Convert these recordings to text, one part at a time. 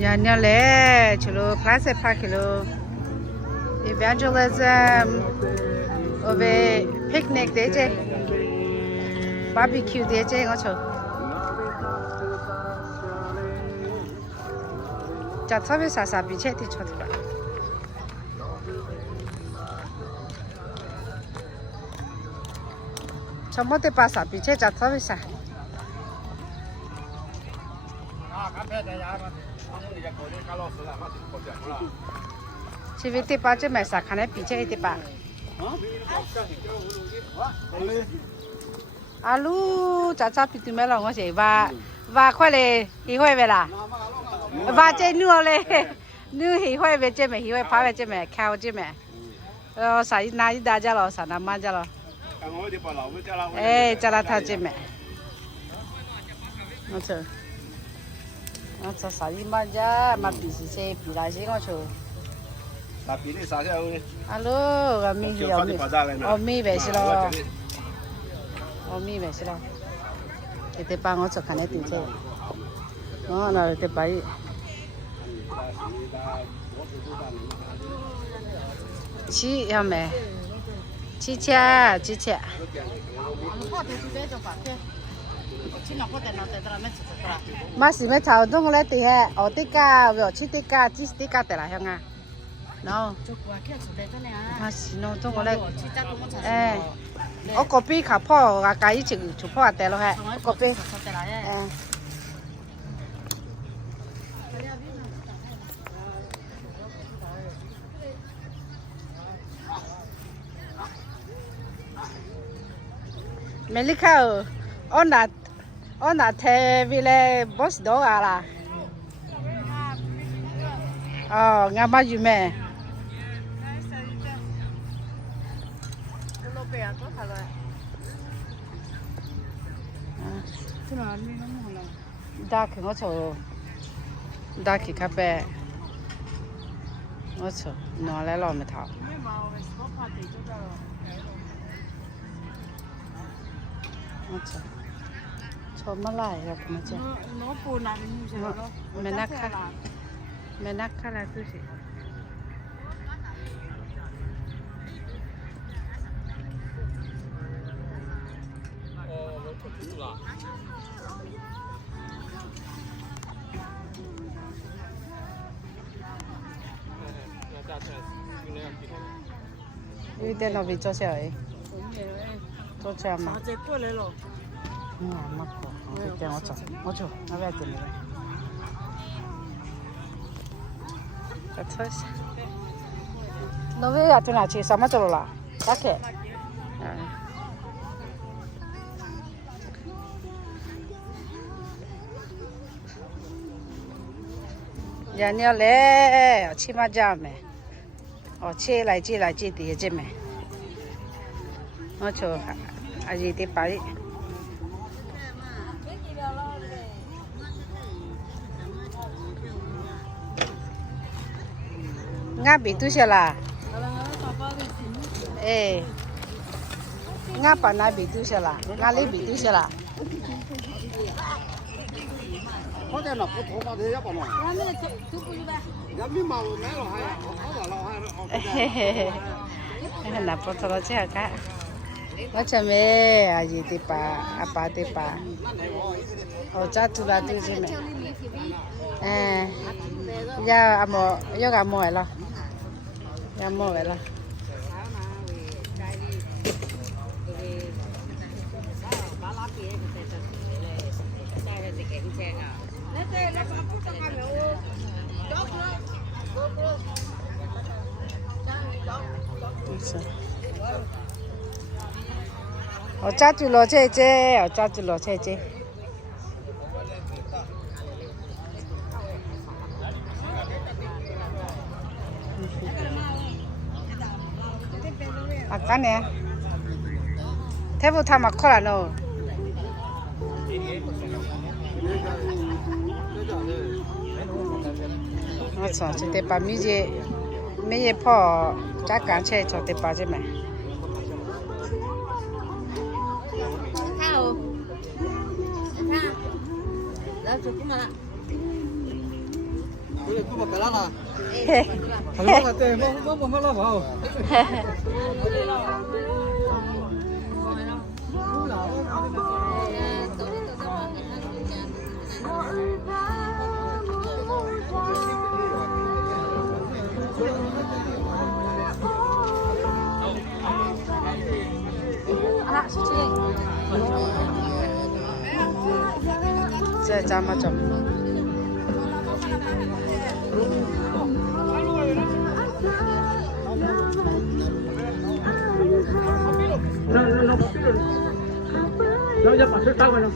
Ya nyale chulo clase pa kilo evangelism ove picnic deje barbecue deje ngocho cha tsabe sa biche ti choti ba chomote pasa biche cha tsabe saชีวิตที่ป้าจะไม่สักขนาดปีเช่ที่ป้าอาลูจ้าจ้าปีตัวแม่เราก็เสียว่าค่อยเลยหิวไปละว่าเจนัวเลยนัวหิวไปเจไม่หิวพาไปเจไม่ข้าวเจไม่ใส่นาฬิกาจ้าเราใส่น้ำมันจ้าเราจ้าเราทำเจไม่ไม่ใช่จะใส่มาจ้ามาปีสิเช่ปีไรสิก็ชัว那比例啥下位？阿罗，我米有米，我米没事咯，我米没事咯。这得帮我做看那顶车，那得把七要没？七千。嘛是没炒东来的嘿，我的家有吃的家，吃的家的啦香啊。no masih no tu boleh oh kopi kapo kai chừng chụp hoa tè lo ha kopi Melika ona the vile boss do ala ngama yume đa khi ngó chầu đa khi cà phê ngó chầu nó lại lò mì thảo ngó chầu chầu mà lại rồi mà chè nó phù nặng như thế đó mẹ nắc khá là thứ gì有点老被做起来，做起来嘛。这过来了。没过，这点我做，那边怎么了？再测一下。那边要在哪去？什么走了？打开。人要来，起码家没。车来接地接没？我就还是得摆。ngã bị tu xe là, ngã bà na bị tu xe là, ngã lấy bị tu xe là. có cái nào có thổ mà thế apa nó? Kami mau nãy là hai, họ là hai. Nãy bắt đầu chơi cả. Nó chả mê, gì thì bà thì bà. Cha tu là tu gì mẹ. Giờ cả mua rồi. Giờ mua rồi. Cha tu lo chơi, cha tu lo chơi. Cái này, thế vụ tham mặc khó là đâu? अच्छा, chỉ để mấy cái phò chắc cán chơi cho để bà chứ mày. 不不干了啦。嘿好了，对，我们老婆。啊，是这样。这咱们走。然后要把车搭回来。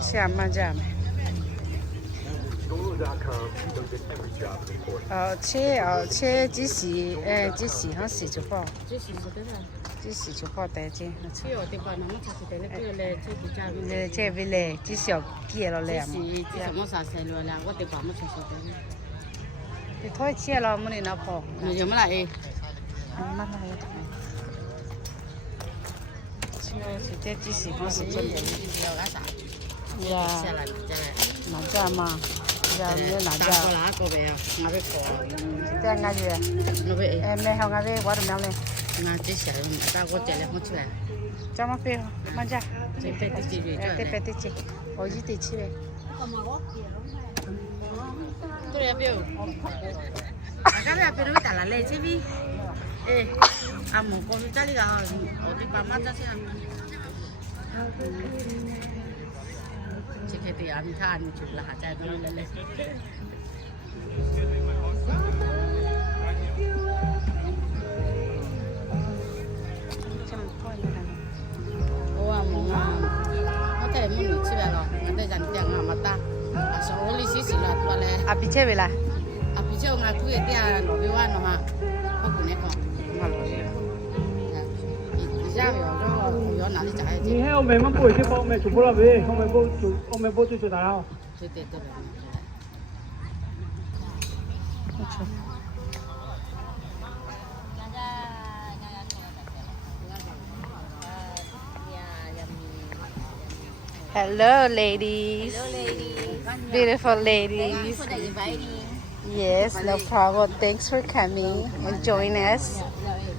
吃嘛这样。吃几时？几时好食就好。这是这个。几時就好帶啫？這我哋話那麼查實在那邊咧，這比較。這邊咧，至少幾落嚟啊？這什麼查實了啦？我哋話麼查實在。你拖車咯，冇你老婆。你有乜嚟？乜嚟？是這幾時好食真嘅？呀，哪家嘛？呀，你哪家？哪個位啊？我俾過。這哪句？我俾。沒好，我俾我都沒咧。那这些人，大我这来好出来。怎么飞？慢着。这边的几位。这边的几，我一得去呗。对呀，表。大家要别那么大了嘞，这边。哎，阿毛公司家里个，我的爸妈这些。这个对阿米他阿米出了，还在那里嘞。啊，比这位啦。啊，比这我们估计点老百万了嘛，我估那个。好了。以前有哪里家的？你看我们不会去包，我们出不了呗，我们不去出大了。对对对。Hello, ladies. Hello, ladies. Beautiful ladies. Thank you for inviting. Yes, no problem. Thanks for coming and join us.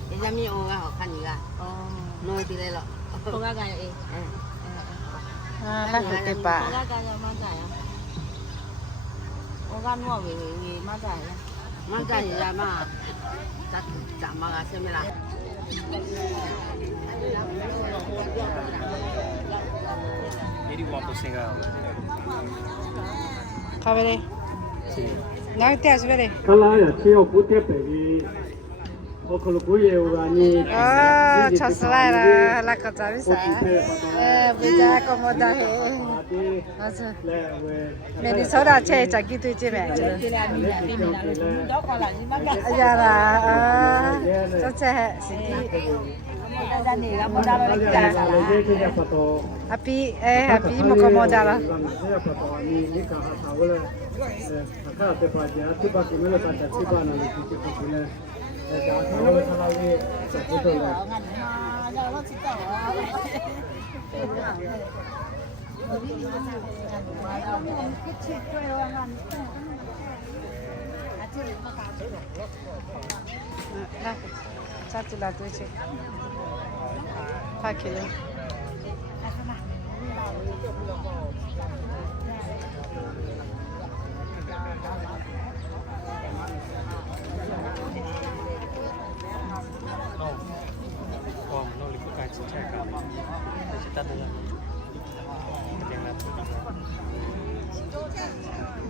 人家咪我个好看你个。哦。弄起来了。我个个诶。啊，那很对吧？我个个要马仔啊。我个诺为马仔呀。马仔人家嘛，咱嘛个什么啦？咖啡嘞？哪个店是呗？他那呀，只要不点白的，我可能不也有啊你。哦，超市来了，那个咋回事？不加个么的嘿。那是。那你收到钱再给对姐妹？哎呀啦，啊，这才是的。阿比，阿比冇咁冇得啦。来，下次来对去。快去了。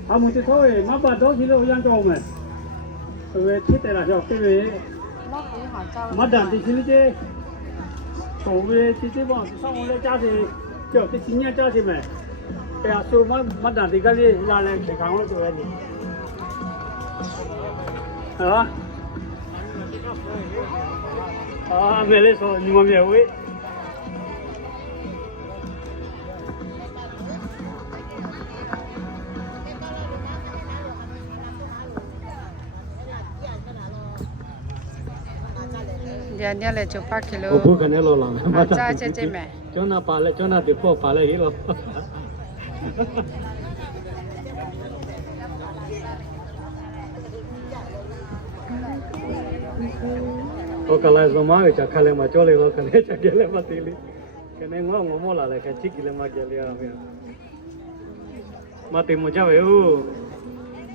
他们这所谓马把东西都养着我们，所谓吃得了少，所谓马蛋的现在，所谓这些嘛，上我来家的，叫这新年家的嘛，哎呀，说马蛋的个哩，拿来去看我做的，啊，啊，没来说你们免费。nhà nhà lại chụp phát kilo Bố cái này lo lắng. cha chết mẹ Cho nó phá lại, cho nó tiếp phô phá lại hết rồi. Ô cái này giống mà cái khai lên mà cho lên rồi cái này chắc cái lên mà tili. Cái này ngon ngon là lại cái chiếc lên mà cái lên à bây. Mà tìm một cháu vậy u,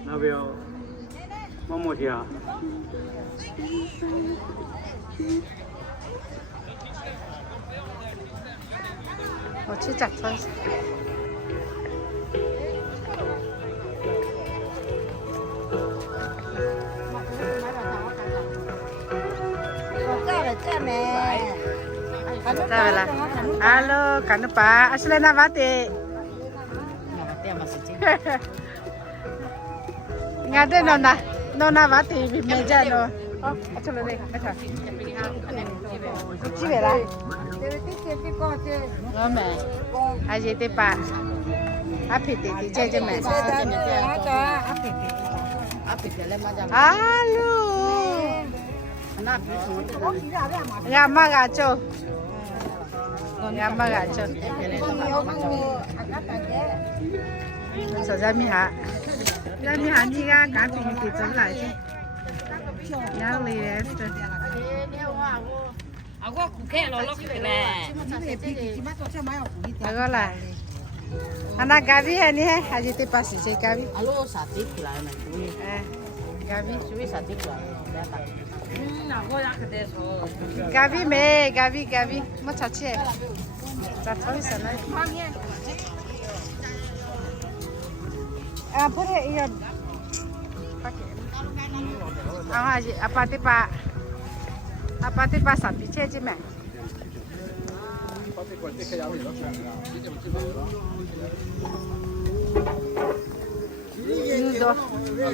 nào bây mà một gì à?我去找他。再来，Hello， 看到爸，阿是来拿瓦的。俺这弄拿瓦的比没见咯。哦，出来嘞，没看。几位啦？我们，阿姐的爸，阿皮弟弟姐姐们。Hello。Ngama gacho. Ngama gacho. Sao ra mi hả? Ra mi hả đi ra cả tiền thì chống lại chứ. Nhớ lì đấy. Aku kuke lo kuke le. Agora lá. Ana Gabi é né? A gente passa de Gabi. Alo sate kila me. É. Gabi, Suwi sate kila. Aku ya ke deso. Gabi me, Gabi. Mo chachi. Cha thoi sa na. Ah, pore iya. Ah, apa te pasa piche je me.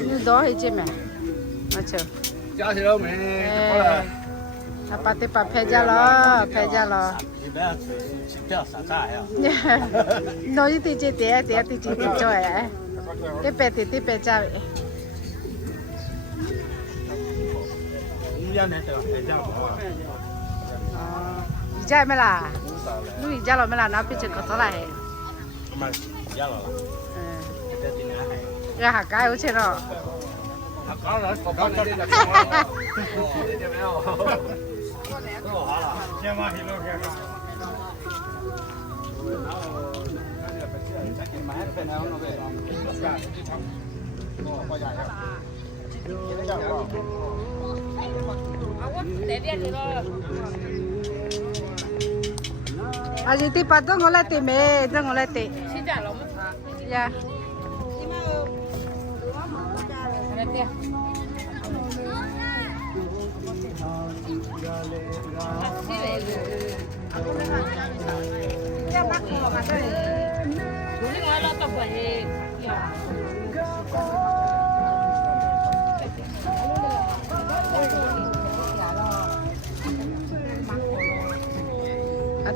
Như đó hay chứ mẹ, mà chờ. Giá thì đâu mẹ, có là. Apa te pa phe ra lo. Nói thì chỉ để thì chỉ cho ấy. Cái bè thì bè ra vậy. Dạ mày là, nuôi dạ rồi mày là nó bị chết có lại. Mà giá rồi. Ra hạt cái ở trên đó. Có rồi, có này đi là có. Chém mà hi lô kìa. À gì thì bắt đầu lại tìm mẹ, đang lại tìm. Xin chào lắm. Dạ.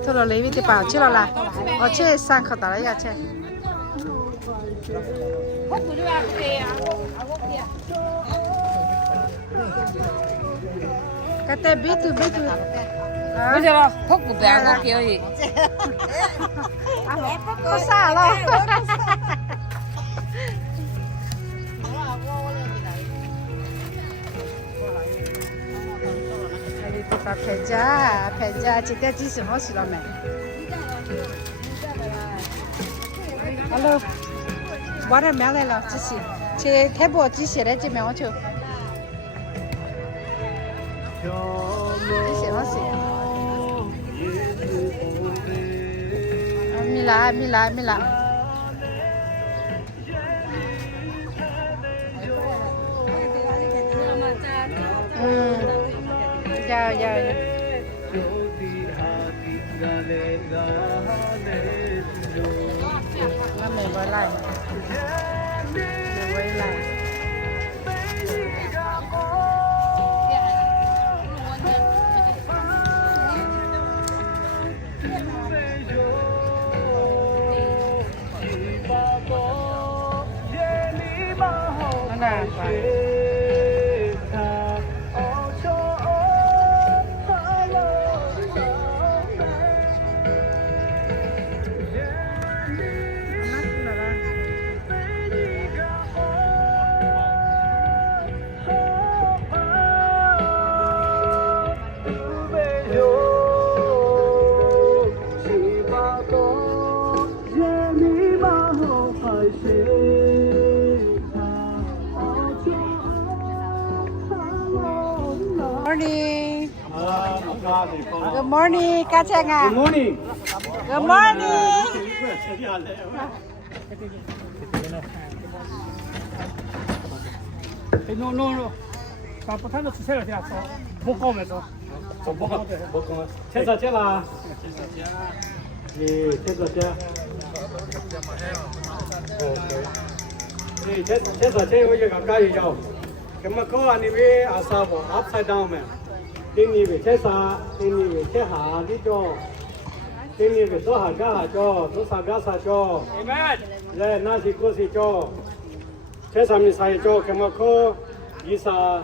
Thôi là lấy đi bảo chứ là ở trên sang khẩu tao lấy chứ. Cái tên biết từ. Bây giờ là phúc của bé nó kêu gì? Có xa đâu. phải ra chỉ để chỉ sử dụng là mẹ. Alo, bỏ ra mẹ lại là chỉ sử, chỉ thế bộ chỉ sử đấy chỉ mẹ chưa. Chỉ sử nó sử. Mi la. Dạ. Mình quay lại. Nó là Morning. ကားတွေပေါ့ Good morning, Kachanga. Good morning Good morning. ဆက်ရလဲno no no 把不看到吃菜了下说不好没说不好不好切啥切啦你切啥切你切啥切我就讲一下咁么可啊你别阿啥不 upside down 咩你你别切啥你你别切下你就你你别做下家下做做啥家啥做 Amen 来那是过去做切啥咪啥做咁么可伊啥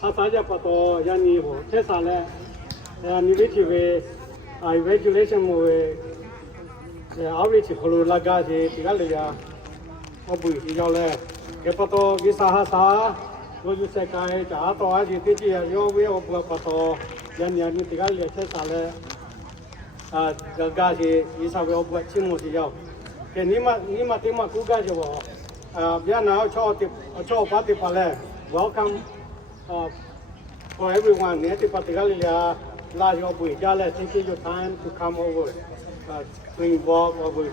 사사자 파도 야니고 테살레 야니비티베 regulation 모에 아우리치 콜로 라가지 디갈리야 어부이 이절레 개파도 기사하사 로주세카에 자도 아지 티지야 요베 어부 파도 야니야니 디갈리야 테살레 아 가가지 이사베 어부 친모지요 니마 티마 구가지고 아 비아나 초 파티 팔레 welcome for everyone. Particularly, large over. Taking your time to come over, to involve over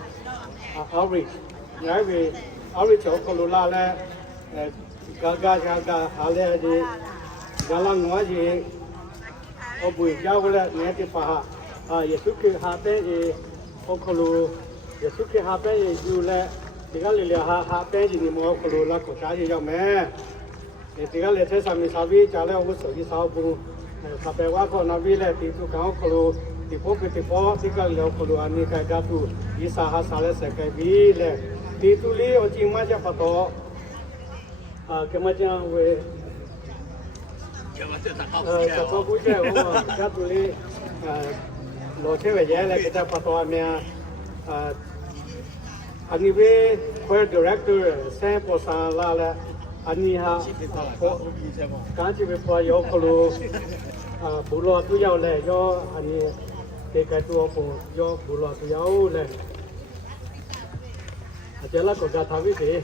outreach. Outreach of Kolula, Gaga, Hale, Galang Waji, over Javula, Native Paha, Yasuki Hape, Okolu, Yasuki Hape, Yule, the Galilea Hape, in the Mokolula, Kotaji, your man. Tiga lete sami sabi cale ugus sogi sabu sampai waktu nabi le tipu kau kalau tipu tiga le kalau ani kai gatu isa hasale sekai bi le titu li oci macam pato kemacam we pato puja gatu li lo cewe je le kita pato amia ani we choir director saya posa la le ani ha kanchi be pwa yo kholo bulo tu yao le yo ani te ka tu po yo bulo tu yao le ajala ko ga thabi se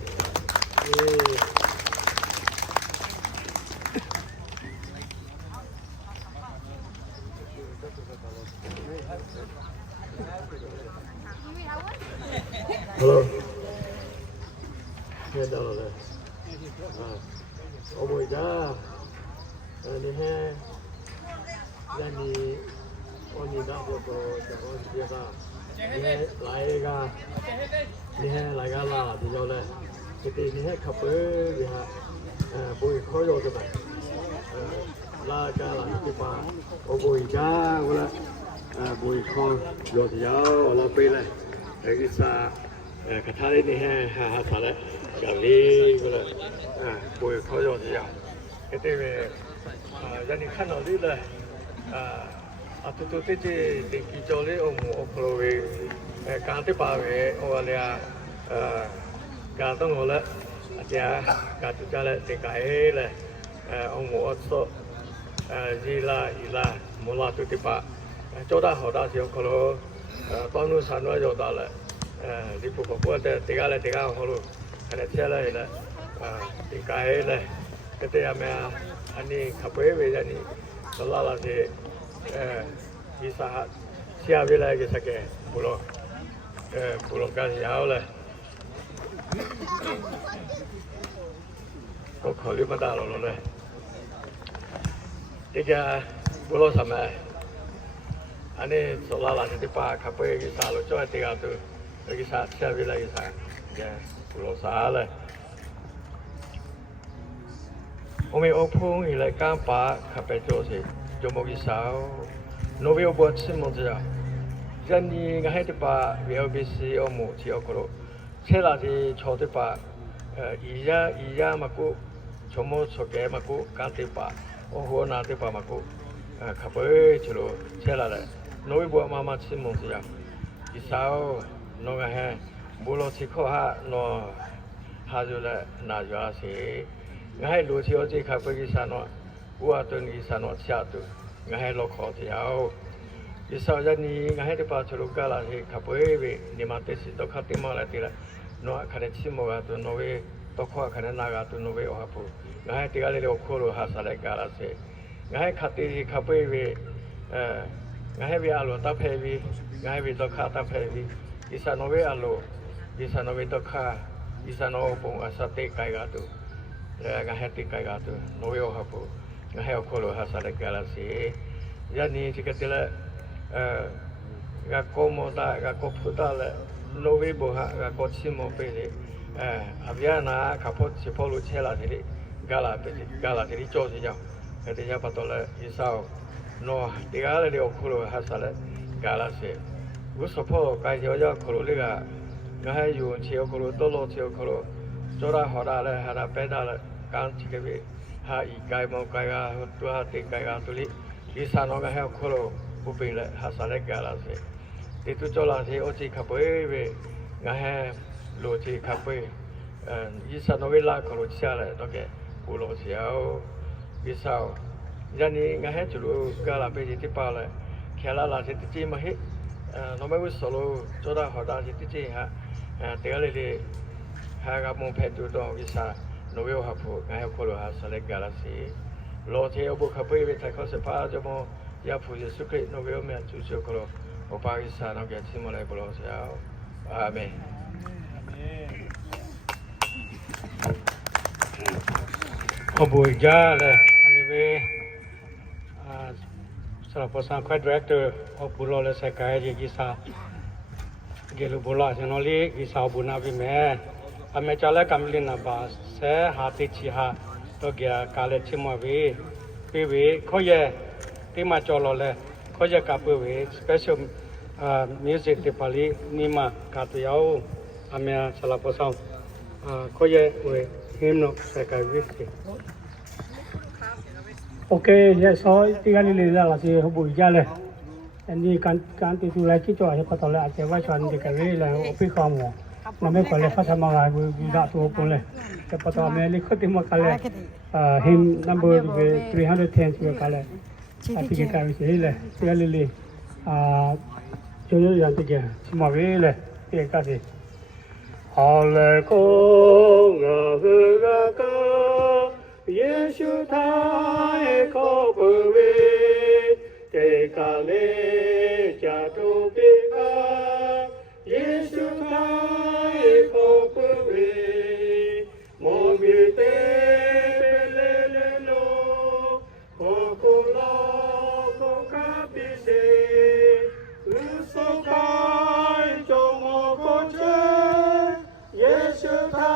hello ya dalo le oh my god ini hai jadi oni dah foto jangan dia ka ini laga lah di jauh le kita ini hai couple dia boy koyo tu kan laga lah kita pa oh boy jah wala boy koyo jauh wala pele kita kata ini hai salah kali wala boy koyo jauh kita jadi kan nanti lah atau tu je tinggi jauh le kalau kanti pawe awalnya kantong olah aja katu jalan tingkai le atau jila mula tu tiba jodoh hoda sih kalau tahun sana jodoh le di pokok ada tiga kalau ada cila le tingkai le kita amnya ani kapai beja ni kalau lah sih bisa siapa lagi sakit pulau kasih awal kau kali pada lalu le tiga pulau sama ani soal lah sih pak kapai kita lalu coba tiga tu lagi siapa lagi sakit pulau salah Ome opung ilai kampa kapai josi jomo gisau novio buat semua saja. Jadi ngahai tiba VLBC omu ciokoro. Cela di cau tiba iya maku jomo soge maku kan tiba oh na tiba maku kapai celo cela le novio buat mama semua saja. Gisau no ngahai bulo ciko ha no hajula najwa si. Ngay lúa chiếu chỉ khắp cái sản vật, qua tuần cái sản vật xả tu, ngay lộc họ thì áo, cái sau giờ này ngay đi bắt chụp cái là thì khắp cái về niệm tết thì đâu khắp tìm mà lại thì là no khare chimo ga to no we to kho khare na ga to no we o ha pu ngai te ga le lo kho ro ha sa le ka la se ngai khati khape we ngai we alo ta phe vi ngai we to kha ta phe vi isa no we alo isa no we to kha isa no pong asa te kai ga to ngai te kai ga to no we o ha pu ngai o kho ro ha sa le ka la se ya ni ti ka te la ga como da ga ko puta le no we bo ha ga ko chimo pe le aviana kapot si polo chela de gala de cho si ja de ja patola isao no de gala de okuro hasale gala se wo sopo ka jo ja kuro le ga ga yu chi okuro to lo chi okuro jora hora le hara pe da le kan chi ke be ha i kai mo kai ga tu ha te kai ga tu li isa no ga ha okuro bu pe le hasale gala se de tu cho la se o chi khape be ga ha lo chi khape isa no we la kuro cha le to ke bu lo xiao isao ya ni ga ha chu lo ga la pe ti pa le kya la ti ti ma he no me we solo cho da ho da ti ti ha te ga le ha ga mo phe tu do isa no we ha phu ga ha ko lo ha sa le ga la si lo che o bu kha pe we ta ko se pa jo mo ya phu ye su kre no we me chu chu ko lo o pa isa no ke chi mo le bu lo xiao amen Abu Jale, anyway, so for some quite director of Pulola Sakai, Gisa Gelubula, and only Gisa Bunabi me. A Mechala Kamlina Bas, Se Hati Chiha, Togia, Kale Chimavi, Pivi, Koye, Timacholole, Koya Kapuvi, special music Tipali, Nima, Katiao, Amia Salaposam, Koye, hymn Sakai Wiki. Ok, dạ soi tí cái này là gì không bùi raเลยอันนี้การตีตัวแรกที่จ่อยก็ตอนแรกจะว่าชวนเด็กกันเลยแล้วพี่คอมหัวเราไม่ควรเลยพัฒนาอะไรวิดาตัวปุ่นเลยแต่พอตอนนี้ลิขิตมากันเลยฮิม number 310ตัวกันเลยพี่กินกันไปเลยที่กันเลยช่วยยันติกันสมัยเลยที่กันสิฮาเลโกงาเฮกากาယေရှုထာယေခောပဝေတေကလေဇာတုပိကယေရှုထာယေခောပဝေမောမေတေလေလေနောဘောကုလောကောကပိစေလူသောကိုင်ကြောင့်မောကိုချေယေရှုထာ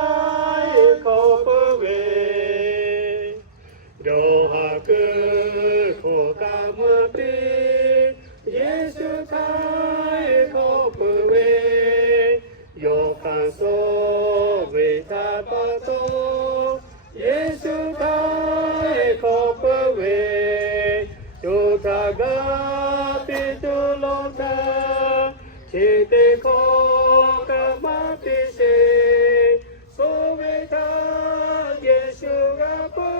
ယေခောပဝေDohaku kokamati Yesu kai kopuwe Yokanso vitapato Yesu kai kopuwe Yotaga pitulota Chite kokamati se Soveta Yesu gapo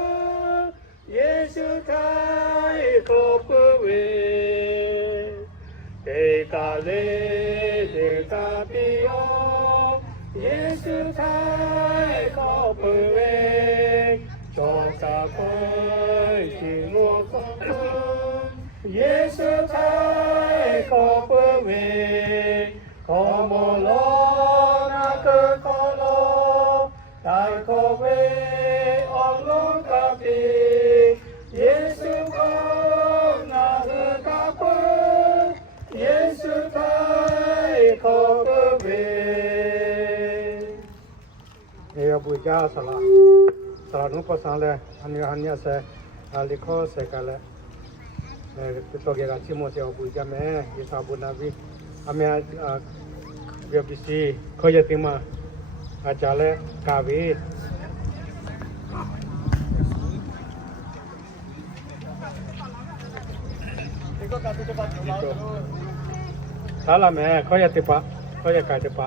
Yesu kai kopuwe te kale te kapio Yesu kai kopuwe chota koi chimo kopu Yesu kai kopuwe como lo na kolo tai kopuwe on lo kapi Yesu na kapu Yesu kai kopuwe Ea buja sala sala nu pasale hanya se alikho se kale to ge ga chimo se buja me yesa bunabi ame bisi khoyatima ajale kavi Salah me, kau ya tipa, kau ya kau tipa.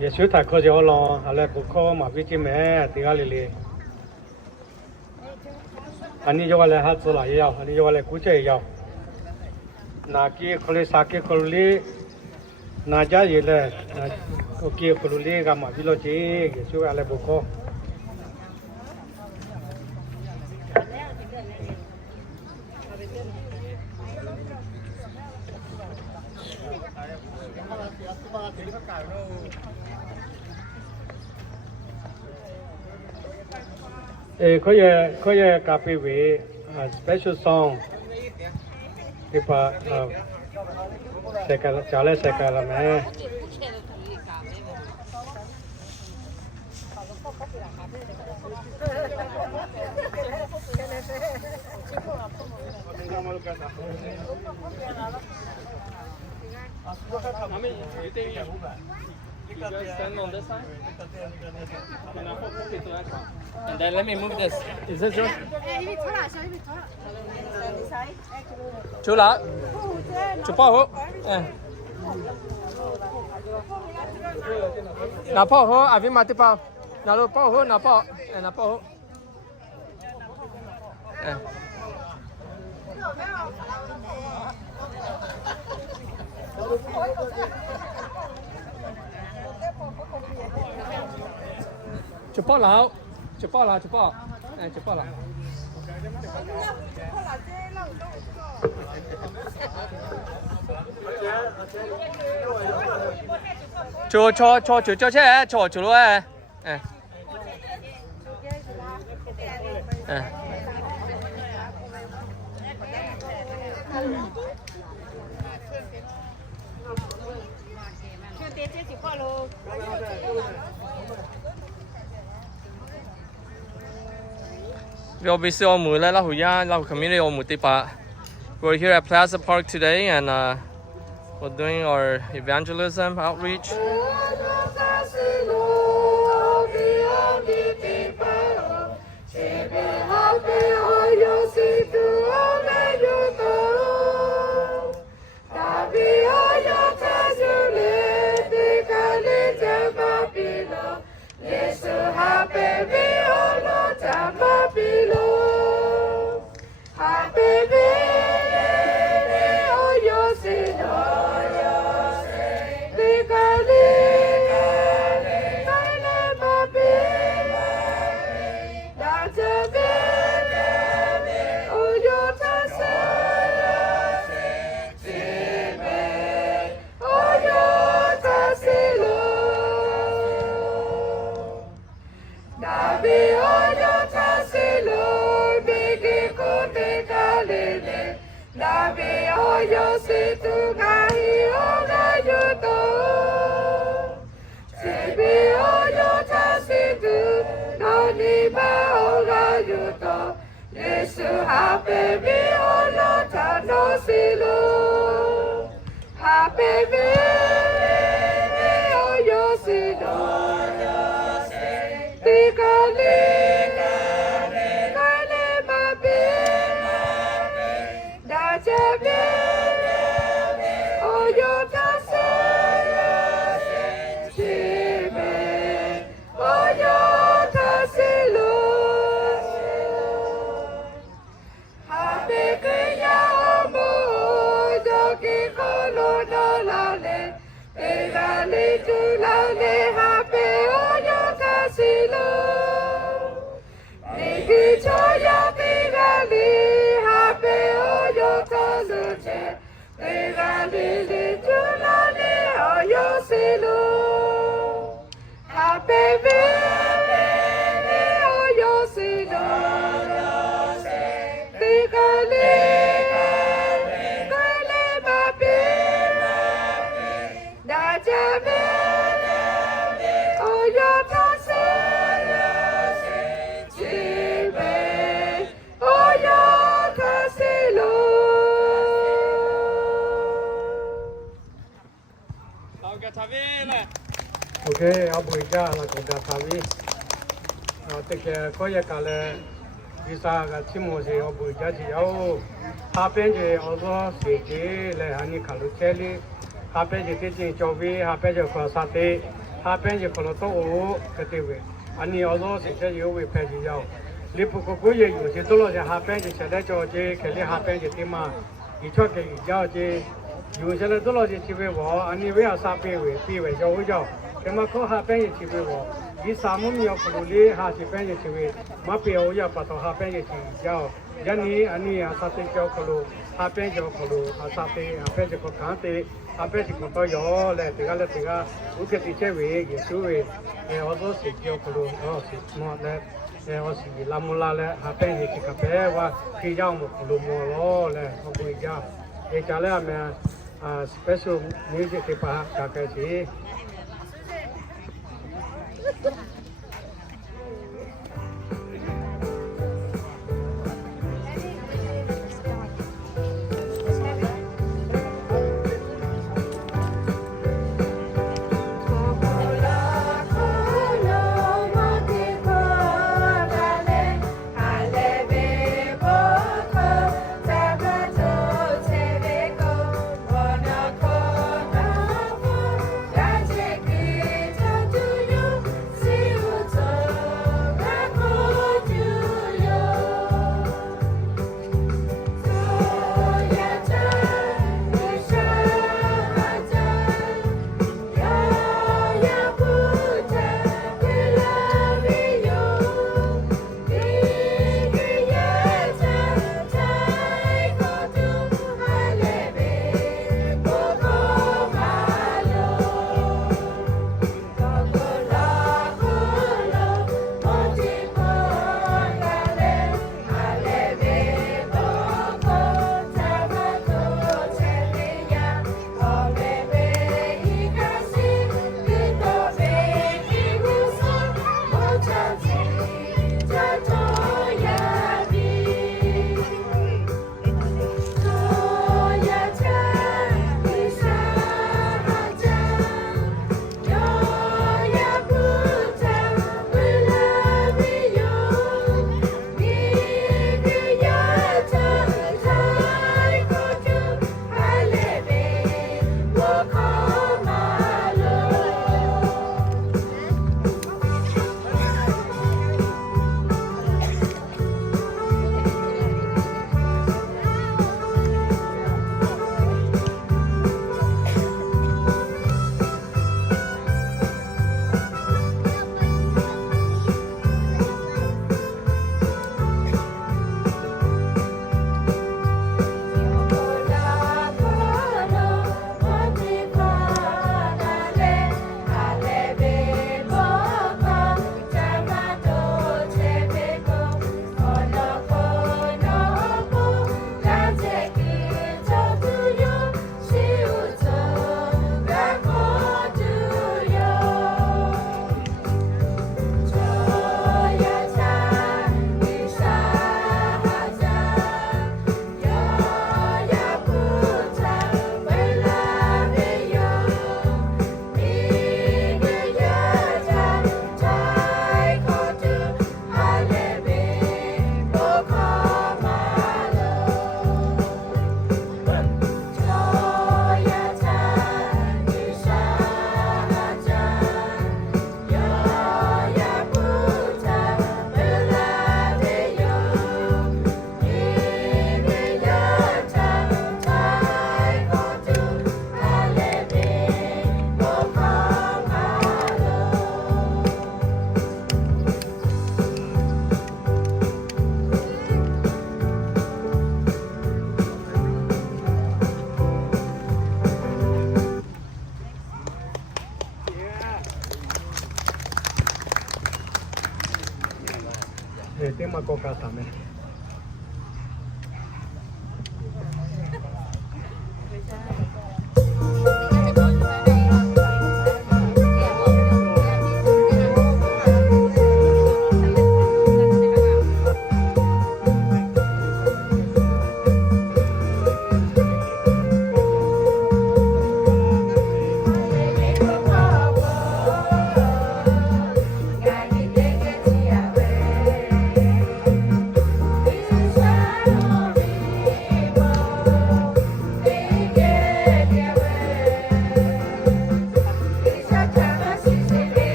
Yesus tak kau jauh long, alah buku mah biji me, tinggal lili. 安尼就话来哈子了也要，安尼就话来估计也要。那给可能啥给可能哩，那家也来，那给可能哩干嘛？比如这就话来不可。可以咖啡味special song ဒီပါစက်ကလာကြားလဲစက်ကလာမယ်Stand on this side. And then let me move this. Is this yours? 出来，就抱好，拿抱好，阿边买的包，拿路抱好，拿抱，拿抱好，就抱牢，就抱牢，就抱，就抱牢。坐車，坐咯We'll be seeing community We're here at Plaza Park today and we're doing our evangelism outreach. Okay, abu ija la koda tavi. Teke koye kale visa ga chimo se abu ija ji yao. Hapen je ozo se je le hani kalu cheli. Hapen je te jin chobi, hapen je ko sate, hapen je kono to o ketewe. Ani ozo se je yo we pe ji yao. 里不过过也有些多了些哈班就现在叫这肯定哈班就对嘛，一撮给一叫这，有些了多了些去为我，安尼为啥三百位，比为叫我叫，那么考哈班也去为我，一三木苗不努力哈去班也去为，马别我要把到哈班也去叫，人呢安尼啊啥子叫可路，哈班叫可路，啊啥子哈班就可干的。阿伯是讲到哟，来这个，我给你这位也是位，我说是叫可路，是么来，我是拉木拉嘞，阿伯也是个白话，可以让我可路么咯嘞，我回家，家里面special music 给把大概是。tema coca también.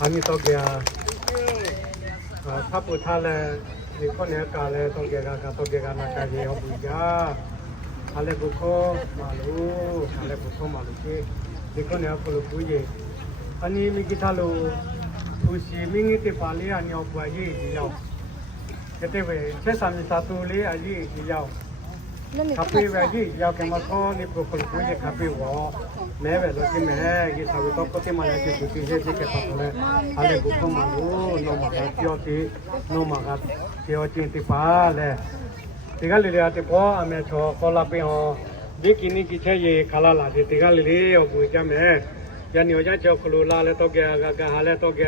อันนี้ต้องแกถ้าพูดท่าเลยนี่คนนี้กาเลยต้องแกกันนักการเมืองบุญญาอะไรบุคคลมาลูอะไรบุคคลมาลูที่นี่คนนี้คนบุญเย่อันนี้มีกี่ท่าลูผู้ชีมีเงินที่ปาลีอันนี้เอาไปยี่ที่ยาวก็ได้ไปเช่นสามีสาธุลีอันนี้ที่ยาวขับไปแบบนี้ยาวแค่มาข้อนี่บุคคลบุญเย่ขับไปว่าแม่แบบที่แม่ยี่สาวิตก็ที่มาเลยที่บุตรเจ้าที่แก่ตัวเลยอะไรบุคคลมาลูน้องมาครับเจ้าที่น้องมาครับเจ้าจริงที่ป้าเลยที่กันเลยที่พ่ออเมริกาคนละปีอ๋อบิกินี่กิเชยขลาลาที่กันเลยเอาบุญจ้าแม่ยันนิวจ้าเจ้าคุลาเลยตัวแกกะหาเลยตัวแก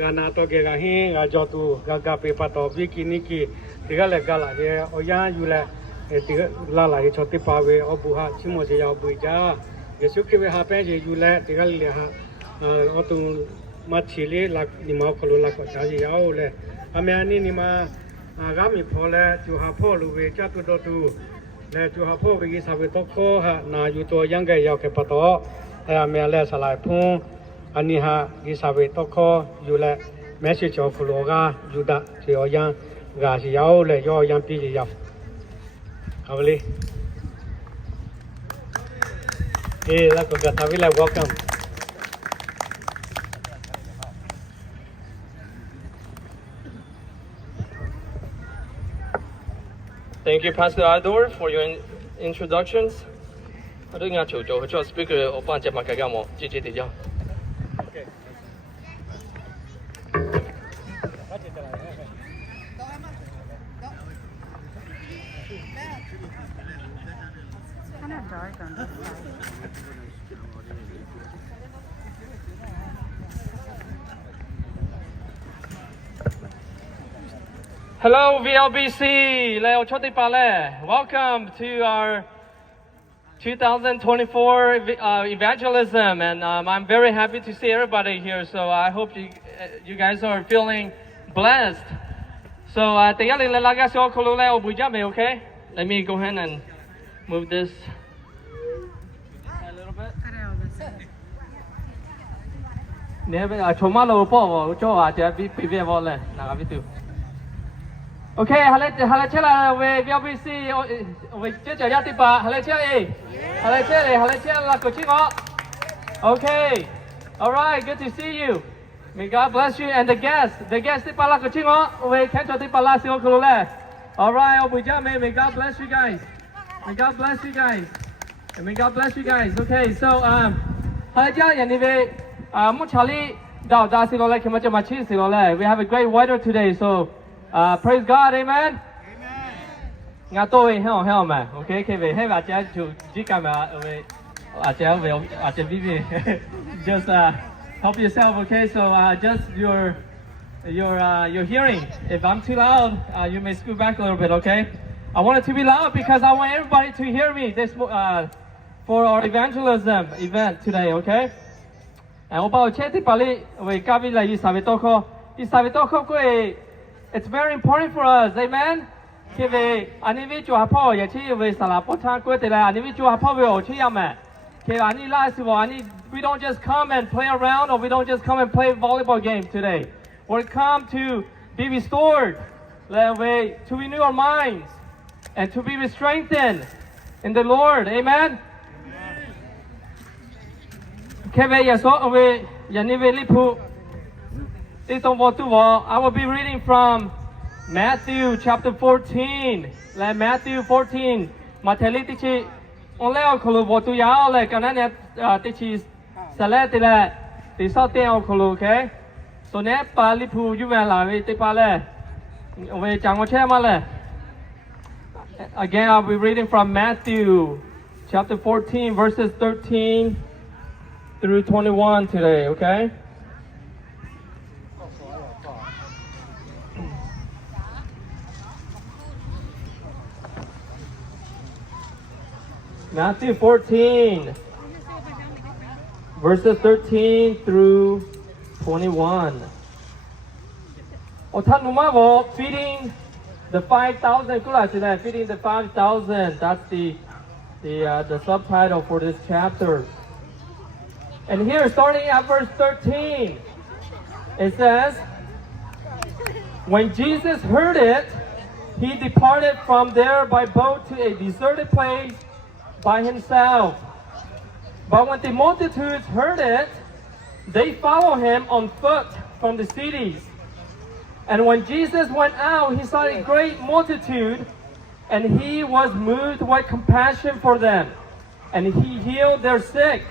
กานาตัวแกกะหิงกะจอตูกะเปปะตัวบิกินี่กิที่กันเลยกะลาเนี่ยเอาย่าอยู่เลยที่ลาลาชดที่ป้าเวเอาบุหะชิโมเสียเอาบุญจ้าเยซูคริสต์หาเป็นอยู่เลยที่กันเลยฮะเอาตุมาชิลีลักนิมาคุลักก็จะเอาเลยอเมริกานี่มาอาการมีพอแล้วจูหาพ่อลูกเวจ้าตัวตูแล้วจูหาพ่อไปกินสาวิตโคฮะนาอยู่ตัวยังไงยาวแค่ปะโตอเมริกาสลายพุ่งอันนี้ฮะกินสาวิตโคอยู่แล้วแม้สิจอคุลกาอยู่ดะเสียยังกาสิยาวเลยย่อยังปียาวเอาเลยแล้วก็กระทำวิไล welcome Thank you, Pastor Ador, for your introductions. I think I should go to speaker of Panja Makagamo, JJ Deja. Hello, VLBC. Leo Chote Pale. Welcome to our 2024 evangelism, and I'm very happy to see everybody here. So I hope you guys are feeling blessed. So okay? Let me go ahead and move this a little bit. Okay, halachela we VLBC we checha yatipa halachela halachela la cochingo. Okay. All right, good to see you. May God bless you and the guests tipa la cochingo we cancho tipa la sio kulule. All right, obujame, may God bless you guys. May God bless you guys. And may God bless you guys. Okay, so halachela yanive muchali da silole kemacha machi silole. We have a great weather today, so praise God, amen. Nga tôi heo mà, okay, khi về hết bà cha chủ chỉ cầm về cha về cha vivi, just help yourself, okay. So just your hearing. If I'm too loud, you may scoot back a little bit, okay. I want it to be loud because I want everybody to hear me this for our evangelism event today, okay. And about cheti pali we kabi la isabetoko ko it's very important for us, amen. Khi về anh ấy viết cho họพ่ออย่าชี้vềสารพัดทางก็แต่ละอันนี้วิจูhọพ่อvềชี้ยังไงkhi anh ấy lạiสิว่าอันนี้ we don't just come and play around or we don't just come and play volleyball game today. We come to be restored, to renew our minds and to be strengthened in the Lord, amen. Khi vềอย่าซ้อvềอย่านี่vềลิปูI will be reading from Matthew chapter 14. Matthew 14. Mateli tichi onleo kolu votu ya ole kanane tichi saletile tisote o kolu, okay? So ne pali pu yumela we tipale we chango chemale. Again, I'll be reading from Matthew chapter 14 verses 13 through 21 today, okay? Matthew 14, verses 13 through 21. Feeding the 5,000. Feeding the 5,000. That's the subtitle for this chapter. And here, starting at verse 13, It says, when Jesus heard it, he departed from there by boat to a deserted place by himself. But when the multitudes heard it, they followed him on foot from the cities. And when Jesus went out, he saw a great multitude, and he was moved with compassion for them, and he healed their sick.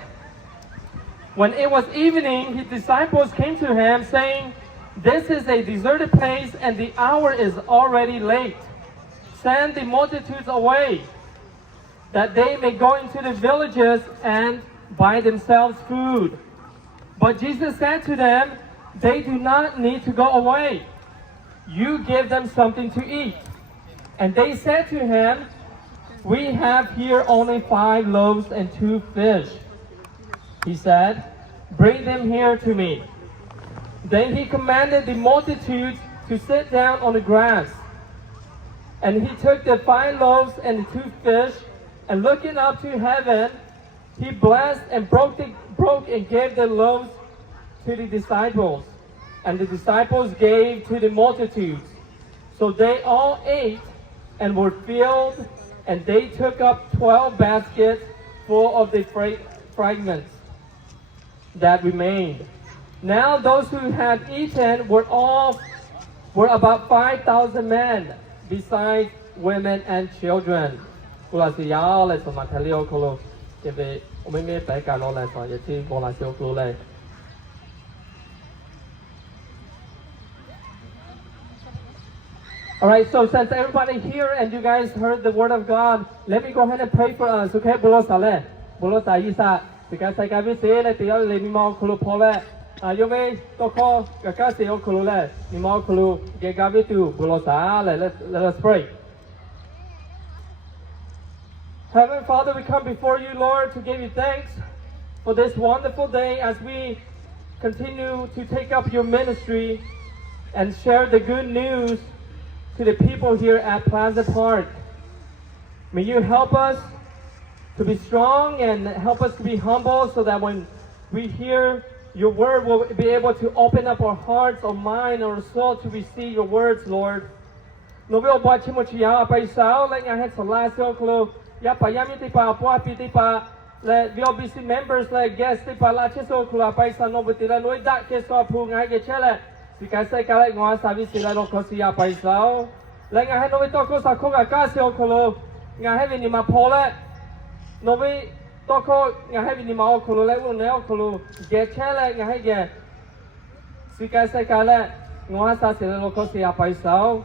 When it was evening, his disciples came to him, saying, "This is a deserted place, and the hour is already late. Send the multitudes away, that they may go into the villages and buy themselves food." But Jesus said to them, "They do not need to go away. You give them something to eat." And they said to him, "We have here only 5 loaves and 2 fish." He said, "Bring them here to me." Then he commanded the multitudes to sit down on the grass. And he took the 5 loaves and the 2 fish, and looking up to heaven, he blessed and broke and gave the loaves to the disciples, and the disciples gave to the multitudes. So they all ate and were filled, and they took up 12 baskets full of the fragments that remained. Now those who had eaten were about 5,000 men, besides women and children. All right, so since everybody here and you guys heard the word of God, let me go ahead and pray for us, okay? Bulo sale, bulo saisa, because I can say that the other lady more kulu pole, you may talk kakasi o kulule, ni more kulu gegavitu bulo sale. Let us pray. Heavenly Father, we come before you, Lord, to give you thanks for this wonderful day as we continue to take up your ministry and share the good news to the people here at Plaza Park. May you help us to be strong and help us to be humble so that when we hear your word, we'll be able to open up our hearts, our mind, our soul to receive your words, Lord. Novio Bachimochia by Sao, like I had some last clue, Yapayamitipa, Puapitipa, let the OBC members like guests, Palachiso, Kulapaisa, Nobutila, no, that case of Punga Chele. Because I can't go outside, I don't see a paisa. Like I had no toko Sakoga Casio Colo, I have in my pole. No way, toko, I have in my Colo, level Neocolo, get challenge, I get. Because I can't go outside, I don't see a paisa.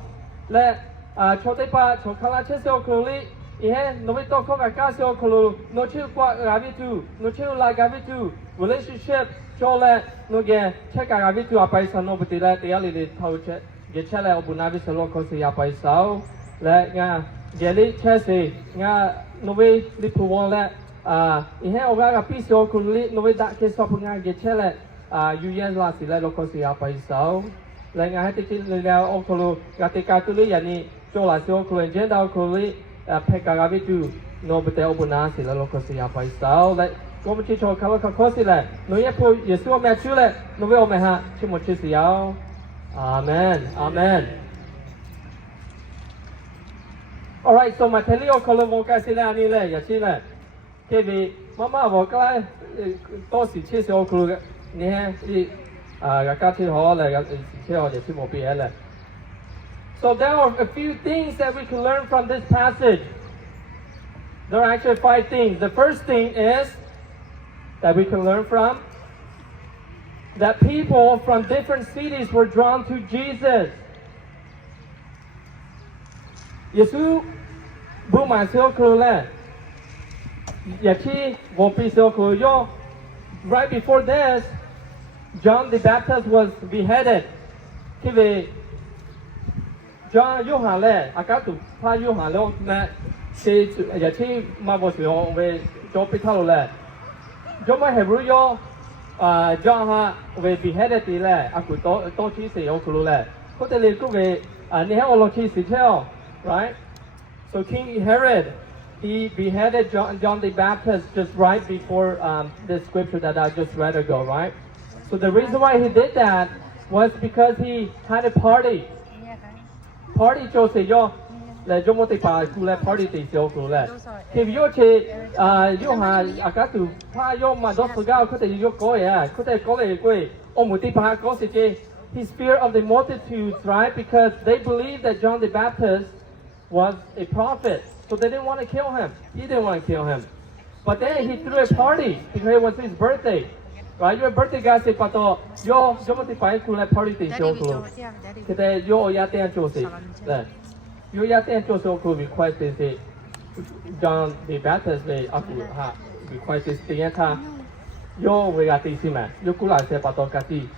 Let Chotepa, Chocalacheso Coli, no way toko Casio Colo, no chill what Ravitu, no chill like Ravitu, relationship. Chole no ge check out to a paisa no but the reality touch get chele obunavi solo cosi a paisa let nga jelly chessy nga no way the puon let in here over a piece of cool no way that case of nga get chele you yen last let cosi a paisa let nga had to kill the okolo got the cartuli yani chola so cool and genda cool pekagavitu no but the obunasi let cosi a paisa let我们去做卡拉卡科西嘞，侬也不也是我们去嘞，侬为我们哈去么去是要，阿门阿门。All right, so มาเทลีโอคอลโมกาสิเลอันนี้เลยอย่าชี้เลยเคบีมาบอกก็เลย多時ชี้สโอครูนี่ฮะที่การที่หอเลยการที่หอจะชี้โมปีเลย So there are a few things that we can learn from this passage. There are actually 5 things. The first thing is that we can learn from that people from different cities were drawn to Jesus. Yesu buma sokule. Yachi wopi sokuyo. Right before this, John the Baptist was beheaded. Kive John Yohale akatu pa Yohale na se yachi mabosyo we jopitalo Joma Hebrew John ha we beheaded the le aku to chi se okulu le ko te le ku we ni ha olo chi si cheo right so King Herod he beheaded John the Baptist just right before the scripture that I just read ago right so the reason why he did that was because he had a party. Party 做成咗，嚟咗我哋把佢咧 party 地少佢咧。佢要去要下阿家度，他要買多時間，佢哋要講嘢，佢哋講嚟句，我冇啲把嗰時嘅。His fear of the multitudes, right? Because they believed that John the Baptist was a prophet. So they didn't want to kill him. He didn't want to kill him. But then he threw a party because it was his birthday. Right? Your birthday guy said, "Pato, yo mo ti pai ku le party ti show ku." Kete yo ya ten cho se. Yo ya ten cho so ku request se John the Baptist le aku ha request se ya ka yo we ga ti si ma. Yo ku la se pato ka ti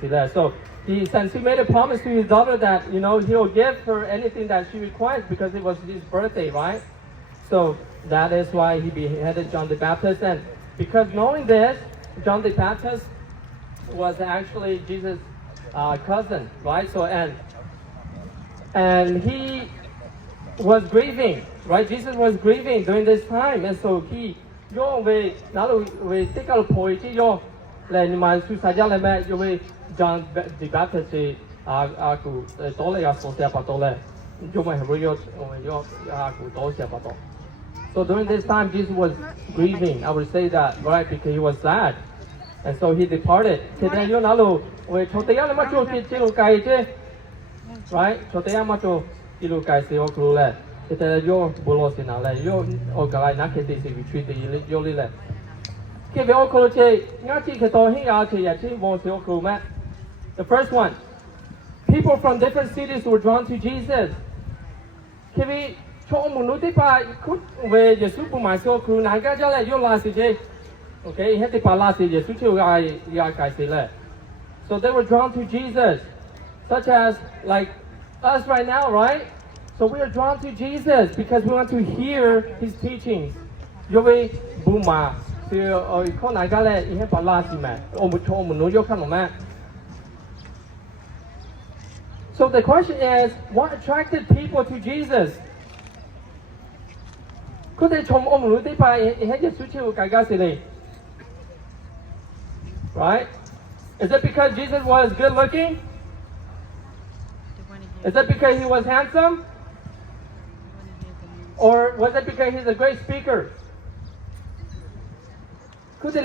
si le. So since he made a promise to his daughter that, you know, he'll give her anything that she requires because it was his birthday, right? So that is why he beheaded John the Baptist. And because knowing this, John the Baptist was actually Jesus' cousin, right? So and he was grieving, right? Jesus was grieving during this time, and so he we take out point yo le ni ma su sa ja le me yo we John the Baptist aku tole ya so sia pa tole yo me yo aku to sia pa to. So during this time, Jesus was grieving. I would say that, right, because he was sad. And so he departed. Right? The first one, people from different cities were drawn to Jesus. Okay, so they were drawn to Jesus, such as like us right now, right? So we are drawn to Jesus because we want to hear his teachings. So the question is, what attracted people to Jesus? Right? Is it because Jesus was good looking? Is it because he was handsome? Or was it because he's a great speaker? Is it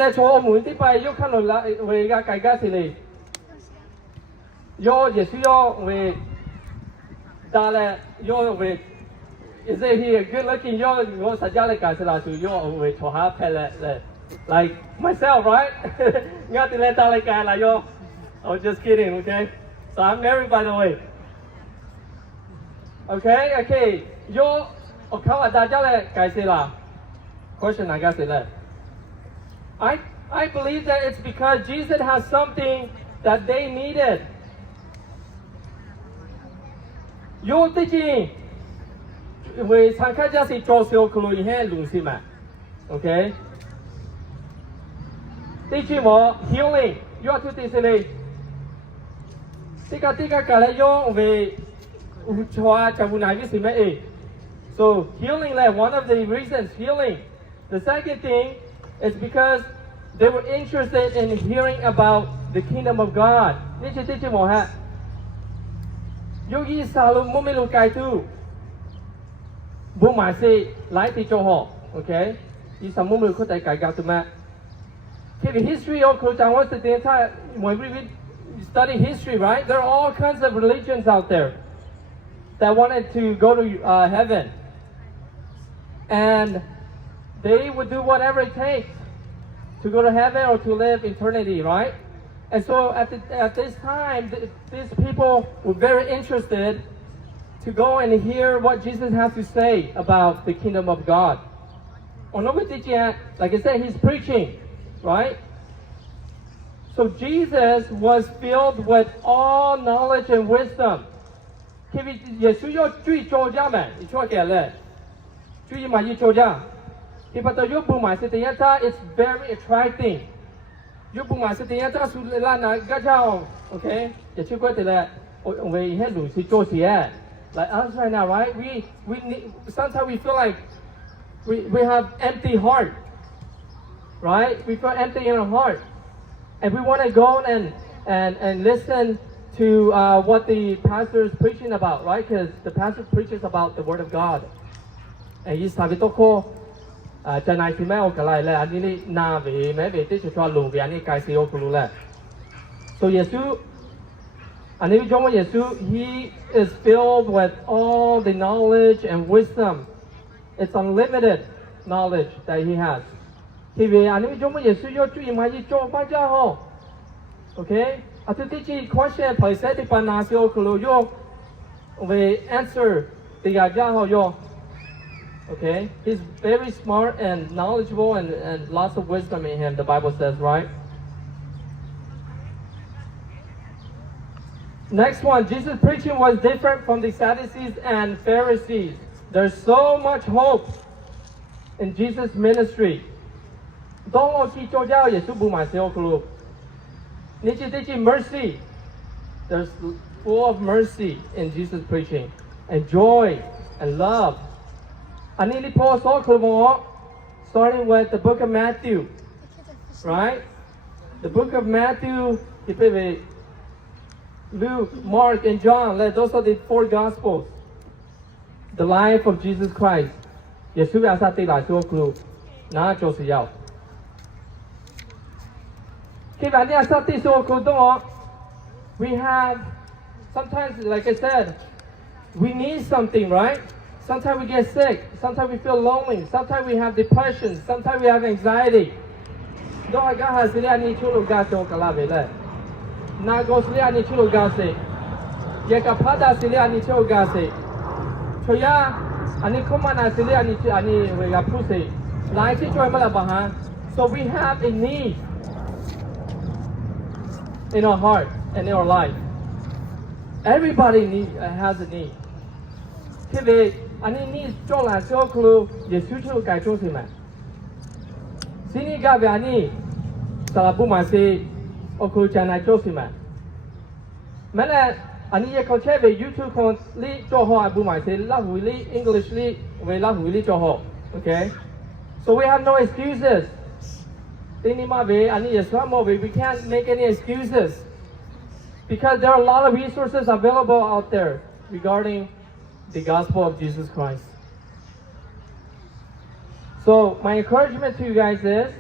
he good looking? Like myself, right? I was just kidding, okay? So I'm married, by the way. Okay. Question I got I believe that it's because Jesus has something that they needed. Okay? Teaching more healing. You are to teach me. So healing, like one of the reasons, healing. The second thing is because they were interested in hearing about the kingdom of God. Okay? The history of when we study history, right? There are all kinds of religions out there that wanted to go to heaven. And they would do whatever it takes to go to heaven or to live eternity, right? And so at this time, these people were very interested to go and hear what Jesus has to say about the kingdom of God. Like I said, he's preaching, right? So Jesus was filled with all knowledge and wisdom. It's very attracting. Okay? Like us right now, right? We sometimes we feel like we have empty heart, right? We feel empty in our heart, and we want to go and listen to what the pastor is preaching about, right? Because the pastor preaches about the word of God. And he's having to call Janai Simeo Kalai, and Nili Navi, maybe this is what Lubi and Kaisio Kulula. So Yesu, and if John Yesu, he is filled with all the knowledge and wisdom. It's unlimited knowledge that he has. Okay? After teaching question, please say the panasio kuluyo, we answer the yajaho yo. Okay? He's very smart and knowledgeable and lots of wisdom in him, the Bible says, right? Next one, Jesus' preaching was different from the Sadducees and Pharisees. There's so much hope in Jesus' ministry. Mercy. There's full of mercy in Jesus' preaching, and joy and love. Starting with the book of Matthew, right? The book of Matthew, Luke, Mark, and John, those are the 4 Gospels. The life of Jesus Christ. We have, sometimes, like I said, we need something, right? Sometimes we get sick. Sometimes we feel lonely. Sometimes we have depression. Sometimes we have anxiety. So we have a need in our heart and in our life. Everybody has a need. Needs YouTube English okay? So we have no excuses. We can't make any excuses because there are a lot of resources available out there regarding the gospel of Jesus Christ. So my encouragement to you guys is,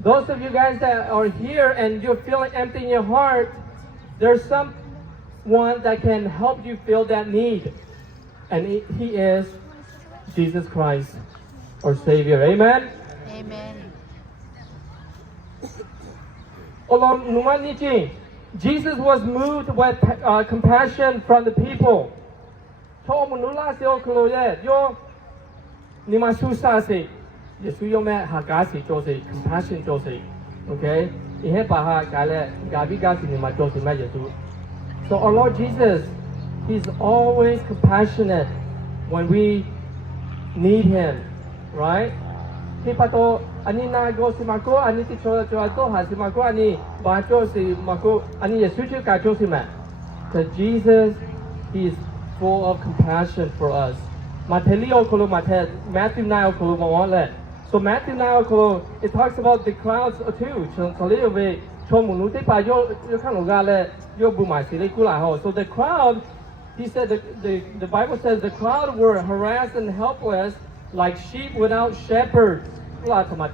those of you guys that are here and you're feeling empty in your heart, there's someone that can help you fill that need. And he is Jesus Christ, our Savior. Amen? Amen. Jesus was moved with compassion from the people. Compassion. Okay? So our Lord Jesus, He's always compassionate when we need Him, right? Because Jesus, He is full of compassion for us. Matthew 9, so Matthew 9, it talks about the crowds too. So the crowd, he said, the Bible says the crowd were harassed and helpless like sheep without shepherds. Helpless.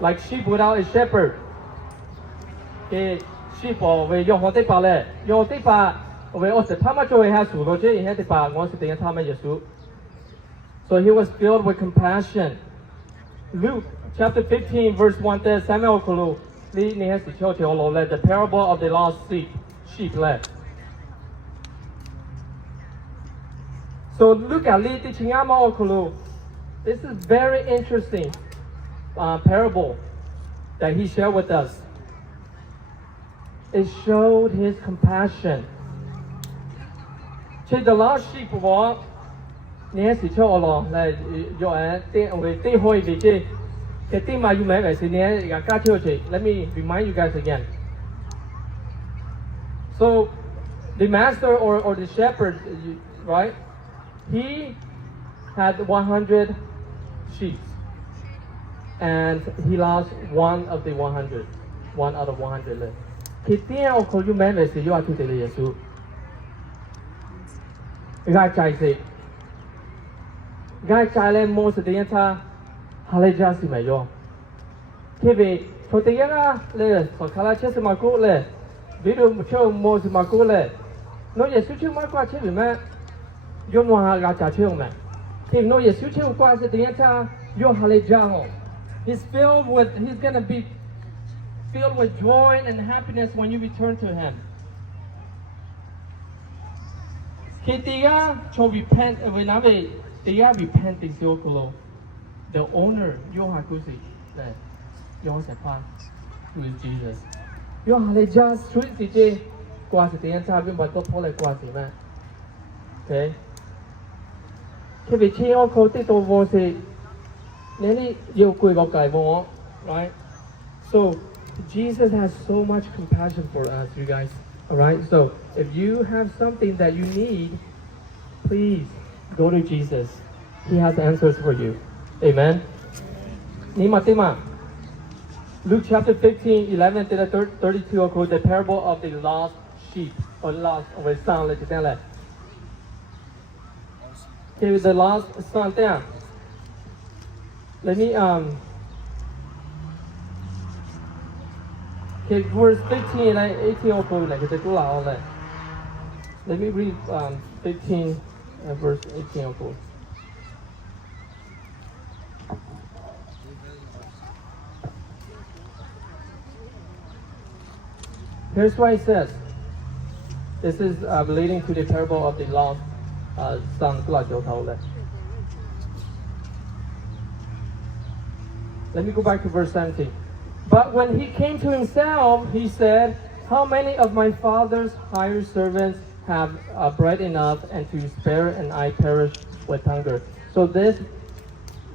Like sheep without a shepherd. Sheep so he was filled with compassion. Luke chapter 15 verse 1 says, the parable of the lost sheep. So look at this is very interesting parable that he shared with us. It showed his compassion. The lost sheep walk. Let me remind you guys again. So the master or the shepherd, right? He had 100 sheep, and he lost one of the 100, one out of 100 left. Kita call you man is you are to the Yesu. Guy chai Guy chai most of the entire Haleja Simayo. Kibi, for the younger le, for Kalaches Makule, Video show most Makule. No, yes, you Marco Chibi man. You know how I got you man. If no, yes, you was the entire your Haleja. He's gonna be filled with joy and happiness when you return to him. Kitiya cho repent when I repenting Siokolo. The owner, Yohakusi, that Yohasepa, who is Jesus. Yohaleja street DJ quasi the entire but the pole quasi man. Okay. Kibichi Oko Tito was a Nelly Yokuibokai, right? So Jesus has so much compassion for us, you guys. Alright, so if you have something that you need, please go to Jesus. He has answers for you. Amen. Nimatima. Luke chapter 15, 11 to 32, the parable of the lost sheep or lost son. Okay, the lost son there. Let me okay, verse 15 and 18 also like the two all that. Let me read 15 and verse 18 also. Here's what it says. This is relating to the parable of the lost son. Let me go back to verse 17. But when he came to himself, he said, how many of my father's hired servants have bread enough and to spare, and I perish with hunger? So this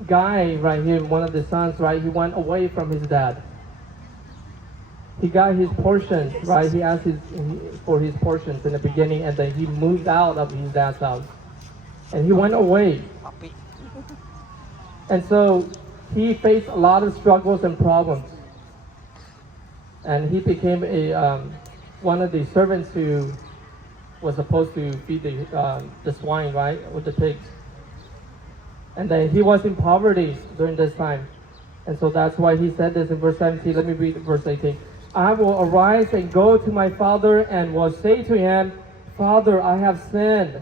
guy right here, one of the sons, right, he went away from his dad. He got his portions, right? He asked for his portions in the beginning, and then he moved out of his dad's house. And he went away. And so he faced a lot of struggles and problems. And he became one of the servants who was supposed to feed the swine, right, with the pigs. And then he was in poverty during this time. And so that's why he said this in verse 17. Let me read verse 18. I will arise and go to my father and will say to him, Father, I have sinned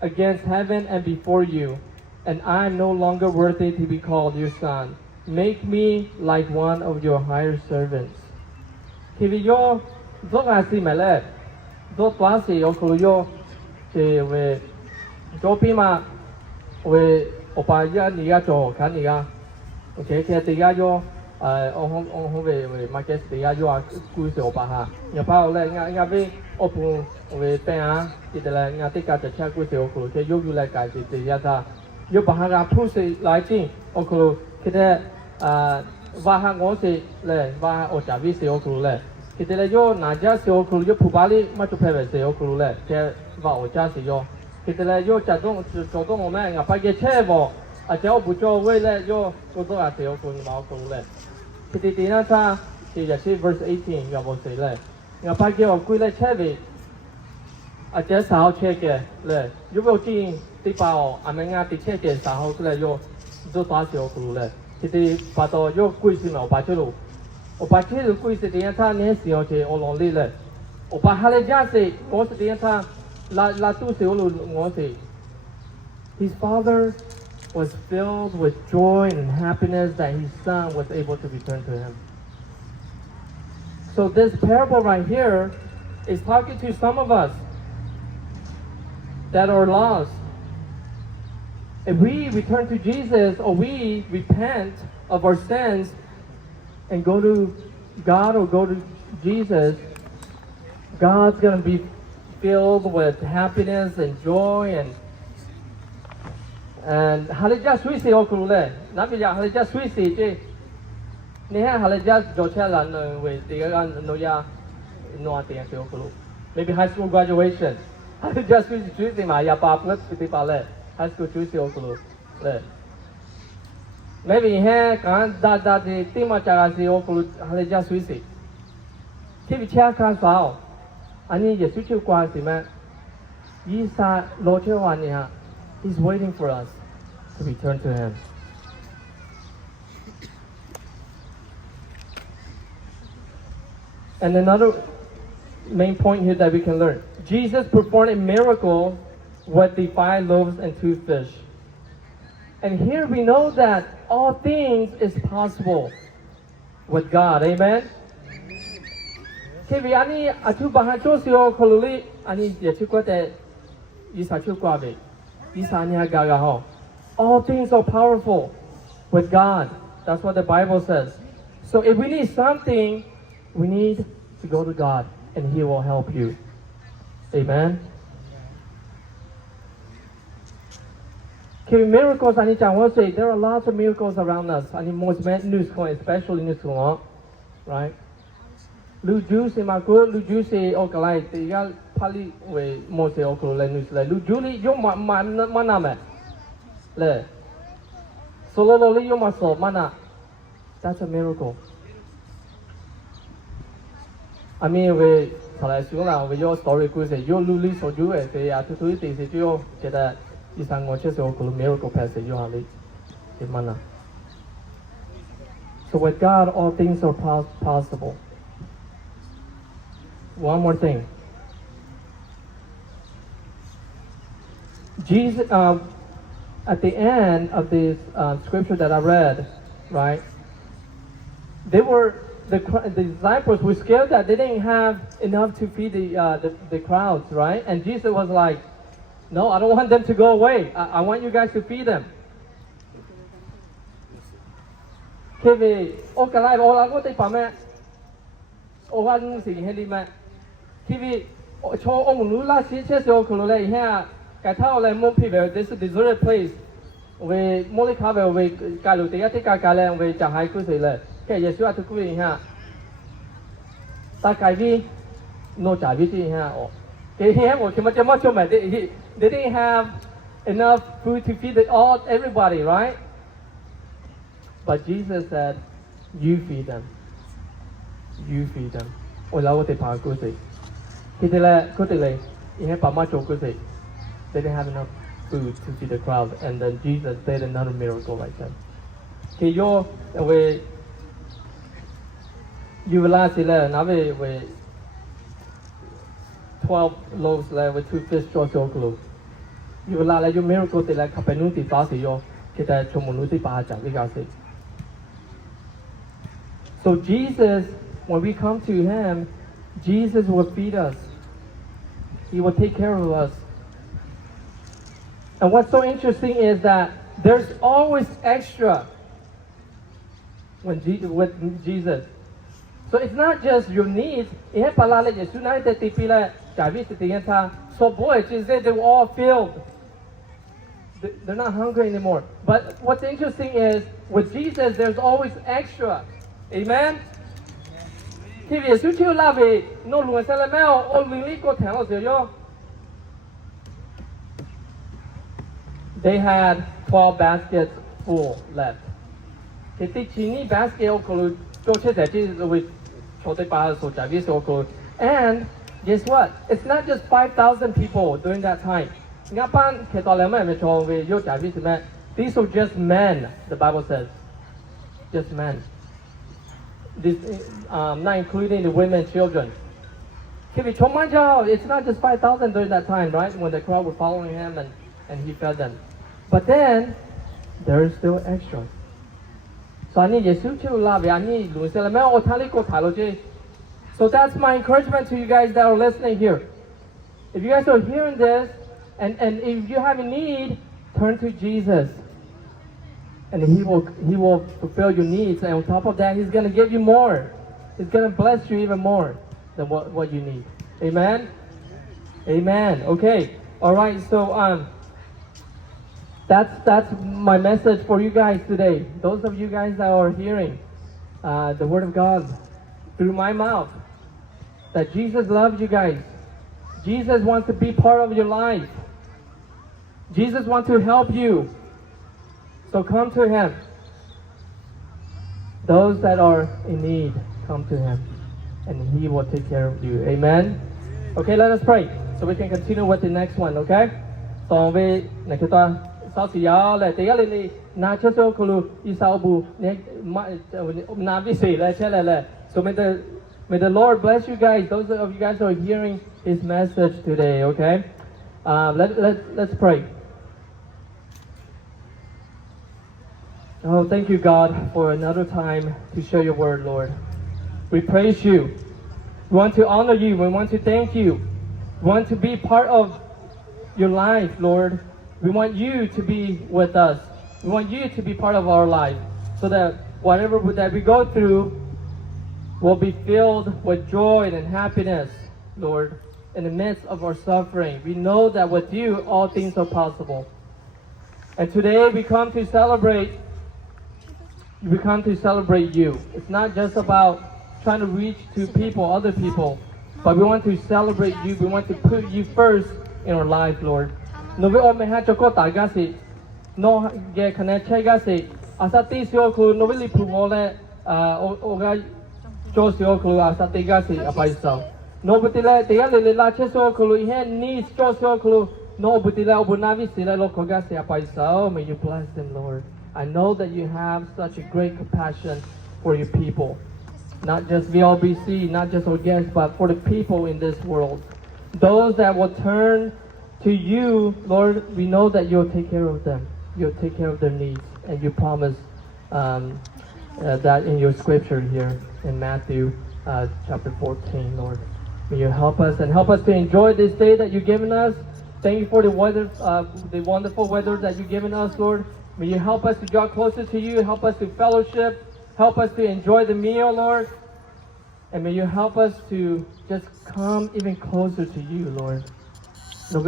against heaven and before you, and I am no longer worthy to be called your son. Make me like one of your hired servants. Kiviyo zogasi mele zotwasi okuluyo we jopima we opaya niya jo kaniya. Okay, kaya tiga yo we market tiga yo kuise opaha. Nyapa ole nga be opu we pea itala nga tika cha kuise okulu ke yo like kai tiga ta yo bahaga puse like okulu kede vaha ngose le vaha ochavi se okulu le kitele yo naja se okulu yo phubali matu phebe se okulu le ke va ocha se yo kitele yo chadong chodong o ma nga pa ke chebo a chao bu cho we le yo odo a se okulu ma okulu le kititi na ta ti ya si verse 18 ya bo se le nga pa ke o kui le chebe a che sao che ke le yo bo tin ti pa o a me nga ti che ke sa ho le yo do ta se okulu le Kiti pato yo kuisi na opa chelo, opa chelo kuisi dia ta ne sio che olong le, opa hale jase os dia ta la tu se olu ngose. His father was filled with joy and happiness that his son was able to return to him. So this parable right here is talking to some of us that are lost. If we return to Jesus or we repent of our sins and go to God or go to Jesus, God's going to be filled with happiness and joy and halija suisi okulule. Nabiya halija suisi je. Neha halija jocha la no we tiga no ya no atia se okulu. maybe high school graduation. Just choosing my papa to high school choosing maybe here can that the team just choosing. Keep check us out. I need you to quality man. Isa Lochewania is waiting for us to return to him. And another main point here that we can learn. Jesus performed a miracle with the 5 loaves and 2 fish. And here we know that all things is possible with God. Amen? Okay, ani atu bahan chosio koluli ani yechukwate isachukwabe. Isanya gaga ho. All things are powerful with God. That's what the Bible says. So if we need something, we need to go to God and He will help you. Amen. Okay, miracles, I need to say there are lots of miracles around us. I need more news, especially news, right? Lu juice in my good, lu juice okalai, the yal pali way more say okolo news like lu julie, you maname. Le. Solo you must solve mana. That's a miracle. I mean, we with your story, you lose or do it. They are to do it. If you get that, is an miracle passage you have it. Mana. So with God, all things are possible. One more thing. Jesus, at the end of this scripture that I read, right? The disciples were scared that they didn't have enough to feed the crowds, right? And Jesus was like, no, I don't want them to go away. I want you guys to feed them. Kevin, okay, live all I go to Pame. Oh, I don't see him. Kevin, show on Lula, see, just your colleague here. Katao, like more people, this is a deserted place. We Molly cover, we Kalu, the Yatika Kalan, we Jahai Kusile. Okay, yes, you have to go in here. Takaivi, no Javiti here. They didn't have enough food to feed everybody, right? But Jesus said, you feed them. You feed them. They didn't have enough food to feed the crowd, and then Jesus did another miracle like that. Okay, you realize we 12 loaves with 2 fish short glue. You realize your miracle they like Kapanuti Basio, Kita Chomonuti Baja, we got it. So Jesus, when we come to Him, Jesus will feed us. He will take care of us. And what's so interesting is that there's always extra with Jesus. So it's not just your needs. So boy, they were all filled. They're not hungry anymore. But what's interesting is with Jesus, there's always extra. Amen. They had 12 baskets full left. And guess what? It's not just 5,000 people during that time. These are just men, the Bible says. Just men. This, not including the women and children. It's not just 5,000 during that time, right? When the crowd were following him and he fed them. But then, there is still extra. So I need Jesus to love you. I need So that's my encouragement to you guys that are listening here. If you guys are hearing this, and if you have a need, turn to Jesus. And He will fulfill your needs. And on top of that, He's going to give you more. He's going to bless you even more than what you need. Amen? Amen. Okay. All right. So that's my message for you guys today. Those of you guys that are hearing the Word of God through my mouth, that Jesus loves you guys. Jesus wants to be part of your life. Jesus wants to help you. So come to Him. Those that are in need, come to Him. And He will take care of you. Amen? Okay, let us pray. So we can continue with the next one, okay? So we, nakita, sa siya, le, tiga li, na cheso kulu, isa ubu, na visi, le, chele, le. So may the Lord bless you guys. Those of you guys who are hearing His message today, okay? Let's pray. Oh, thank you, God, for another time to share your word, Lord. We praise you. We want to honor you. We want to thank you. We want to be part of your life, Lord. We want you to be with us. We want you to be part of our life so that whatever that we go through will be filled with joy and happiness, Lord, in the midst of our suffering. We know that with you, all things are possible. And today we come to celebrate you. It's not just about trying to reach to people, other people, but we want to celebrate you. We want to put you first in our life, Lord. No we ome ha choko ta ga si no ge khane chai ga si asa ti sio khu no we li phu mo le o ga cho sio khu asa ti ga si apai sa no but le te ya le la che sio khu he ni cho sio khu no but le obu na vi si le lo ko ga si apai sa. May you bless them, Lord. I know that you have such a great compassion for your people. Not just VLBC, not just our guests, but for the people in this world. Those that will turn to you, Lord, we know that you'll take care of them. You'll take care of their needs. And you promise that in your scripture here in Matthew chapter 14, Lord. May you help us and help us to enjoy this day that you've given us. Thank you for the weather, the wonderful weather that you've given us, Lord. May you help us to draw closer to you, help us to fellowship, help us to enjoy the meal, Lord. And may you help us to just come even closer to you, Lord. And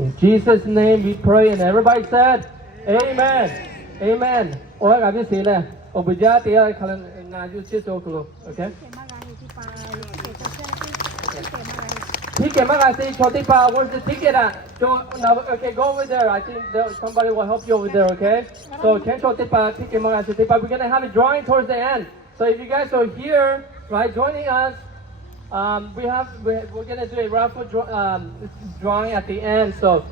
in Jesus' name we pray, and everybody said, Amen. Amen. Okay? Ticket magazine, Chotipa, where's the ticket at? Okay, go over there. I think somebody will help you over there, okay? So, Chotipa, ticket magazine, we're gonna have a drawing towards the end. So, if you guys are here, right, joining us, we're gonna do a raffle drawing at the end. So,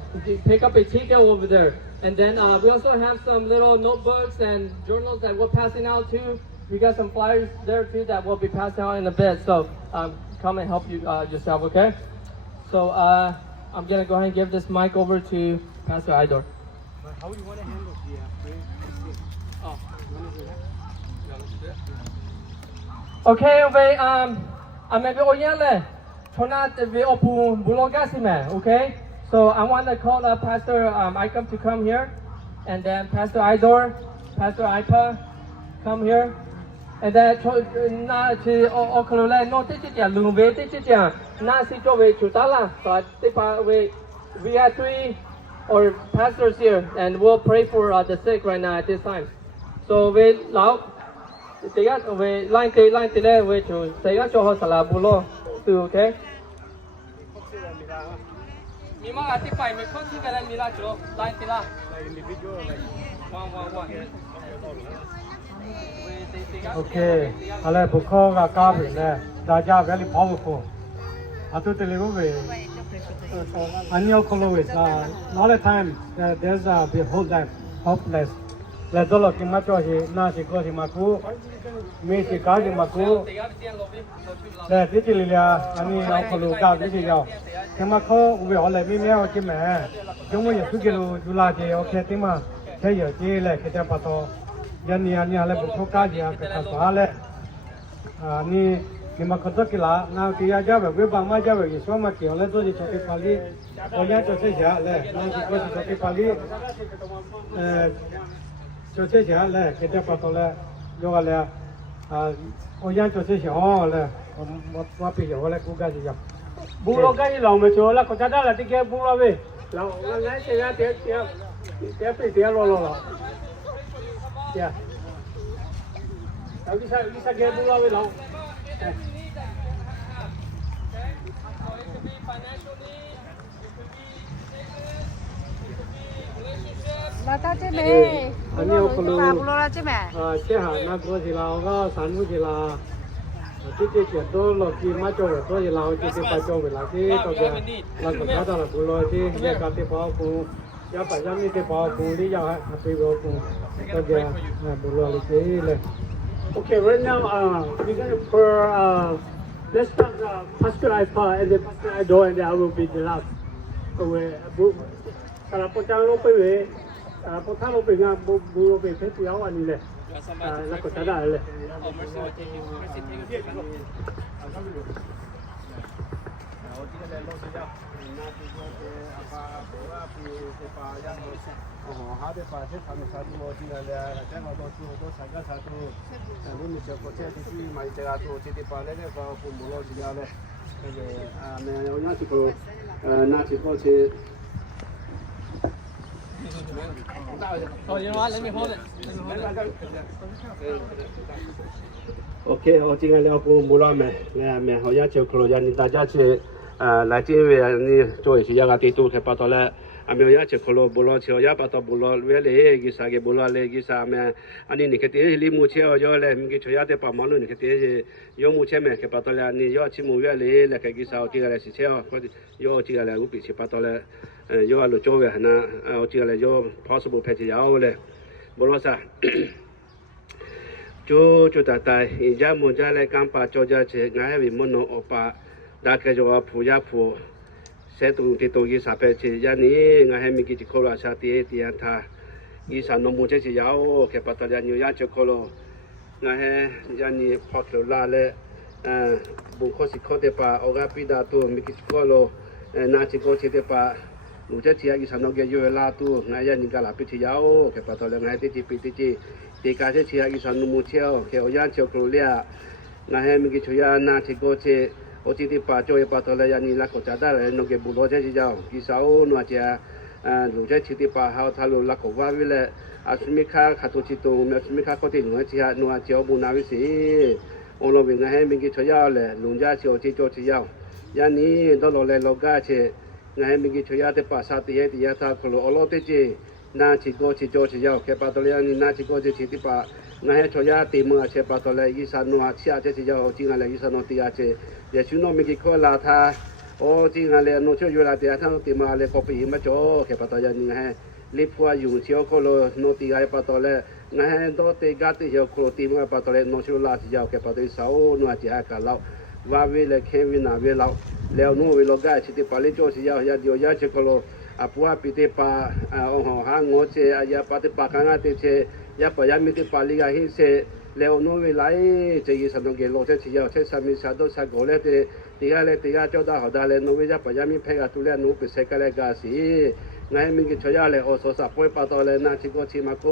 pick up a ticket over there, and then we also have some little notebooks and journals that we're passing out too. We got some flyers there too that we'll be passing out in a bit. So, come and help you yourself, okay? So I'm gonna go ahead and give this mic over to Pastor Idor. How do you want to handle the Okay, I'm maybe oyale. Chona we open bulogasime, okay? So I want to call Pastor Icam to come here, and then Pastor Idor, Pastor Ipa, come here. And then na chi okolole no te chi lu ve te chi na si cho ve chutala but we have 3 or pastors here, and we'll pray for the sick right now at this time. So we lao te ga we line te le we chu te ga cho ho sala bulo tu, okay? Mi ma ati pai me ko ti ga la mi la cho line te la one. Okay, ale bukho ga ka bi le da ja very powerful. Atu te le go be anyo kolo is all the time there's a be hopeless. Le dolo ki ma cho hi na si ko si ma ku mi si ka ji ma ku le ti ti le ya ani au kolo ka bi ji yo ke ma kho we all le mi me o chi me jong mo ye su ke lo ju la je okay ti ma che ye ji le ke ta pa to yani ale bukho ka ji ka ka sa le ni ma ko to ki la na ki ya ja we ba ma ja we so ma ki le to ji choke pali o ya to se ja le na ki ko si choke pali cho se ja le ke ta pa to le yo ga le o ya to se ja ho le mo pi yo le ku ga ji ja bu lo ga yi lo me cho la ko ta da la ti ke bu lo we la la se ya te pe te lo. Yeah. Lisa get bulo we lo. là ta chứ mẹ Anh yêu con luôn. bà bùlô là chứ mẹ Che ha na ko ji lao ga san mu ji la. Ti ti che do lo ki ma cho do ji lao ti ti pa cho we la ti to ga. La ko ta la bulo ti ye ka ti pa ku. Ya pa ya mi ti pa ku li ya ha pe ro ku. To ga bulo li ti le. Okay, right now, we're going to pour, let's start Pastor Ipa and then Pastor Ido and then I will be the last. So Sarah Potang Lope, Potang Lope, Bulope, Petu, and Ile. La Cotada. Hade pase kami satu modi ala jangan dosu sangat satu ini seperti itu mai teratur jadi pada ni kalau pemula juga le menyanya cikgu nak cikgu si Oh, you know what? Let me hold it. Okay, 我今天聊pemula me好像cikgu yang大家去来这边你做一些那个地图去把到了。Ame ya che kholo bolo che ya pata bolo we le gi sa ge bolo le gi sa me ani ni ke te li mu che yo le mi ge cho ya te pa ma lu ni ke te yo mu che me ke pata le ni yo chi mu we le ke gi sa o ti ga le si che o yo ti ga le u pi che pata le yo lo cho we na o ti ga le yo possible pe che ya o le bolo sa cho ta ta ja mu ja le kam pa cho ja che nga vi mo no o pa da ke jo pu ya pu sẽ tụ thì tụ cái sạp chỉ gia ní ngày hôm nay chỉ có là sao thì tha cái sản nông muốn chỉ giáo cái bắt đầu nhiều gia chỉ có là ngày hôm gia ní phát là lệ bụng khó xịt khó để pa ở cái pi đa tụ mình chỉ có là na chỉ có chỉ để pa lúc chỉ cái sản nông cái nhiều là tụ ngày gia ní cái là pi chỉ giáo cái bắt đầu là ngày thì pi thì cái chỉ cái sản nông muốn chiao cái ở gia chỉ có là ngày hôm nay chỉ gia na chỉ có chỉ ở chỉ pa cho pa thôi là như là có trả đã là nó cái bù lót chỉ giàu cái sau nó chỉ lúc chỉ pa hao thà lúc là có vào với lại sumi kha khát tôi chỉ tôi mà sumi kha có thể nó chỉ ở bù nào với gì ông nó về ngày mình cái cho giàu là lúc chỉ cho giàu như đó là lo gà chỉ ngày mình cái cho giàu thì pa sát thì thà có lo lo chỉ na chỉ có chỉ cho giàu cái pa thôi là na chỉ có chỉ pa ngày cho giàu thì mà chỉ pa thôi là cái sản nó chỉ giàu chỉ là cái sản nó thì chỉ giờ chúng nó mình cái khó là tha, chỉ là lấy nó cho vô là tiền thằng tiền mà lấy copy mà cho cái bắt đầu giờ như thế, lấy qua dùng chiếu khó lo nó tiền cái bắt đầu là ngày đó tiền gạt thì giờ khó tiền mà bắt đầu là nó cho là thì giờ cái bắt đầu sáu nó chỉ hai cái lâu, và về là khi về nào về lâu,แล้วนู้về lâu cái chỉ để lấy cho thì giờ điều giờ chỉ có lo, bữa bị để ông họ hàng ngõ chế, giờ bắt để cái ngã để chế, giờ bây giờ mình để lấy cái hình chếแล้วนู้นเวลาจะยิ่งสนุกเกล้าจะเชี่ยวใช้สามีสาธุสากลเลยตีอะไรตีอะไรเจ้าตาหัวตาเลยนู้นวิจารณ์พยายามมีเพลงตัวเล่นนู้นเป็นเสกอะไรกันสิไงมีกิจวัตรเลยโอ้สาวป่วยปะตอเลยน่าชิโกชิมาโก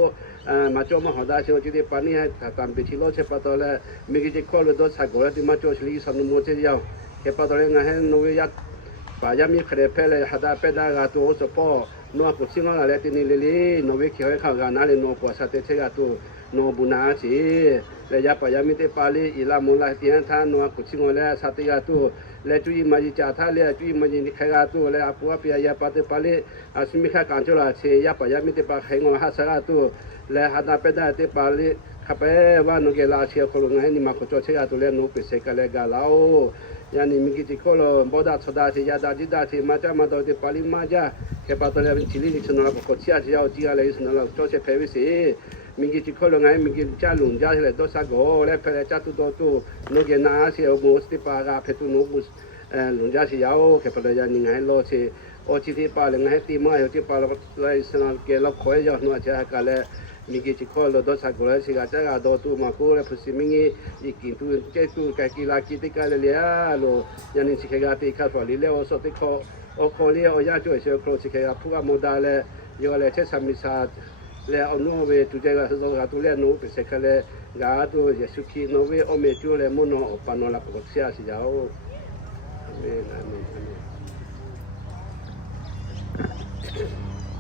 มาโจมาหัวตาเชี่ยวจีดีปานี่ให้ทำไปชิโลเชปะตอเลยมีกิจข้อเลยตัวสากลเลยที่มาโจชิลิสนุกโมเชียวเก็บปะตอเลยไงให้นู้นวิจารณ์พยายามมีเครปเลยหัวตาเป็นอะไรตัวสปอนัวกุชิงอะไรที่นี่เลยนู้นวิเขียวให้เขากันนั่นเลยนัวปัวสัตย์เชื่อตัวนัวบุญนาสิเลยยับพยายามมีแต่ปาลีอีลามุลาเตียนท่านนัวกุชิงเลยสัตย์ยาตัวเลยจุยมาจิจ่าท่าเลยจุยมาจินิขยาตัวเลยอาปัวพิยาปาเตปาลีอาสมิขการจุลาเชียยับพยายามมีแต่ปาเขงอหัสระตัวเลยหัดาเป็นได้แต่ปาลีขับไปว่านุเกลาเชียคนงานนี่มาขจรเชียตัวเลยนู้เป็นเสกเลยกาลาวยันนี่มีกิจข้อเลยบ่ได้สดาเชียดาจิดาเชียมาจ้ามาตัวแต่ปาลีมาจ้าแค่ปาตัวเลยเป็นชิลินิชนเราขจรเชียเชียจีอะไรสนเราโจเชเพวิสีมีกิจข้อเลยไงมีกิจจ้าหลุมจ้าเลยตัวสักโก้เลยเพลจ้าตัวนุเกน่าเชียมุสติปากาเพตุนุบุสหลุมจ้าเชียวแค่ปาตัวยันนี่ไงโลเชียโอจิติปาเลยไงตีมาอยู่ที่ปาเลยสนเกลเราคอยยอดนัวเชียกันเลยมีกิจข้อเราตัวสักโก้เลยสิกาจ้าตัวตัวมาโก้เลยพุสิมิงี้อีกินตัวเจ้าตัวแกกีฬากิจการเลยโลยันนี่สิกาตีข้าวลิเลโอสติข้อโอโคลีโอยาจ่วยเชียวโครสิกาผู้ว่าโมดาเลยโยเลยเชสามิซาแล้วเอาโนเวตุเจกาสโซกาตุเลโนเป็นเสกเลยกาตัวเยซูคริสต์โนเวโอเมจูเลยมุโนอปานอลาปกเสียสิยาวอาเมนอาเมน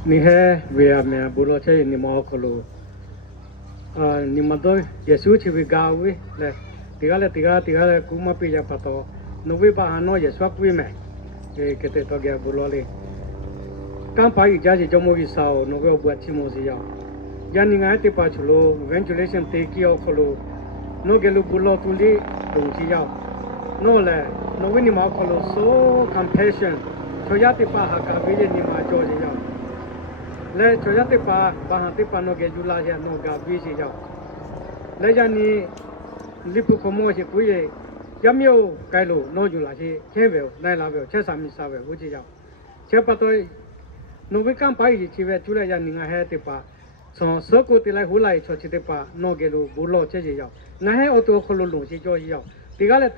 นี่แฮเวียเมียบุรุษใช่นิมอคลู你们都也收起为高位来，这个嘞，古么比较不多，那尾巴还弄也说贵买，给这多给不落嘞。刚把一家是这么一烧，那个不起么是要，人家还得把出路，ventilation 得给要出路，那个路不落土里东西要，那嘞，那为你们出路 so compassion， 所以得把哈咖啡的你们做是要。来，主要的把行的把那个就拉下那个比是要，来家你你不可摸些贵的，也没有盖路，那就那些钱不，那那不，钱上面少不，我只要，钱不多，那为刚把一些钱出来家你还得把，从社会的来回来出去的把那个路不老这些要，那还我都可能东西做要，这个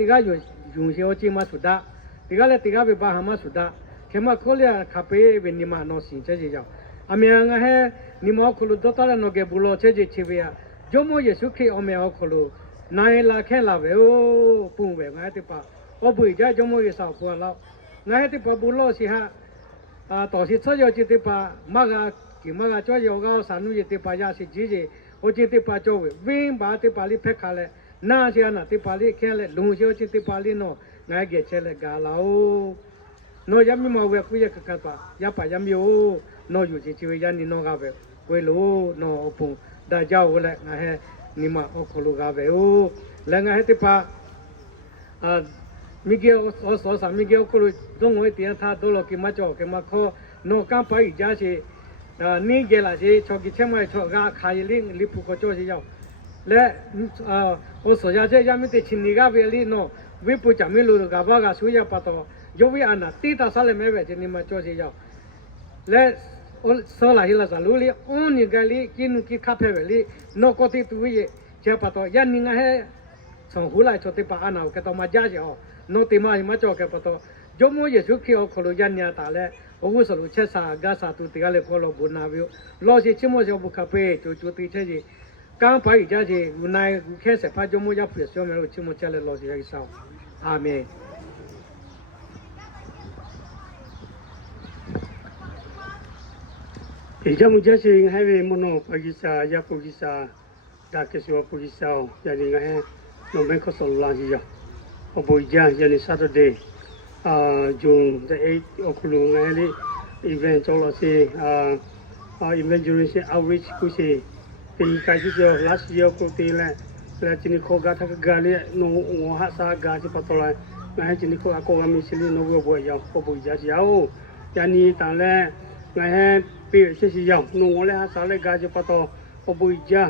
用些我起码出的，这个被把他们出的，起码可能咖啡为你们弄新这些要。আমি আহে নিমা খলু দতালে নগে বুলো চেজে চিবিয়া জমো ইয়েসু খে ওমে ও খলু নাই লা খে লাবে ও পুবে গাতে পা ও বুই যা জমো ইয়েসা পুয়া লাও গাতে পা বুলো সি হা তসি ছজো জিতে পা মাগা কি মাগা চয়ো গাও সানু জিতে পা যা সি জিজে ও জিতে পা চোবে উইন বাতে পালি ফে খালে না সিয়া না তে পালি খেলে লুংসিও জিতে পালি নো গায় গে ছেলে গালাও নো ইয়ামি মাওয়ে কুয়ে কাকাপা ইয়াপা ইয়ামিও no yu chi chi ya ni no ga be we lo no opun da ja wo le nga he ni ma o ko lo ga be o le nga he te pa mi ge o so sa mi ge o ko lo dong we tian tha do lo ki ma cho ke ma kho no ka pa yi ja chi ni ge la chi cho ki chen mai cho ga kha yi li pu ko cho chi yao le o so ya che ya mi te chin ni ga be li no we pu cha mi lo ga ba ga su ya pa to yo we ana ti ta sa le me be chi ni ma cho chi yao le so la hila saluli oni gali kinu ki kapeveli no koti tuye che pato ya ninga he son hula chote pa ana ke to ma ja jo no te ma cho ke pato jo mo yesu ki o kholo ya nya ta le o wu so lu che sa ga sa tu ti ga le ko lo bu na bi lo si chimo jo bu ka pe chu chu ti che ji ka pa yi ja ji u nai u ke se pa jo mo ya pu so me lo chimo che le lo si ya sa amen Ijamu jasi ngahe mono pagisa ya pagisa da keswa pagisa ya ni ngahe no me ko sola ji ya obo ja ya ni Saturday June the 8th okulu ngahe ni event all se evangelism outreach ku se ti ka ji jo last year ko ti la chini ko ga tha ga le no ngo ha sa ga ji patola ngahe chini ko ko ga mi sili no bo ya obo ja ya o ya ni ta le ngahe pe se si yao no ngole ha sa le ga je pato obu ja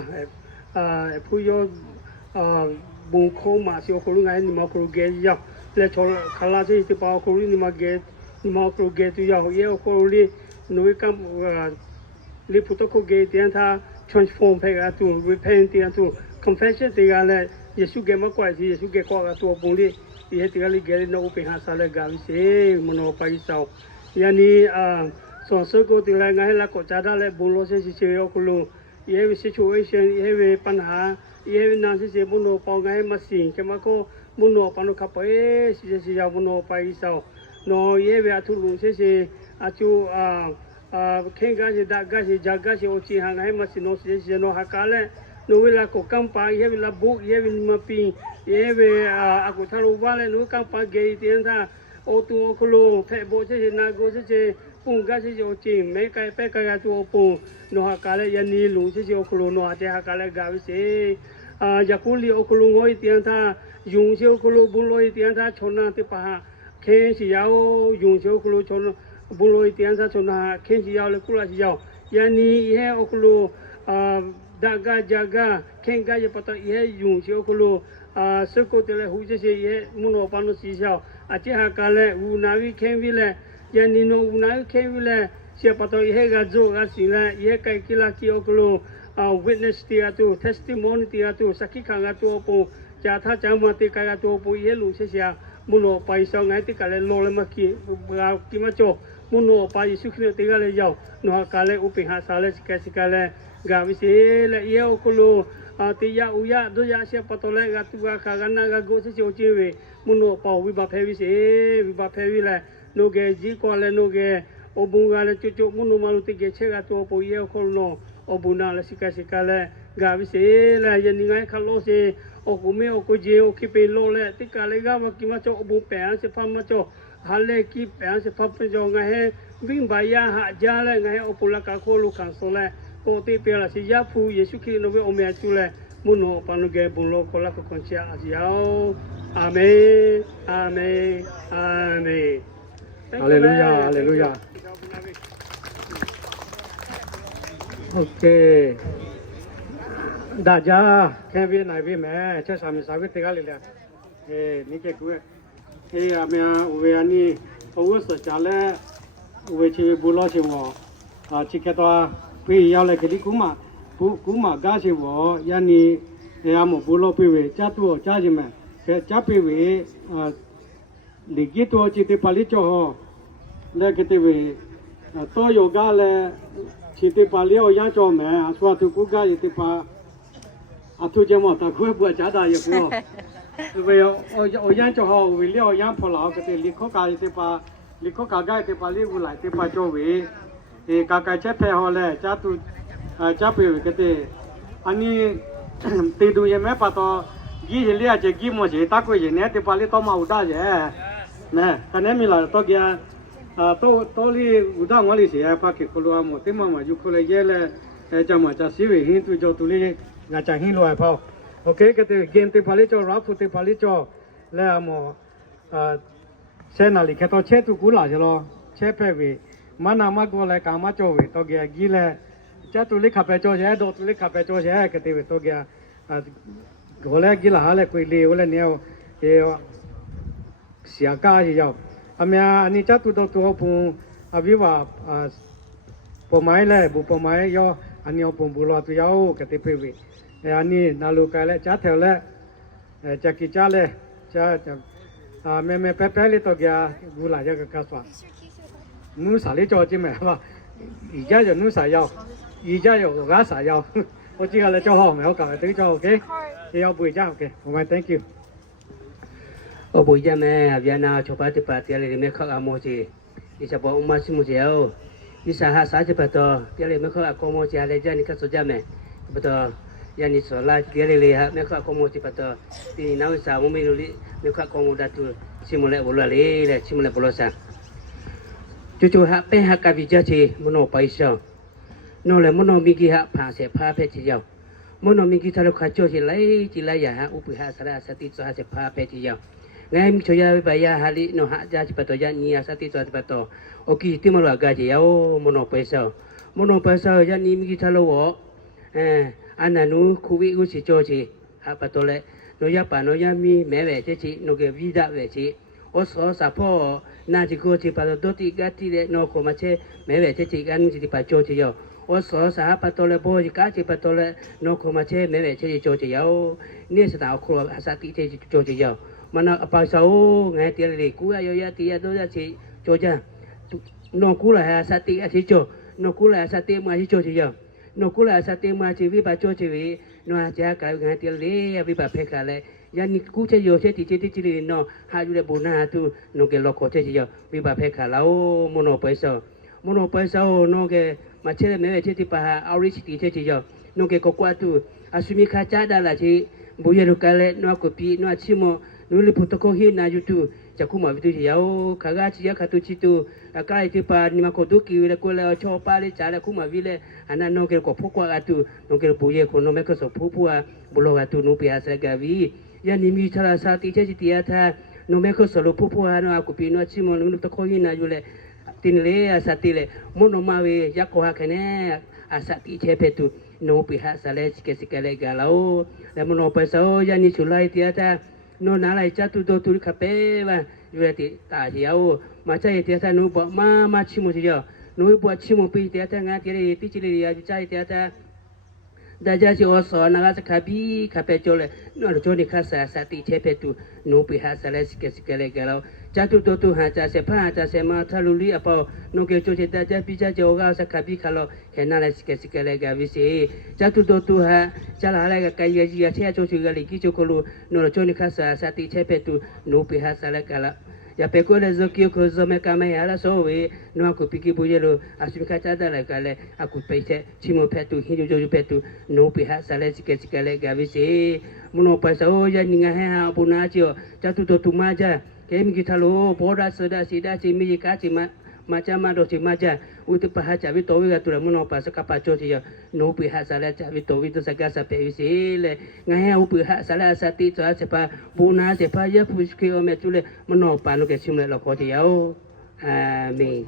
pu yo bu ko ma si o ko lu ngai ni ma ko ge ya le chol khala se ti pa ko ni ma ge tu ya ye ko li no we kam li pu to ko ge tian tha transform pe ga tu repent tian tu confession ti ga le yesu ge ma kwa si yesu ge ko ga tu bu li ye ti ga li ge no pe ha sa le ga li se mo no pa i sao ya ni so so ko ti la ngai la ko cha da le bu lo se si che yo ko lu ye situation ye we pan ha ye na si se bu no pa ngai ma sin ke ma ko bu no pa no ka pa e si ya bu no pa i sao no ye we a thu lu se a chu khen ga si da ga si ja ga si o chi ha ngai ma si no si no ha ka le no we la ko kam pa ye we la bu ye we ma pi ye we a ko tha lu ba le no kam pa ge ti tha o tu o ko lu phe bo se na go se pung ga si jo chi me kai pe ka ga tu pu no ha ka le ya ni lu si jo ko lu no ha te ha ka le ga wi se ya ku li o ko lu ngoi tian tha yung si o ko lu bu loi tian tha chon na ti pa ha khen si ya o yung si o ko lu chon bu loi tian tha chon na khen si ya le ku la si ya ya ni ye o ko lu da ga ja ga khen ga ye pa ta ye yung si o ko lu se ko te le hu si ye mu no pa no si xiao a che ha ka le u na wi khen wi le ya ni no una ke wile sia pato he ga zo ga si la ye kai kila ki oklo witness ti atu testimony ti atu saki kha ga tu po cha tha cha ma ti ka ga tu po ye lu se sia muno pai so ngai ti ka le lo le ma ki ga ki ma cho muno pai su khri ti ga le yao no ka le u pi ha sa le si ka le ga wi se le ye oklo ti ya u ya do ya sia pato le ga tu ga ka ga na ga go se jo chi we muno pa wi ba phe wi se wi ba phe wi le no ge ji ko le no ge obu ga le chu chu mu no ma lu ti ge che ga to po ye ko no obu na le sika le กาวิเศษเลยยันนี่ไงขันโลเสโอ้กูไม่โอ้กูเจโอ้คิดไปโลเลยที่กาเลยก็ว่ากิมาโจอบุแปะเสพมาโจฮัลเลกิแปะเสพไปโจไงให้วิ่งไปยาหาจาเลยไงให้โอปุลกาโคลูขันโซเลยโอติเปล่าสิยาฟูเยซูคริสต์โนเวโอเมียจูเลยมุนโอปานุเกบุญโลโคลักคอนเชียอาเซียวอาเมนอาเมนอาเมน 哈利路亚，哈利路亚。OK， 大家看边哪边买，这上面啥个这个来了？你给过？阿妹啊，为你，我是家嘞，为去不老些我，去给他可以要来给你姑妈，姑妈干些我，让你，阿么不老卑微，家多家人们，家卑微你几多去的巴黎做好，那个的为，多有家嘞，去的巴黎要养做咩？说都国家也的巴，都这么大块不家大也不，为我养做好，为了养破老个的，离口家也的巴，离口家家的巴黎过来的巴做为，家家这配好嘞，家都家配为个的，安尼对都也没把到。几日里啊，这几毛钱打过去，那的巴黎到马武大去，那看那米了，到家到里武大我里些，把给可罗么，对嘛嘛就可来也嘞，咱们这西北人都叫都里，俺这很乱跑，OK，个的见的巴黎叫拉夫的巴黎叫，来么在哪里看到车都过来去了，车牌位，马那马过来干嘛叫位，到家几嘞，这都里卡牌叫些，到都里卡牌叫些，个的位到家后来给了下来归类，后来你要下家去要，你这都做不比话不买嘞，不买要，你要不落都要个的配位，你那路改嘞，这条嘞，这几家嘞，这咩白白嘞到家古来这个干啥？弄啥嘞做这么吧？一家就弄啥要，一家有干啥要？我这个来做好没有搞对做 OK。要不一样 OK， 我们 Thank you。我不一样咩，原来出发的把店里面靠阿摩子，你说不我们是木匠，你啥哈啥就不多，店里面靠阿公摩子来讲你看说讲没，不多，要你说啦，店里哈没靠阿公摩子不多，你那为啥我们里没靠阿公摩子都是木来不落哩嘞，是木来不落啥，就哈被哈咖啡家去，木诺白烧，诺来木诺米基哈爬些爬配起要。มโนมิกิทารุขจจิไลจิไลยาอุปหาสระสติสหัสภาเปติยาไงมิชยาวิปยาหาลิโนหะจาจิปโตยานียสติสหัสปโตโอกิติมโลกาจิยามโนเปเซามโนเปเซายานิมิกิทารุวอันนันุคุวิอุสิโจจิหะปโตเลโนยาปาโนยามีแมเวเจจิโนเกวิดาเวจิโอสอสะพ่อนาจิโกจิปโตโตติกาติเลโนโคมาเชแมเวเจจิกันจิปโจจิยา我说啥把多了包，家己把多了，拿空嘛车买买车就做就有，你是打空了，啥地车就做就有，嘛那把手哎店里股啊有呀地啊都要去做着，拿股了还啥地啊去做，拿股了啥地嘛去做就有，拿股了啥地嘛去为把做就为，拿家搞哎店里啊为把配下来。ยันกูจะอยู่เช่นที่ที่นี่เนาะหาอยู่ในบุญนะtuนกเกล็อกเช่นที่อยู่วิบากเพคาแล้วมโนไปเสามโนไปเสานกเกมาเชื่อแม่เช่นที่ป่าเอาริสิติเช่นที่อยู่นกเกก็กว่าtuอาสุมิข้าจ้าดาละที่บุญรุกาเลนกปีนกชิโมนุลิพุทธโคหินาอยู่tuจะคุ้มวิตุที่อยู่ข้าราชการข้าตุชิตุอาการที่ป่านี่มาโคดุกิวิเลโคเลชอบป่าเลจ่าเลคุ้มวิเลอันนั้นนกเกก็พกว่าtuนกเกบุญคนนกเมก็สอบผู้ว่าบุโลกาtuนุปิอาศัยกาวียันนิมิตราสาติเจจิติอาธาโนเมก็สรุปผู้ว่าโนอากุปีโนชิโมนุตะโคยินาอยู่เลยตินเลอาสติเลยมโนมาเวยักโคหะคะเนอาสติเชเปตุโนปิหะสะเลสิเกสิกะเลกาลาโอแล้วมโนไปซาโอยันนิสุไลติอาธาโนนาไลจัตุโตตุริคาเปวะอยู่เลยติตาเหียวมาใจติอาธาโนบ่มาชิโมจิยอโนบ่ชิโมปีติอาธางาติเลติจิเลยาใจติอาธา大家就我说那个是卡比做了，那做你看啥啥地铁配度，努比哈啥来是个来个了，家都哈家些怕家些嘛，他努力啊包，弄个做些大家比较就个是卡比看了，看那来是个来个为谁？家都哈，家那来个该个车做些个里基就个路，那做你看啥啥地铁配度，努比哈啥来个了。ya pe ko le zo ki ko zo me ka me ya la so we no ko piki bu ye lo asu ka cha da la ka le aku pe se chi mo phe tu hi jo phe tu no pi ha sa le si ke le ga vi se muno pa sa o ya ni nga ha bu na chi o cha tu to tu ma ja ke mi ki tha lo bo da so da si da chi mi ka chi ma cha ma do chi ma ja u tu pa ha cha vi to vi ga tu la muno pa sa ka pa cho chi ya no pi ha sa le cha vi to vi tu sa ka sa pe vi se le nga ha u pi ha sa la sa ti cho se pa bu na se pa ya pu ki o me tu le muno pa no ke sim le lo ko ti ya o amen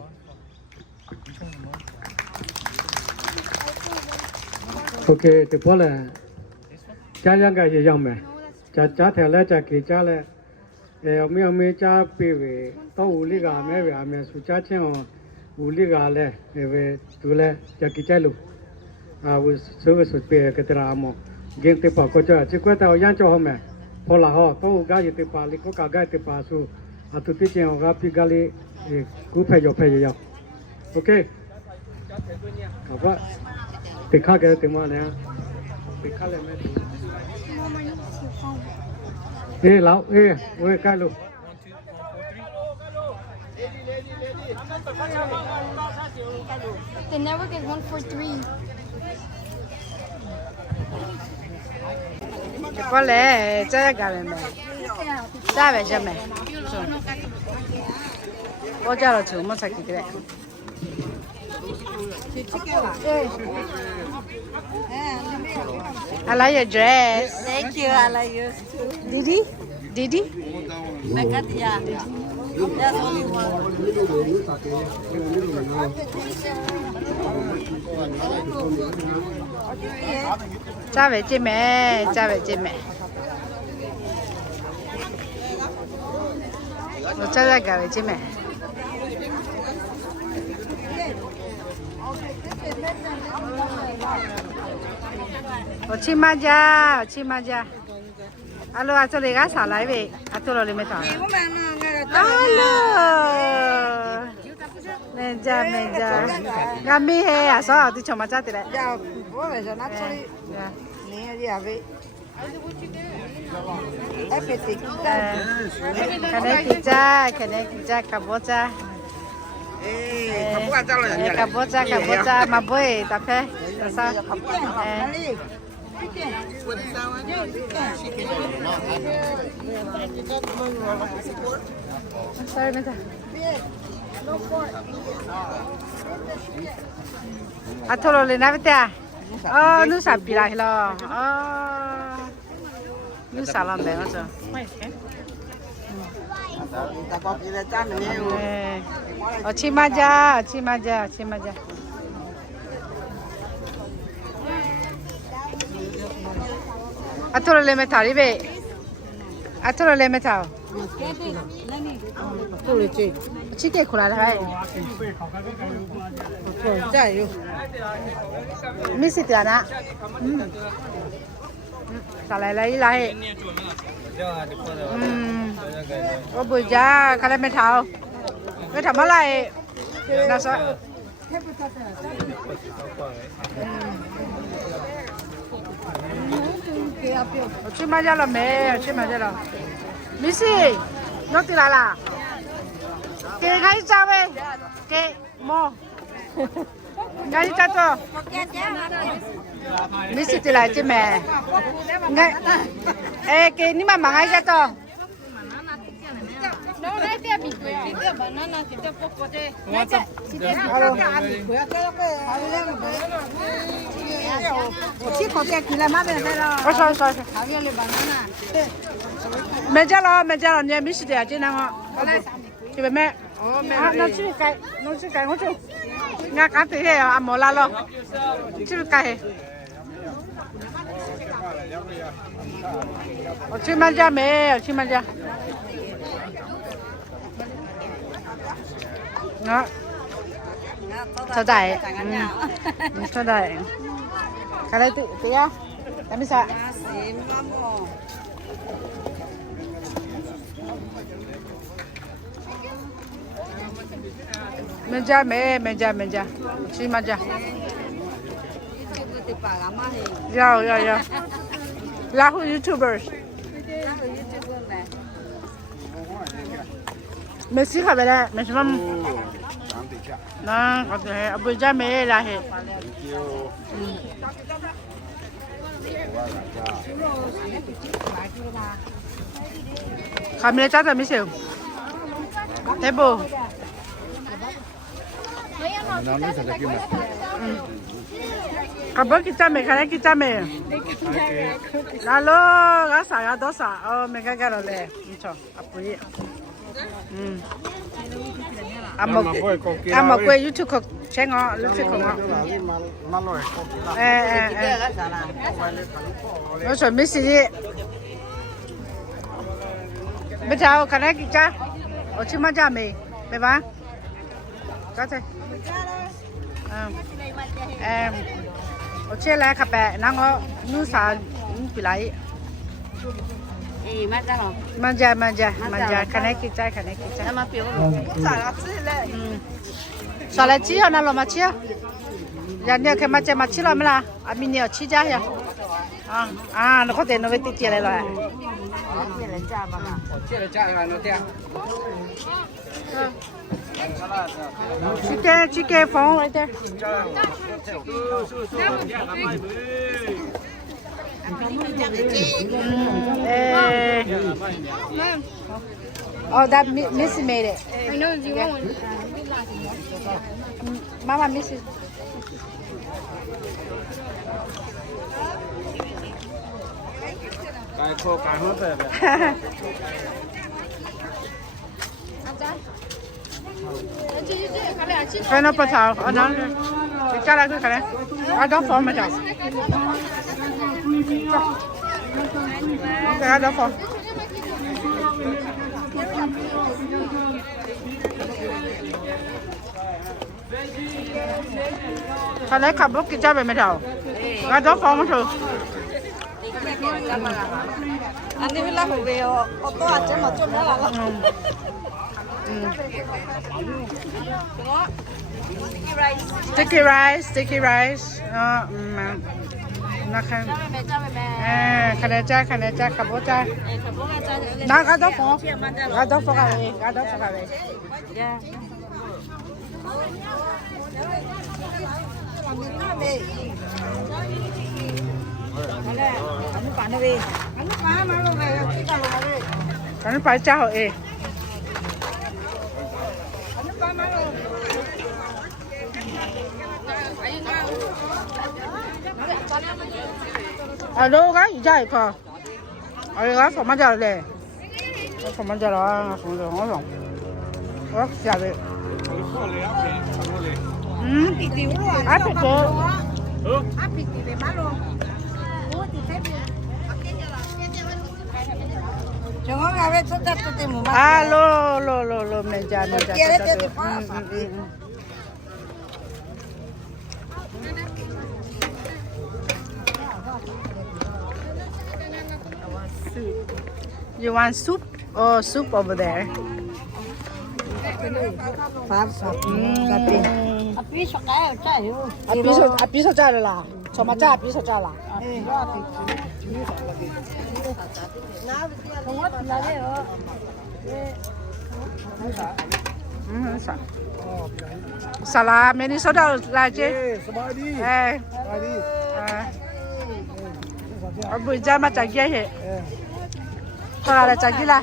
OK， 这波呢，家养个也养没，家条来家给家嘞，没家别位到屋里个没暑假前哦，屋里个嘞，为读嘞家给家路，我所别个得啦么，见得把个家，这块到养着好没，好啦哈，到屋家也得把，你个家得把数，都之前我家比家里，股票也要 ，OK， 好吧。देखा गया तुम्हारे यहाँ देखा ले मैं ये लाओ ये वो क्या लो The network is 143. có lẽ chơi cả bên này ra về cho mẹ có cho là chủ một sạch cái đấy I like your dress. Thank you, I like yours too. Didi? Makatia. There's only one. Cha về chị mẹ, cha về chị mẹ. Cha ra cả về chị mẹ. Chị mà ra. Alo, à, cho lấy gà xả lại về. À, tôi lo lấy mấy thằng. Alo. Mẹ ra. Gà mi hè à, sao đi chồng mà ra thì đấy. Yeah, bố về giờ nó chơi. Nè đi à vậy. Everything. Cái này cà bố cha. Cà bố cha mà bơi tập thế. Sao? Sorry, Meta. À thôi rồi lên nãy à? Nước sạch bị lại lo. Nước sạch làm bể rồi. Ta có cái là cha mình Chi mà ra. À thôi rồi lên Meta đi về. À thôi rồi lên Meta. tôi là chị. Chị kể khổ lại hay. Chạy vô. Miss tiền à? Sao lại lấy? Có buổi ra cái này mới thảo mà lại là sao? Chị mà ra là mẹ, Missy, nó đi lại là cái ngay sao vậy? Cái mò ngay cho tôi Missy đi lại chứ mẹ ngay cái ní mà ngay cho tôi No, right there, because banana, the popote. Chị có cái kia mà bên đây là. Sorry. Había le banana. Mẹ ra là nhà Missy đi à chứ nào chị mẹ nó chỉ cái nó chứ nghe cá thì hay à mỏ la lo chỉ cái chị mà ra đó cho đại cái này tự á em biết sao mình ra chị mà ra yeah Yahoo YouTubers 没事可别的，没什么。那我这不加没啦嘿。还没加的没事。对不？cái bữa kita mày cái này kita mày alo cái sao cái đó sao mày cái rồi nè cho apa ya ama quay YouTube kok cengok lucu kok nó chuẩn bị gì bây giờ cái này kita ở trên mặt mày mày ba có thể我这来看呗，那我弄啥不来？慢点咯。慢点，看那几只，看那几只。那么别了，啥了吃嘞？啥来吃啊？那老么吃？人家看嘛吃嘛吃了没啦？啊，明年要吃家呀？那个店那边地接来了。接了家了，那店。去给放来点。Oh, that Missy made it. I know. Do you want one? Mama, Missy. Cái khô cái hết rồi. Cái nó bắt đầu, nó cái là cái này, đó phồng mà chồng, cái đó phồng, cái này cặp bút cái cha về mà chồng, cái đó phồng mà chồng. anh đi làm hồ về ô tô à chứ mà chôm nó là Sticky rice. Nó khăn. Khăn cha, cặp bút cha. Nó cái đó phồng cái về. Anh phải chào ê. Đâu cái gì vậy cơ? Cái phòng ăn giờ này. Phòng ăn giờ đó, phòng giờ ngon lắm. Rất giá vậy. Áp thịt cô. Lo, menja. You want soup or soup over there? Apiso cha la. Choma cha apiso cha la. Salah, meni soda lah je. Abu jama cagi he. Kalau ada cagi lah.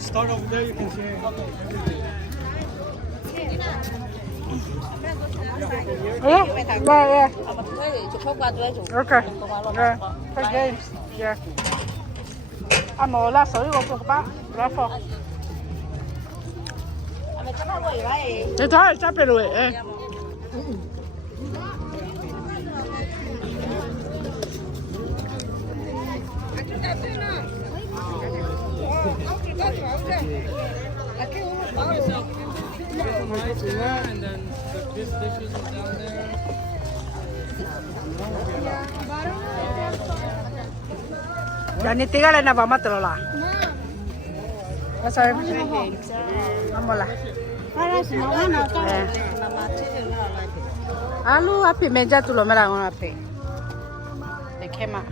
Start over there, you can share. Yeah. Okay. Yeah. Play games. Yeah. Amo la soi của các bạn. Ra phò. Để thôi, chắc phải rồi. And then this dishes is down there. Dan ini tinggal na ba matro la. 我说没啦。阿鲁阿皮没家住了没啦？我阿皮，你看嘛。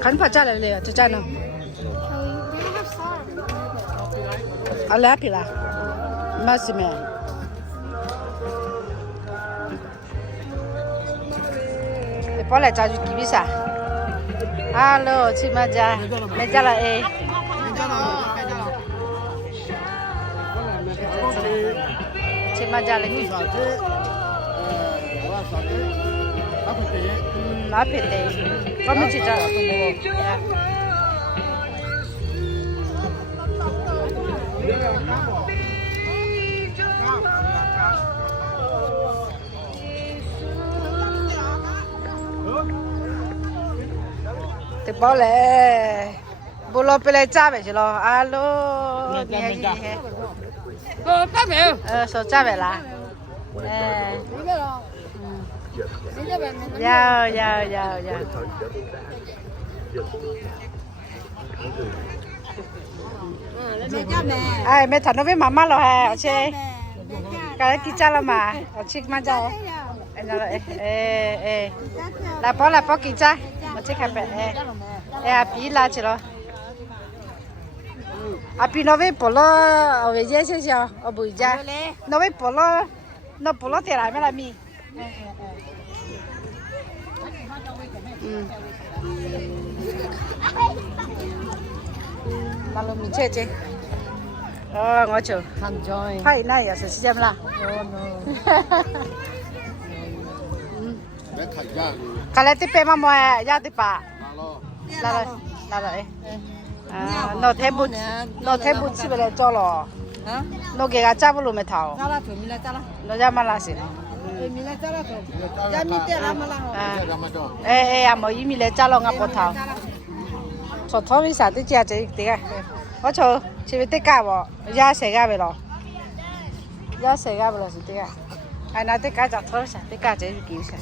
看怕家来了，这家呢？阿来皮啦，没事没。你跑来找就给比啥？Hello， 去没家？没家了哎。去没家了你？阿皮的，我们去找。得包嘞，不老别来炸呗去了。Alo， 你还是你？炸呗。说炸呗啦。哎。要。哎，没谈到为妈妈了还，而且，刚才给家了嘛，我去嘛家。哎，来包给家，我去看呗。哎，阿比拉去了。阿比那位包了，我家谢谢，我不家。那位包了，那包了在哪边来米？那路米切切。哦，我就。嗨，那也是时间啦。看来这边嘛么要的吧？拿了哎。啊，那天不吃不来找了。那给他扎不路没逃。那家嘛那些。哎呀，没米来扎了我不逃。做汤为啥子加这个？我说前面得干不？压谁干不了？压谁干不了是这个？哎，那得干做汤啥？得干这就给啥？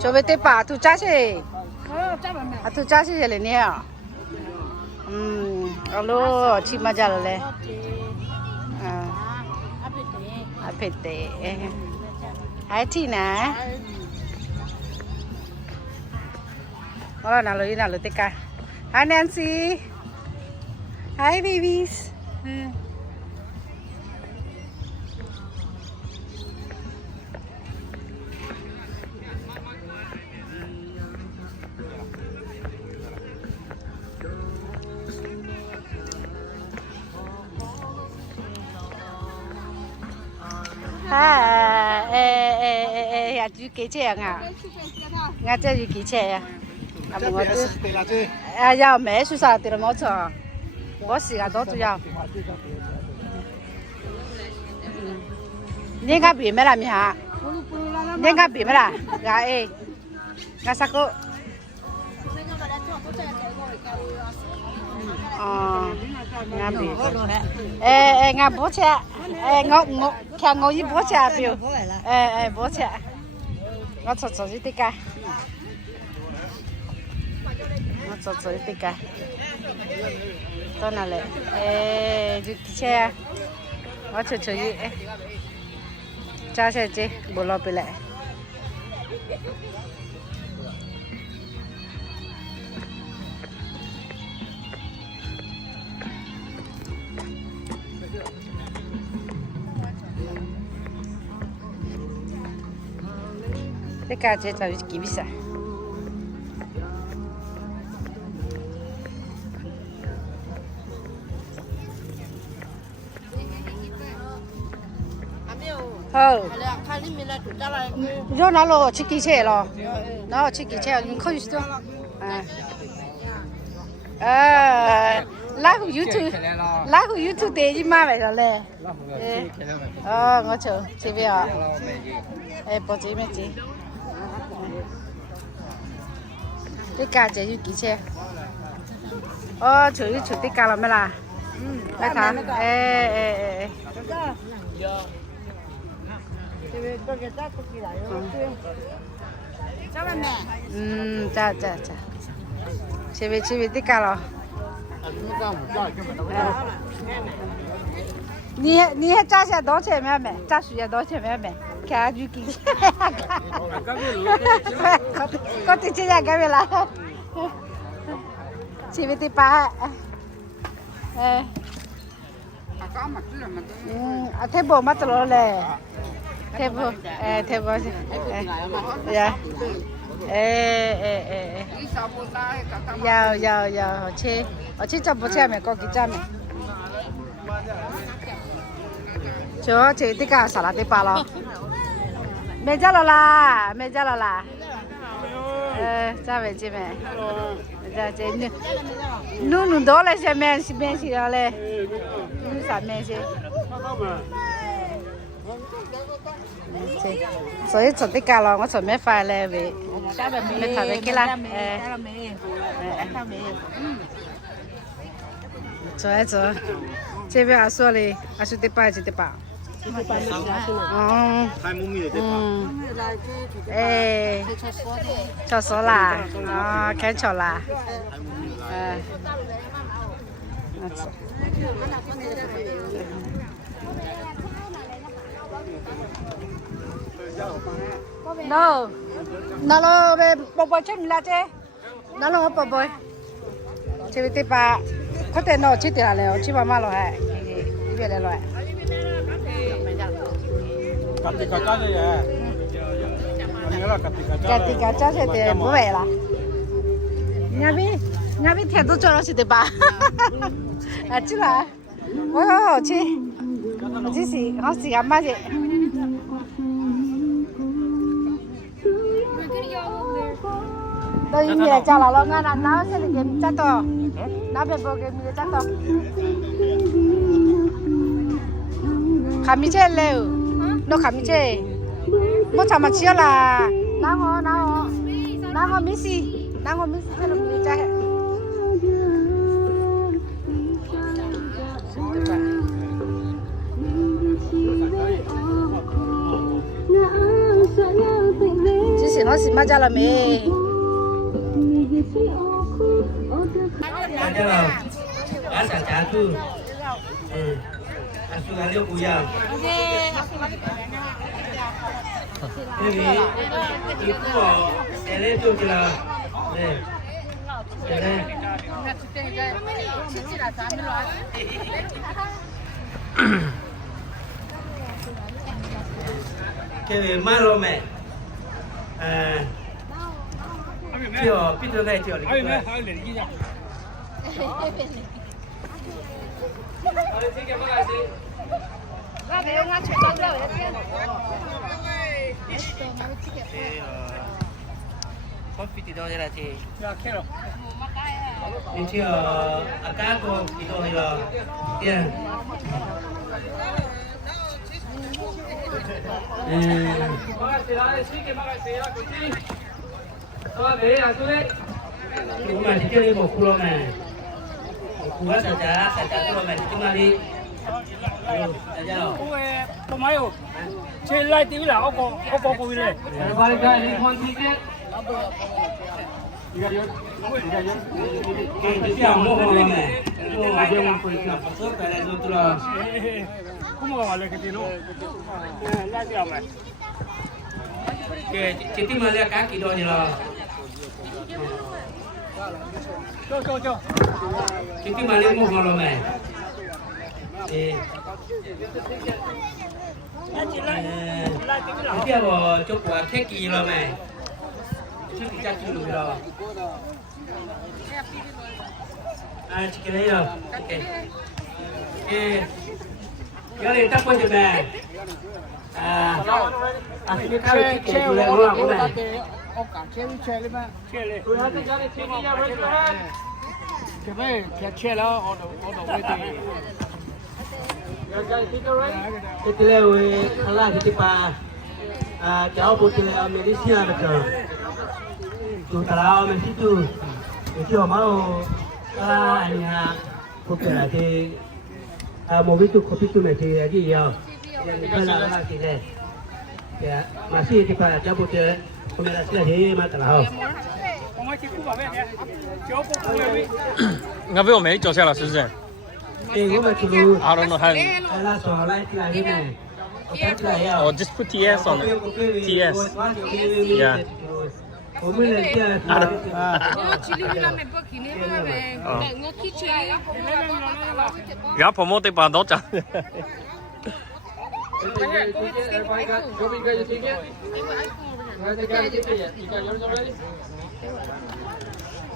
准备得把土扎起，啊土扎起来了呢。阿罗去嘛家了嘞？阿佩的，还去呢？哦，哪里得干 ？Hi Nancy, Hi babies. 呀，煮几只啊？我这煮几只呀？啊，我这，哎呀，没说啥的了，没错。我是个多主要。你看别没啦，米哈？你看别没啦？哎，我啥个？哦，俺别。俺不吃。我看我一不吃表。不吃。我做一点干。我做一点干。到哪里？就几钱？我做一，加些这不老不来。这个这在几比赛？好。要拿了去几钱了？那去几钱？你可以说。那个 YouTube 电影嘛来着嘞？哦，我瞅这边啊。不这边这。这家这有几钱？哦，就这家了没啦？来看，哎。咋，前面这家了。你还炸些多钱没？炸薯也多钱没？看就给。我对这家干没啦？前面的八，哎。thế bộ mắt rồi lệ, thế bộ dạ, giàu, chế cho bố cha mẹ có cái cha mẹ, chỗ chế tất cả salad để pa lo, mẹ ra là, cha mẹ chế mẹ, ra chế nu đó là chế mẹ xí đó lệ. Sao mẹ chứ? Rồi chọn tất cả rồi, tôi chọn mấy phải là về, mấy phải về cái là, rồi,这边还说嘞，还是得摆，哎，炒熟啦，啊，开炒啦，No, nó về bò chứ mình là chứ, nó là bò, chỉ biết ba, có thể nó chỉ là liệu chỉ ba mà rồi, biết là rồi. Ketika cha thì bố về là, nhà biết thiệt tôi cho nó chỉ ba, chứ là, wow, chỉ họ chỉ làm gì? Tôi nghĩ là cho nó nghe là nó sẽ được kiếm chắc to, nó phải bỏ kiếm chắc to. Khami chơi leo, nó khami chơi, một thằng mà chơi là nó ngon Messi chơi được nhiều chơi. Chỉ xin nó xin mà ra là mẹ. Ada lah, asal jatuh. Asuh ada kuyang. Ini itu ele tu kira. Ele. Cái malo mẹ. Chưa, biết được này chưa? Coffee đó là gì? Anh chưa cá con thì thôi rồi. Tiền. Chúng mày chỉ chơi một kilo này, một kilo sả chả kilo này chúng ta đi. Không mấy đâu, chơi lại tí là có coi này. Vài cái liên quan chi tiết. Cái tiêu mua hoa này, mua hoa dùng phải là phải sốt cái này rồi tu là. Không có lại cái gì đâu, lại tiêu này. Cái chỉ tí mà lấy cá kilo gì là. Cho. Chỉ tí mà lấy mua hoa rồi này. Cái bộ chụp quả khét gì rồi mày, chứ thì chắc chưa đủ rồi. Chỉ cái đấy rồi. Cái này tao quên được nè. Cái cái chủ đề của nó này. Cái leo thằng là cái tipa cháu bố cái Malaysia được rồi. tu talau mesti tu. Mesti mau ni kopi lagi. Mobil tu kopi tu mesti lagi ya. Yang kalau lagi ni. Ya, masih di pada jabut je. Komerasi lagi mata talau. 我们去库宝贝去，交不库宝贝。我被我妹叫下了，是不是 我们去路。 ？I don't know how. 那说来来的呢。 Oh, just put TS on it. TS. Yeah. 我们来这。要 promote 的把刀讲。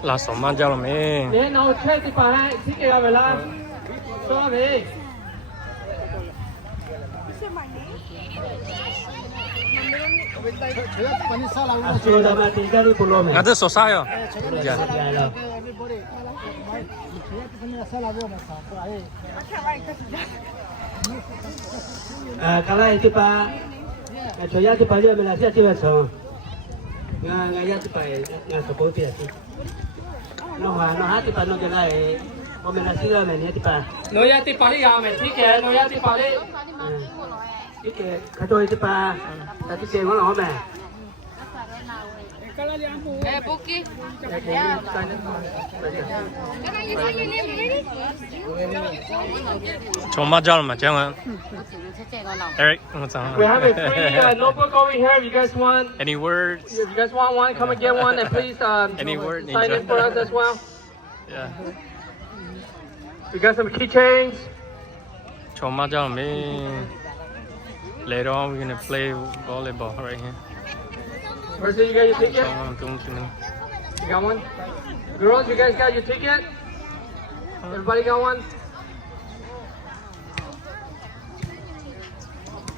là sống mang cho là mẹ. Để nó chơi thì phải lại thích cái vậy là. Cho về. Ngã tư số sao rồi? Dạ. Kalau itu pak, saya itu pak dia Malaysia cuma so. Ngaya itu pak, ngah support dia sih. Nó hát thì pak nó cái này, hôm nay là xưa này nhé thì pak. Nói ra thì phải làm mày thích cái, nói ra thì phải. Thích cái, cái tôi thì pak, ta thích cái nó mày. Poki. 정말 잘 맞잖아. Eric, what's on? We have a free notebook over here. If you guys want, Any words? if you guys want one, come and get one, and please Any word, sign in Ninja? for us as well. Yeah. We got some keychains. 정말 잘 man. Later on, we're gonna play volleyball right here. Where's it? You got your ticket? 뚱뚱. You got one? Girls, you guys got your ticket? Everybody got one?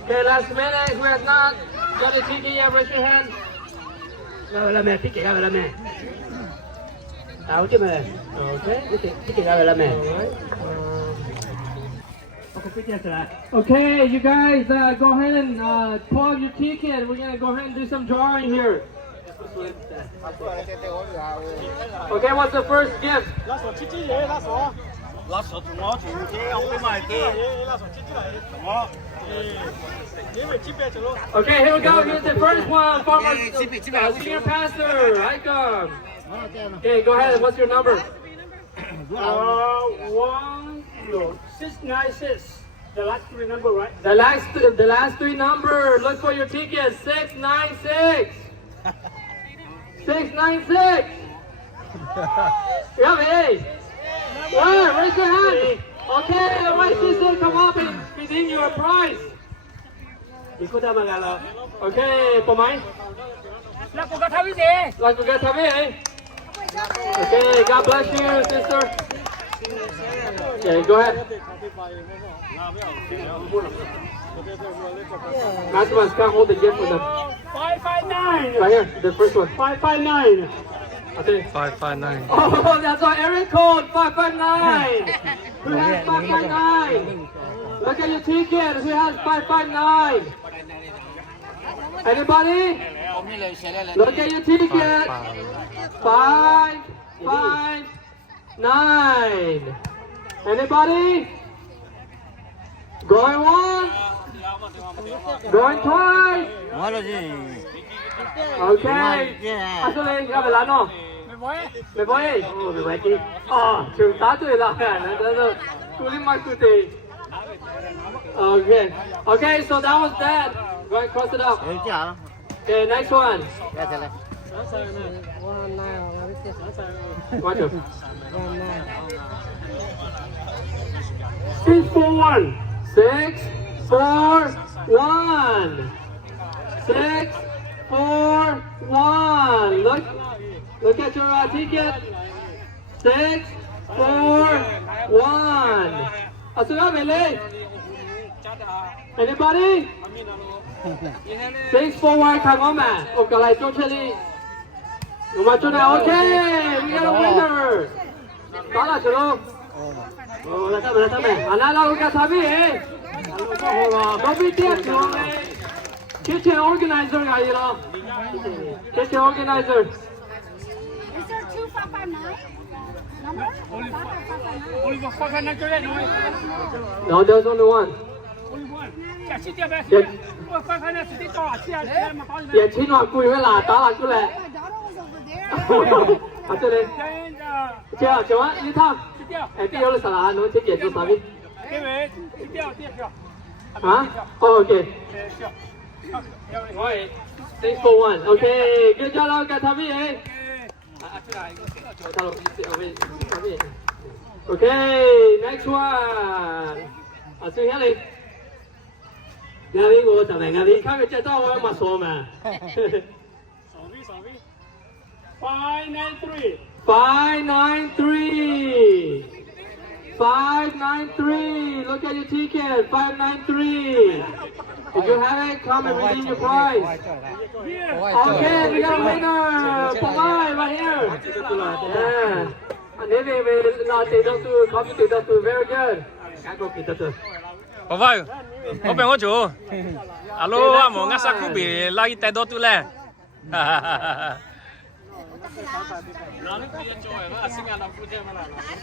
Okay, last minute. Who has not got a ticket yet? Raise your hand. Ra là mẹ thích cái ra là mẹ. Áo chứ mẹ. Okay, thích cái ra là mẹ. Okay, you guys go ahead and pull out your ticket. We're gonna go ahead and do some drawing here. Okay, what's the first gift? Okay, here we go. Here's the first one from our senior pastor, Icon. Okay, go ahead. What's your number? 696. The last three number, right? The last three number. Look for your ticket. 696. 696. Yeah, hey. Wow, raise your hand. Okay, my sister, come up and redeem your prize. Okay, for mine. Like we got Tavi. Okay, God bless you, sister. Okay, go ahead. Maximus, come hold the gift for them. 559. Right here, the first one. 559. Okay. 559. Oh, that's our area code, 559. Who has 559? Look at your ticket. Who has 559? Anybody? Look at your ticket. 559. Anybody? Going once? Going twice? Okay. Actually, you have a lot no? Mày voi. Oh, mày voi đi. Oh, trường 8 tuổi là đó. Cú đi mai cú đi. Okay. Okay, so that was that. Go ahead, cross it out. Okay, next one. Watch it. 641. 641. 641. Look at your ticket. 641. Anybody? 641 come on man. Okay, like totally. Okay, we got a winner. Đó là chữ. Là sao mày? Anh đâu có tham gì? Đâu biết tiếc rồi. Kitchen organizer cái gì đó? Kitchen organizer. Oliver 559 对嘞， No, there's only one. Oliver，假期点呗，我559是得多少钱？嘛好也请我贵为哪打哪过来。啊，这里，这样，这完一趟。哎，别有了啥啦？侬这点做啥的？这位，掉。啊 ？OK。Thanks for one. Okay, good job, Lao Katabi. Okay, next one. À, suy hết đi. Nghe đi, ngồi tầm này nghe đi. Khác cái chạy tao mà số mà. 593. 593. 593. Look at your ticket. 593. If you have it, come and redeem your prize. Okay, we got a winner. Bye right here. Yeah. And then we not take that to copy to that to very good. I go get that to. 好快，我俾我做。阿羅阿毛阿薩庫比拉帶多啲咧。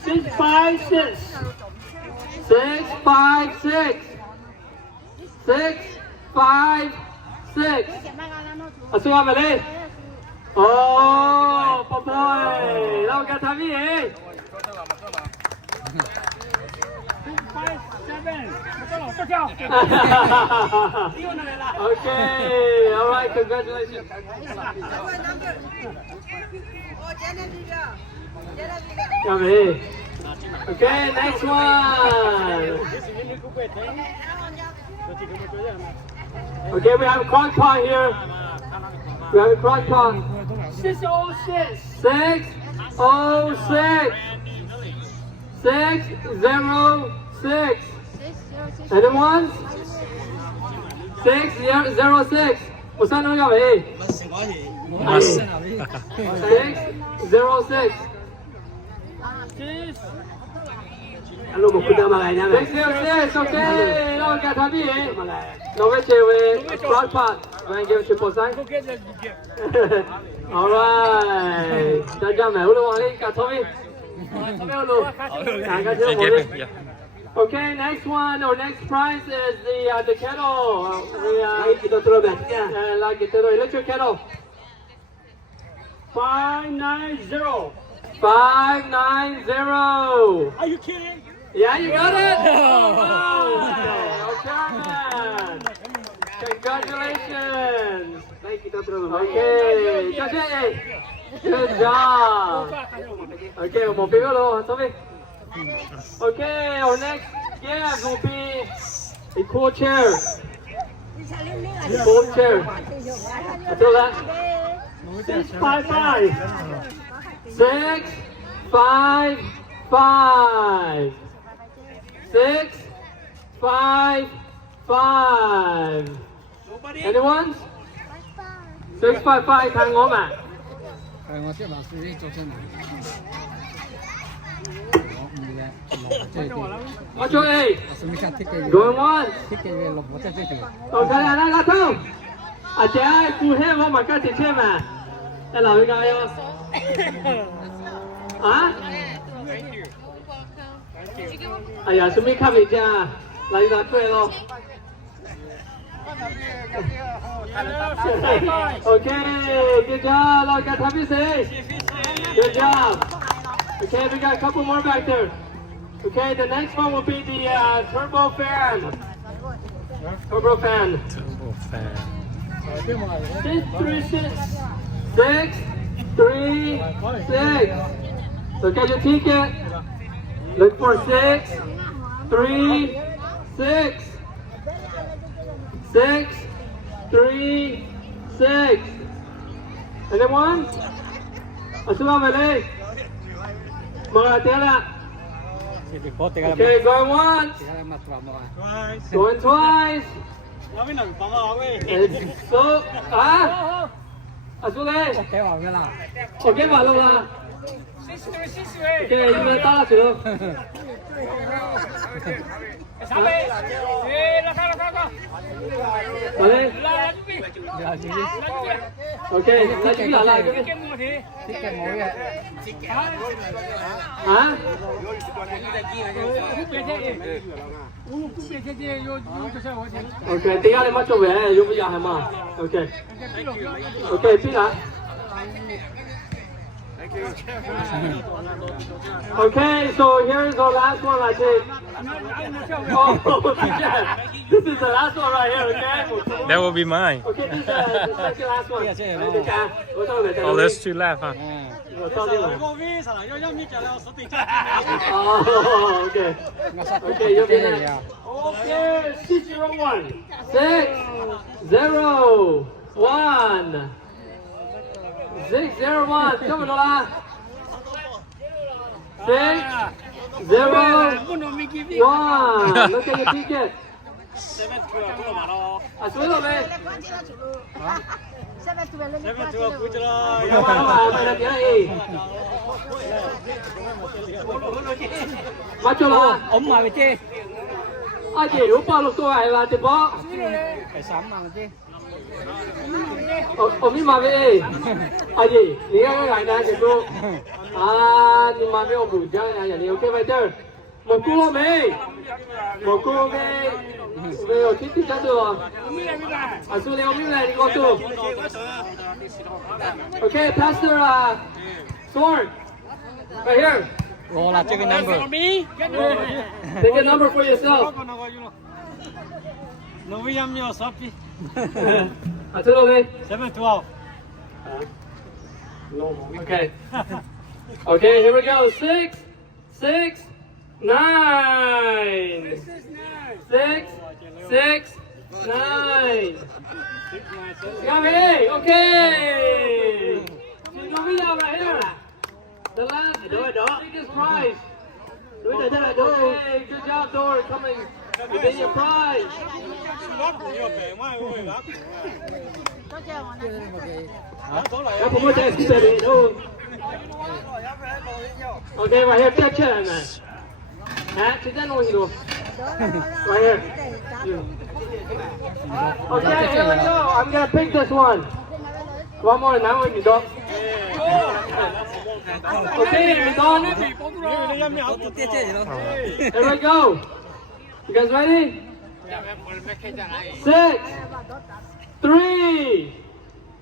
656. 656. Asung apa ni? Oh, Popoy. Lau kat kami eh. ？Okay, all right, congratulations. Kami. Okay, next one. Okay, we have a crock pot here. We have a crock pot. 606. 606. 606. Anyone? 606. What's that number? 606. Alo một cái mà lại nha. 606. Okay. Lo cả thằng gì? Nó với chơi với crock pot. Và game chụp bộ sáng. Alright. Cho cha mẹ luôn đi cả thôi. Luôn. Cả chơi một đi. Okay, next one or next prize is the kettle. The electric kettle. 590. 590. Are you kidding? Yeah, you got it. Okay, man. Congratulations. Okay, good job. Okay, một phiếu luôn, Tommy. Okay, our next gift will be a cool chair. Cool chair. Until that. 655. 655. 655. Anyone? 655 看我嘛。我做 A. Going once. Okay, là thôi. À chị ơi, cụ hết không mà các chị xem mà. Em làm cái gì không? Hả? À dạ, chúng mình khám đi cha. Lại là thuê luôn. Okay, good job. Look at Happy say. Good job. Okay, we got a couple more back there. Okay, the next one will be the turbo fan. Turbo fan. 636. 636. So get your ticket. Look for 636. 636. Anyone? Assalamu alaikum. Mga tela. Okay, going once. Going twice. So, Asule. Okay, malo la. Okay, you may tala sila. Vale. OK， 来这边来这边。啊？OK， 等下你们做完有不要还嘛 ？OK， 边啦。Okay, so here's our last one, I think. Oh, yeah. This is the last one right here, okay? That will be mine. Okay, this is the second last one. Oh, there's two left, huh? Oh, okay. Okay, you'll be next. Okay, 601. 601. 601. 这么多啦。601. Look at your ticket. 啊，所有没？มาจุฬาอมมาไปเจ้อาเจรู้ป่ะลูกตัวไอ้ละเจ้าป่ะไอ้สามมาเจ้อมนี่มาไปอาเจนี่ก็ไงนะเจ้าตัวนี่มาไปอมบุญจ้าอย่างนี้โอเคไหมเจ้าหมดกู้ไหมหมดกู้ไหม没有，听听讲对吧？啊，苏联我们来，你告诉。Okay, Pastor, Sword, right here. Roll out, take a number. Take a number for yourself. I told you, 712. Okay. Okay, here we go. 6, 6, 9. 6, 6, 9. Got me. Okay. So we are right here. The last biggest prize. Okay, good job, Dor, coming within your prize. Okay, right here, check it, man. Check that noise, right here. Okay, here we go. I'm gonna pick this one. One more now when you don't. Okay, we're done. Here we go. You guys ready? 6, 3,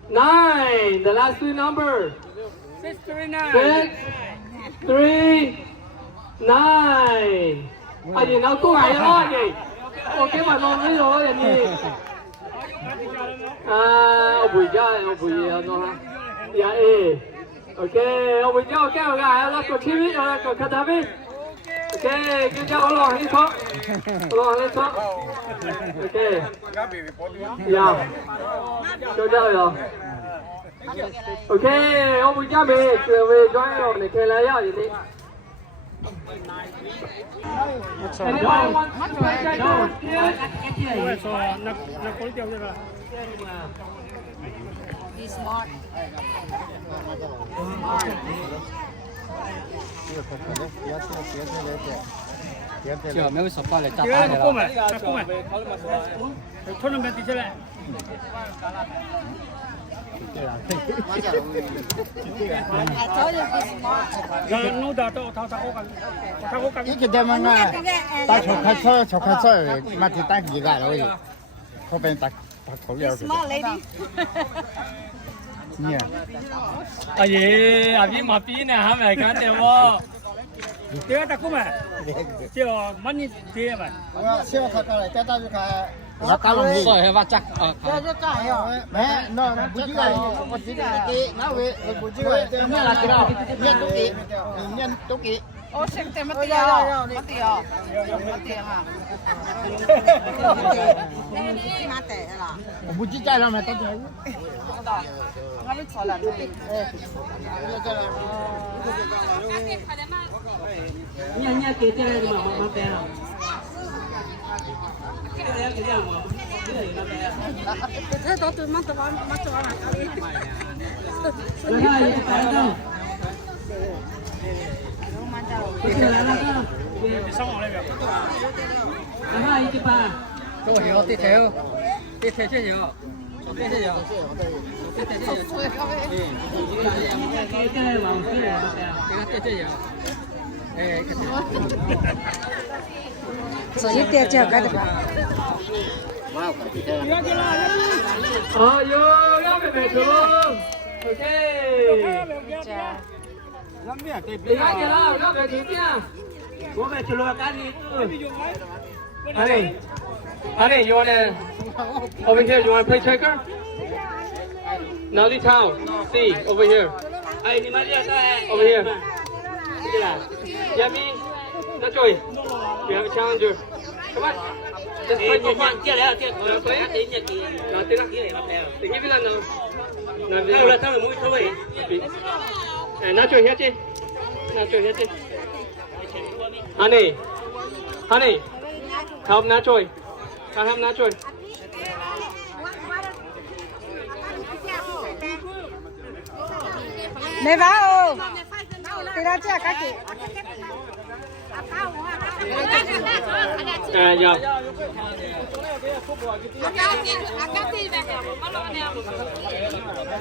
9. The last three numbers. 6, 3, 9. À gì nó có ngày đó gì? Ô cái mà non đấy rồi vậy gì? À, ông bùi chơi, ông bùi nó ha. Dạ ok, ông bùi chơi cái gà nó có chi biết rồi, có khát thà biết. Ok, cứ cho ông lo hết khó. Lo hết khó. Ok. Dạ. Cho chơi rồi. Ok, ông bùi chơi về join rồi để chơi lại vậy đi. Anybody want to play that game? He's smart. Chờ mấy cái sọp qua lại chặt Cái tay này này có mà, có mà. Tournament đi chơi lại. I told you he's smart. Rồi nó đã thao cố gắng. 이렇게 되면은 딱 조카처 마치 딱 이가 여기 코벤 딱 돌려. Smart lady. 예. à gì à biết mà tí nè hả mày cái này vô Cái đó có mà. Chứ money kia mà. 시험 가까이 때다 주가. 나까롱이. rồi hay va chắc 네, 너 무지가 어디가 나왜 무지가 냐 라기라. 냐 또기. 냐 또기. Ô, xem tiền mất tiền à? Mất tiền à? Mất tiền à? Mất tiền à? 무지 잘라면 또 돼. Nó biết sợ lần này. Nha kia chơi mà bé nào. Thế tôi tụi mất tụi mất tụi mà tao đi. Xong rồi đây tôi hiểu tiếp theo chứ nhiều 所以点这个的吧。哦哟，要妹妹出，OK。你看见了，要妹停下。我们去了干你。Honey, you wanna over here? You wanna play checker? Now the town. See over here. 哎，你们这在 Over here. 对啦。 Yummy. Not Joy. We have a challenger. Come on. Let's play for fun. 接来接，我回点点点，Now, take it. 给了没有？ They give you that now. Now, 还有了，他们没所谓。 And not Joy here, Jay. Not Joy here, Jay. Honey. Help not Joy. Help not Joy. 没办哦，给他这赶紧。Yeah.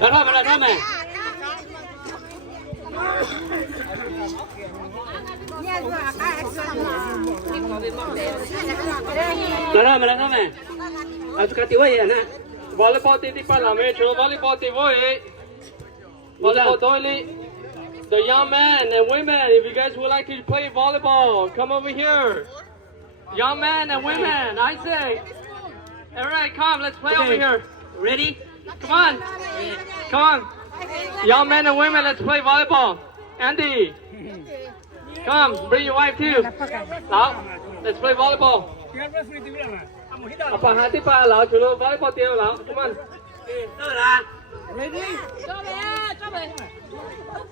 Lại thôi mày. Lại thôi mày. À, tôi cắt tiêu vậy nè. Volleyball team pa la me chulo volleyball team voi. Volleyball toilet. The young men and women, if you guys would like to play volleyball, come over here. Young men and women, I say. Alright, come, let's play over here. Ready? Come on. Come on. Young men and women, let's play volleyball. Andy. Come, bring your wife too. Lão, let's play volleyball. Apa hati pa lão chulo volleyball team lão. Come on. Tôi là.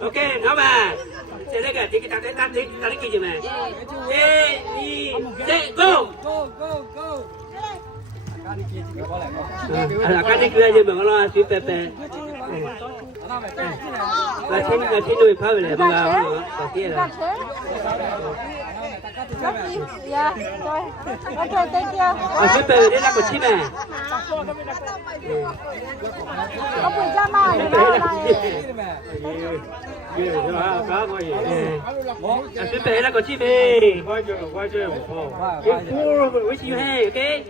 Ok, nó mà. Sẽ lấy cái ta lấy cái gì mà. Ê, đi, dễ, go. Là cái này kia gì mà nó suy bè bè. Là trên đùi phá về lại mà nó có kia là. Yeah, okay, thank you. Ở suy bè đây là của chim à. Có quỷ ra mà, Suy bè là của chim. À suy bè là của chim à. Wish you hey, okay?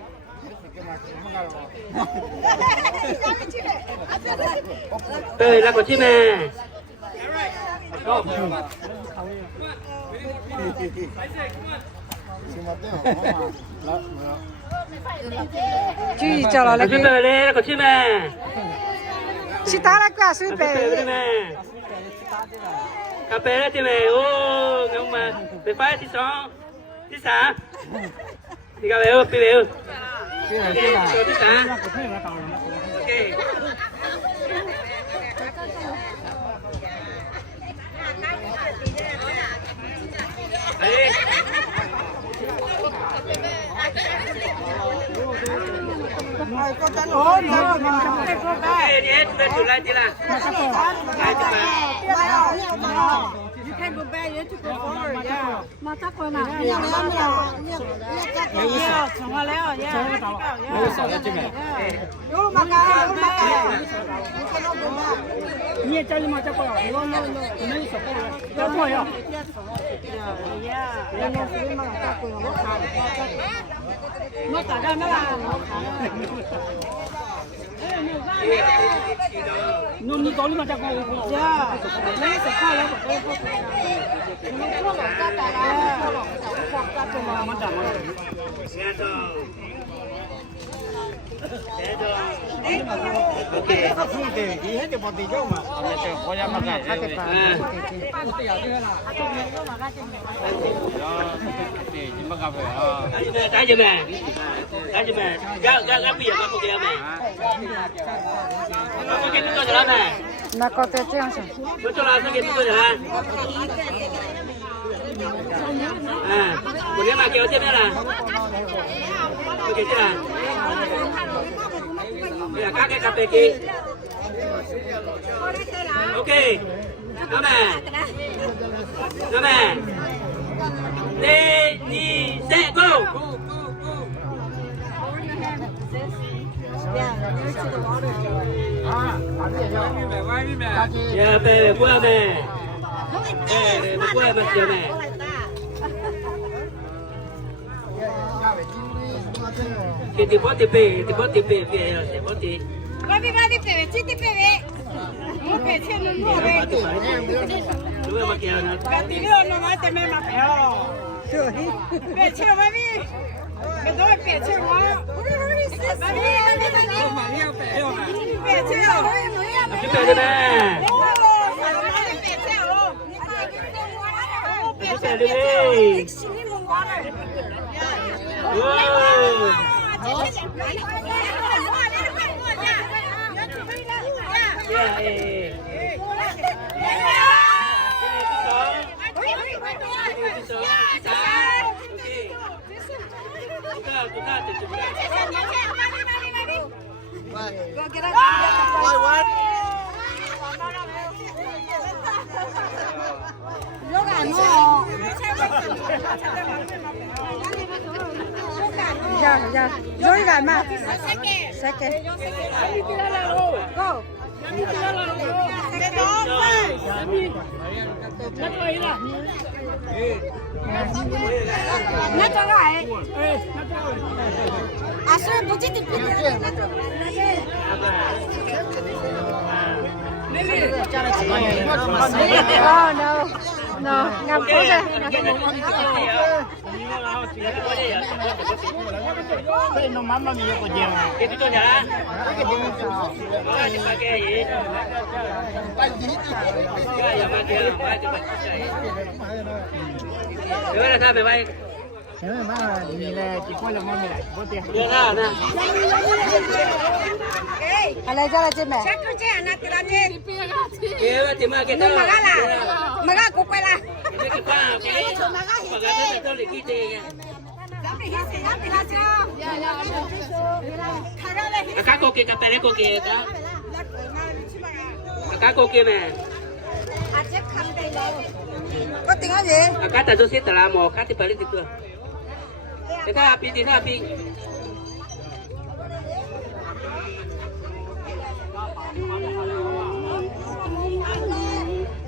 Đây là của chim à. chú ý cho nó Suy lấy. bè đây là của chim à. Chị ta là quả suy Suy bè. bè đây mà. Cà phê đó chim à. Ô, ngông mà. Để phải thì sao? Thì sao? Thì cà phê ơi, phê ơi. Thì sao? Ok. Đây. Đây đi hết, đây chụp lại chị là. Lại chụp lại. You can go back, you have to go forward, yeah. Mà chắc rồi mà. Yeah, xong rồi léo, yeah. Yo mà cả, mà cả. Ni cari macam apa? No. Ini support. Yang tu ya. Nó cả ra nó là No ni tahu macam apa. yeah. Lấy sự khai lên của tôi. Cái gì mà? Gác bây giờ có kia mà. Có kia tôi cho mà. Mà có thể chơi không? Tôi cho là cái tôi hả? À, một cái mà kéo tiếp nữa là. Ok chưa là? Bây giờ các cái cà phê kia. Ok. Đó mà. Đó mà. Đi, đi, sẽ go. 呀，别过来没？哎，过来没行没？Kita buat tipe, biar ya, buat tipe. Babi bebe, citi bebe. Mau pecah nunggu bebe. Dua makan. Ganti dia orang mati memang pelo. Pecah babi. Kedua pecah mau. Babi. Pecah. Kita ada mana? Kita ada ni. Wow. Ya, Ya, Joy gak mah? Second. Go. Nó cho lại. À, sao bố chị tìm Oh no. No, ngập cố ra. No mamma mia con Dio. Kita tu jalan. Pakai ye. Ya, pakai. Mana sampai baik? Saya mana ni le chỉ có là ngon này, có tiền. Dia lah nah. Alai jala je mẹ. Chắc chứ anh ta đi. Dia cuma kita. Mà ra cục quay la. Kita pa. Pakai tu lagi kita ya. Akak koke kapere koke ta. Akak koke mẹ. Có tiếng gì? Akak tak dosa telah mau kat balik itu. Kita api.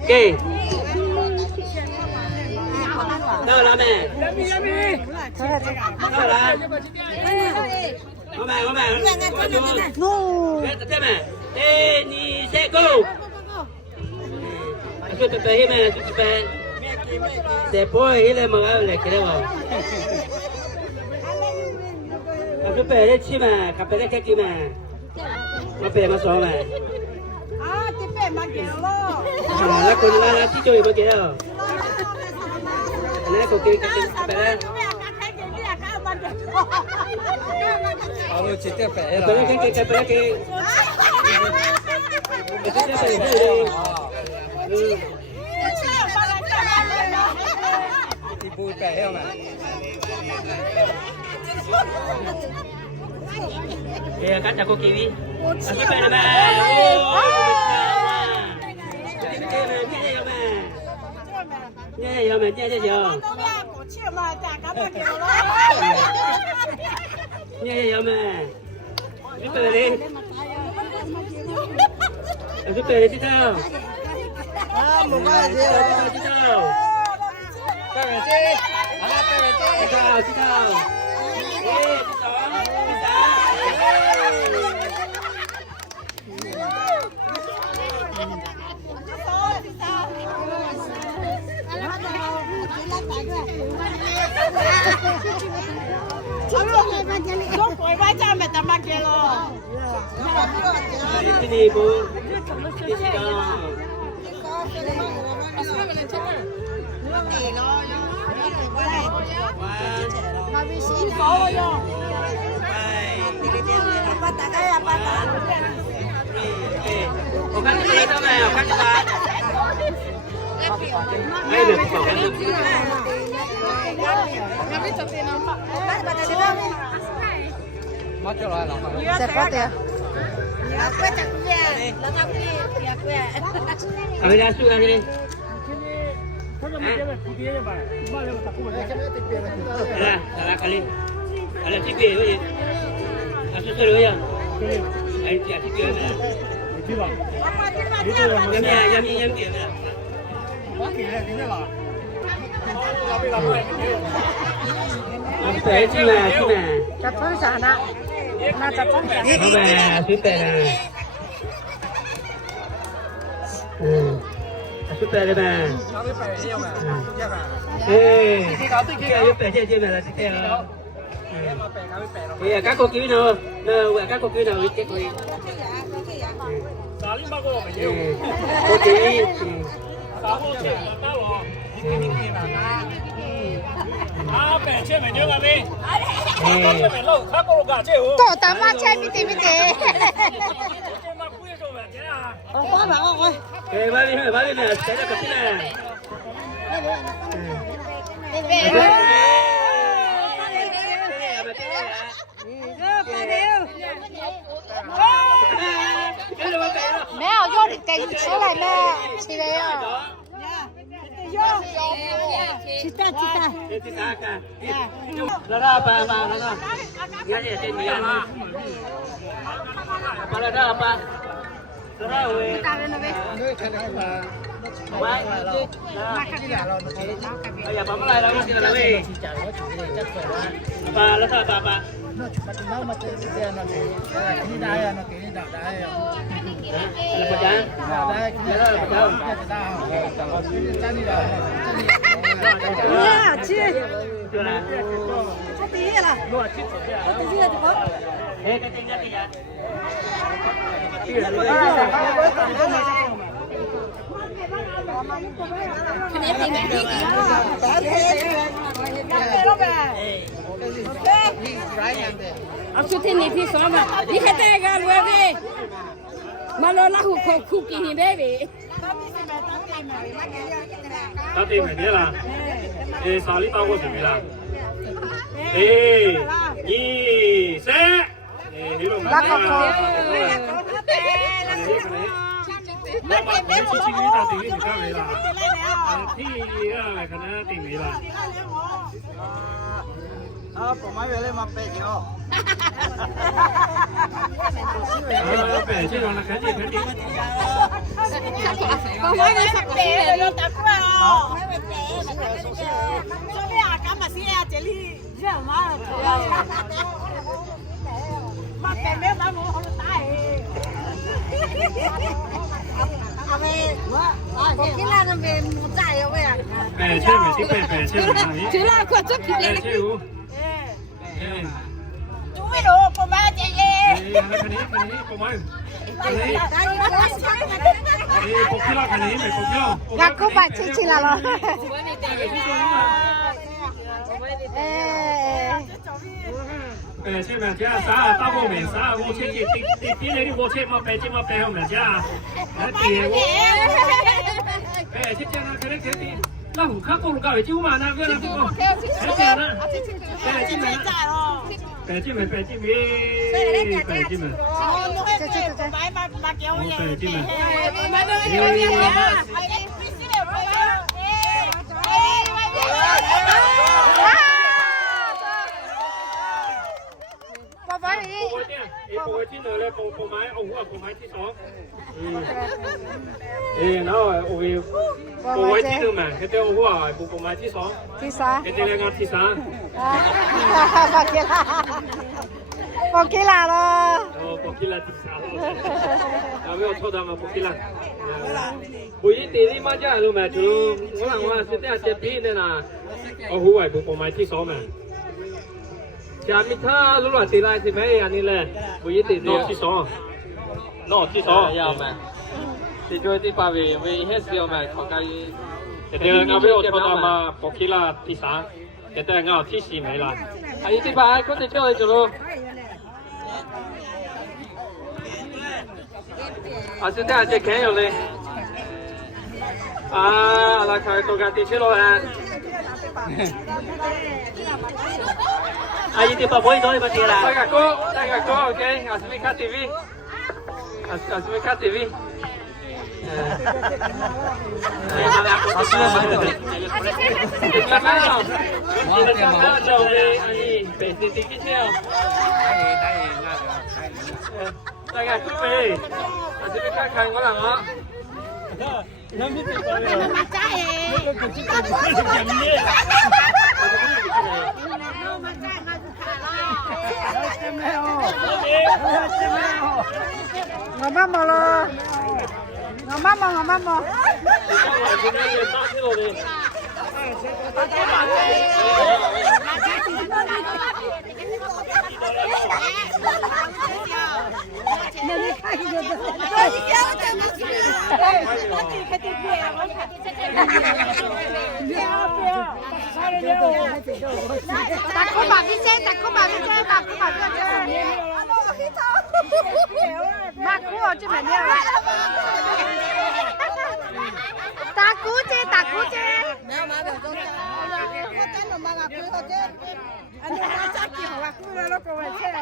Okay. Đâu là mẹ? Đâu là? Ngomong. No. Kata mẹ. Ni sẽ go. Aku pepe mẹ, aku pepe. Sẽ bôi ile mà lại cái đó. Aku pepe đấy chi mà, cà phê cái kia mà. Mà pepe mà sống mà. À, tiếp về mà kiểu lo. Là con là chỉ chơi mà kiểu. Này có cái pepe. Alo chị tiếp phải Cái cái thì vui vẻ không ạ? Kaya kata ko kiwi. Kasi pa naman. Nghe mà nghe chưa? Nghe mà. Giúp tôi đi. Giúp tôi đi sao? Một cái gì? Sao? Cái này chứ? Sao? Không quay vai cha mẹ ta mặc kia lo. Ini bu. Ini Mất cho lại là Sẽ có tiền. Kami dah suka ni. Salah kali. Ada tipe ni. Asu seru ya. 哎，点这个呢？去吧。杨明点的。我给了，给了吧。对，进来进来。จะท้องสานะน่าจะท้องสา 好呗，随便了。随便了呗。哎，有白切切没了，这个。哎呀，các cô cứu nào, nè, các cô cứu nào biết cái gì? Sao đi bao cô mà nhiều? Cô chị. Sao cô chị là tao rồi? À, bẻ chơi mày nhớ đi. Chơi mày lâu, khác cô cả chơi hả? ต่อตามมาใช่มิติมิติ Chơi mà quên rồi mà chứ à? Eh, vale, nè, sẽ là cái này. Mẹ ở vô thì cây số này mẹ chị đấy à chị ta Là ra apa là ra. Nghe gì trên nhà mà. Apa là ra apa? Ra về. Vậy. Bây giờ bấm lại đâu là về. Apa là sao apa? Nó mà chơi cái nó đi đai nó cái đai. Là phải chăng? Đai cái đó là phải đâu. Chân đi rồi. Nha chị Chưa là. Chắc tí là Chắc tí là có Ê, cái tiếng gì vậy? Aku tini pi sama. Ni kata gal baby. Malo lahu cookie hi baby. Tao tìm mày biết là ê sao đi tao có chuẩn bị là ê nhì xe ê đi luôn mà mà chỉ đi tao tìm đi sao vậy là thì là cái này tìm đi là Por más vale más pecho. bẻ chứ còn là cái gì Con mới đi sắp để rồi tập vào. Sao bây giờ cắm mà xe chạy đi. Giờ mà mà cái mấy mà mua không tay. Cái là nó về một giải rồi à? bẻ chứ mày thích bẻ chứ mày Chứ là có chút thì bẻ chứ Chú mới đồ của ba chạy đi. cái này của mày cái này cục kia là cái này mày cục kia Gác cô bà chị là rồi bẻ chứ mày chứ sao tao vô mình sao vô chết gì tí này đi vô chết mà bẻ chứ mà bẻ không mày chứ đấy tiền bẻ chứ chứ cái đấy thì là hủ khác cô cả chứ mà na cái là cô cái tiền á bẻ chứ mày bẻ chứ mày bẻ chứ mày Ba kéo bẻ chứ mày Ba đưa cái kéo nha. Bà bà đi bộที่1เลยปูไม้เอาหัวปูไม้ที่2nóปูไว้ที่1嘛cái tiêuหัวปูไม้ที่2 Thì sao cái tiêu là ngắtที่3 Bà kia là rồiปูkia làที่3เราไม่เอาโทษมาปูkia làปูยี่ตีนี่มาจ้ารู้ไหมจูว่าสุดท้ายเจ็บปีเนี่ยนะเอาหัวปูไม้ที่2嘛จะมีท่ารู้หรือตีลายสิไหมอันนี้แหละบุยติดนอกที่2นอกที่2ยาวไหมติดด้วยที่ป่าวีวีเฮสเซียวไหมของไกเดี๋ยวเราไปเอาโทรมาปกิลาที่3แต่เงาที่4ไม่ละไอ้ที่ป่าก็จะช่วยจุลูสุดท้ายจะแข่งอยู่เลยราคาตัวการติดเชื้อโรคAhí te pa voy doy batira. Taga ko, okay. Asmika TV. Asmika TV. 大家准备，我这边看看我俩啊。那没得办了。妈扎耶，那个不是讲的。我妈妈了，我妈妈，我妈妈。打哭吧，别接，打哭吧，别接，打哭吧，别接。马哭哦，这没料了。打哭姐，打哭姐。没有马表中间。我真的马哭好姐。anh ta chắc gì họ cứ nó còn phải theo.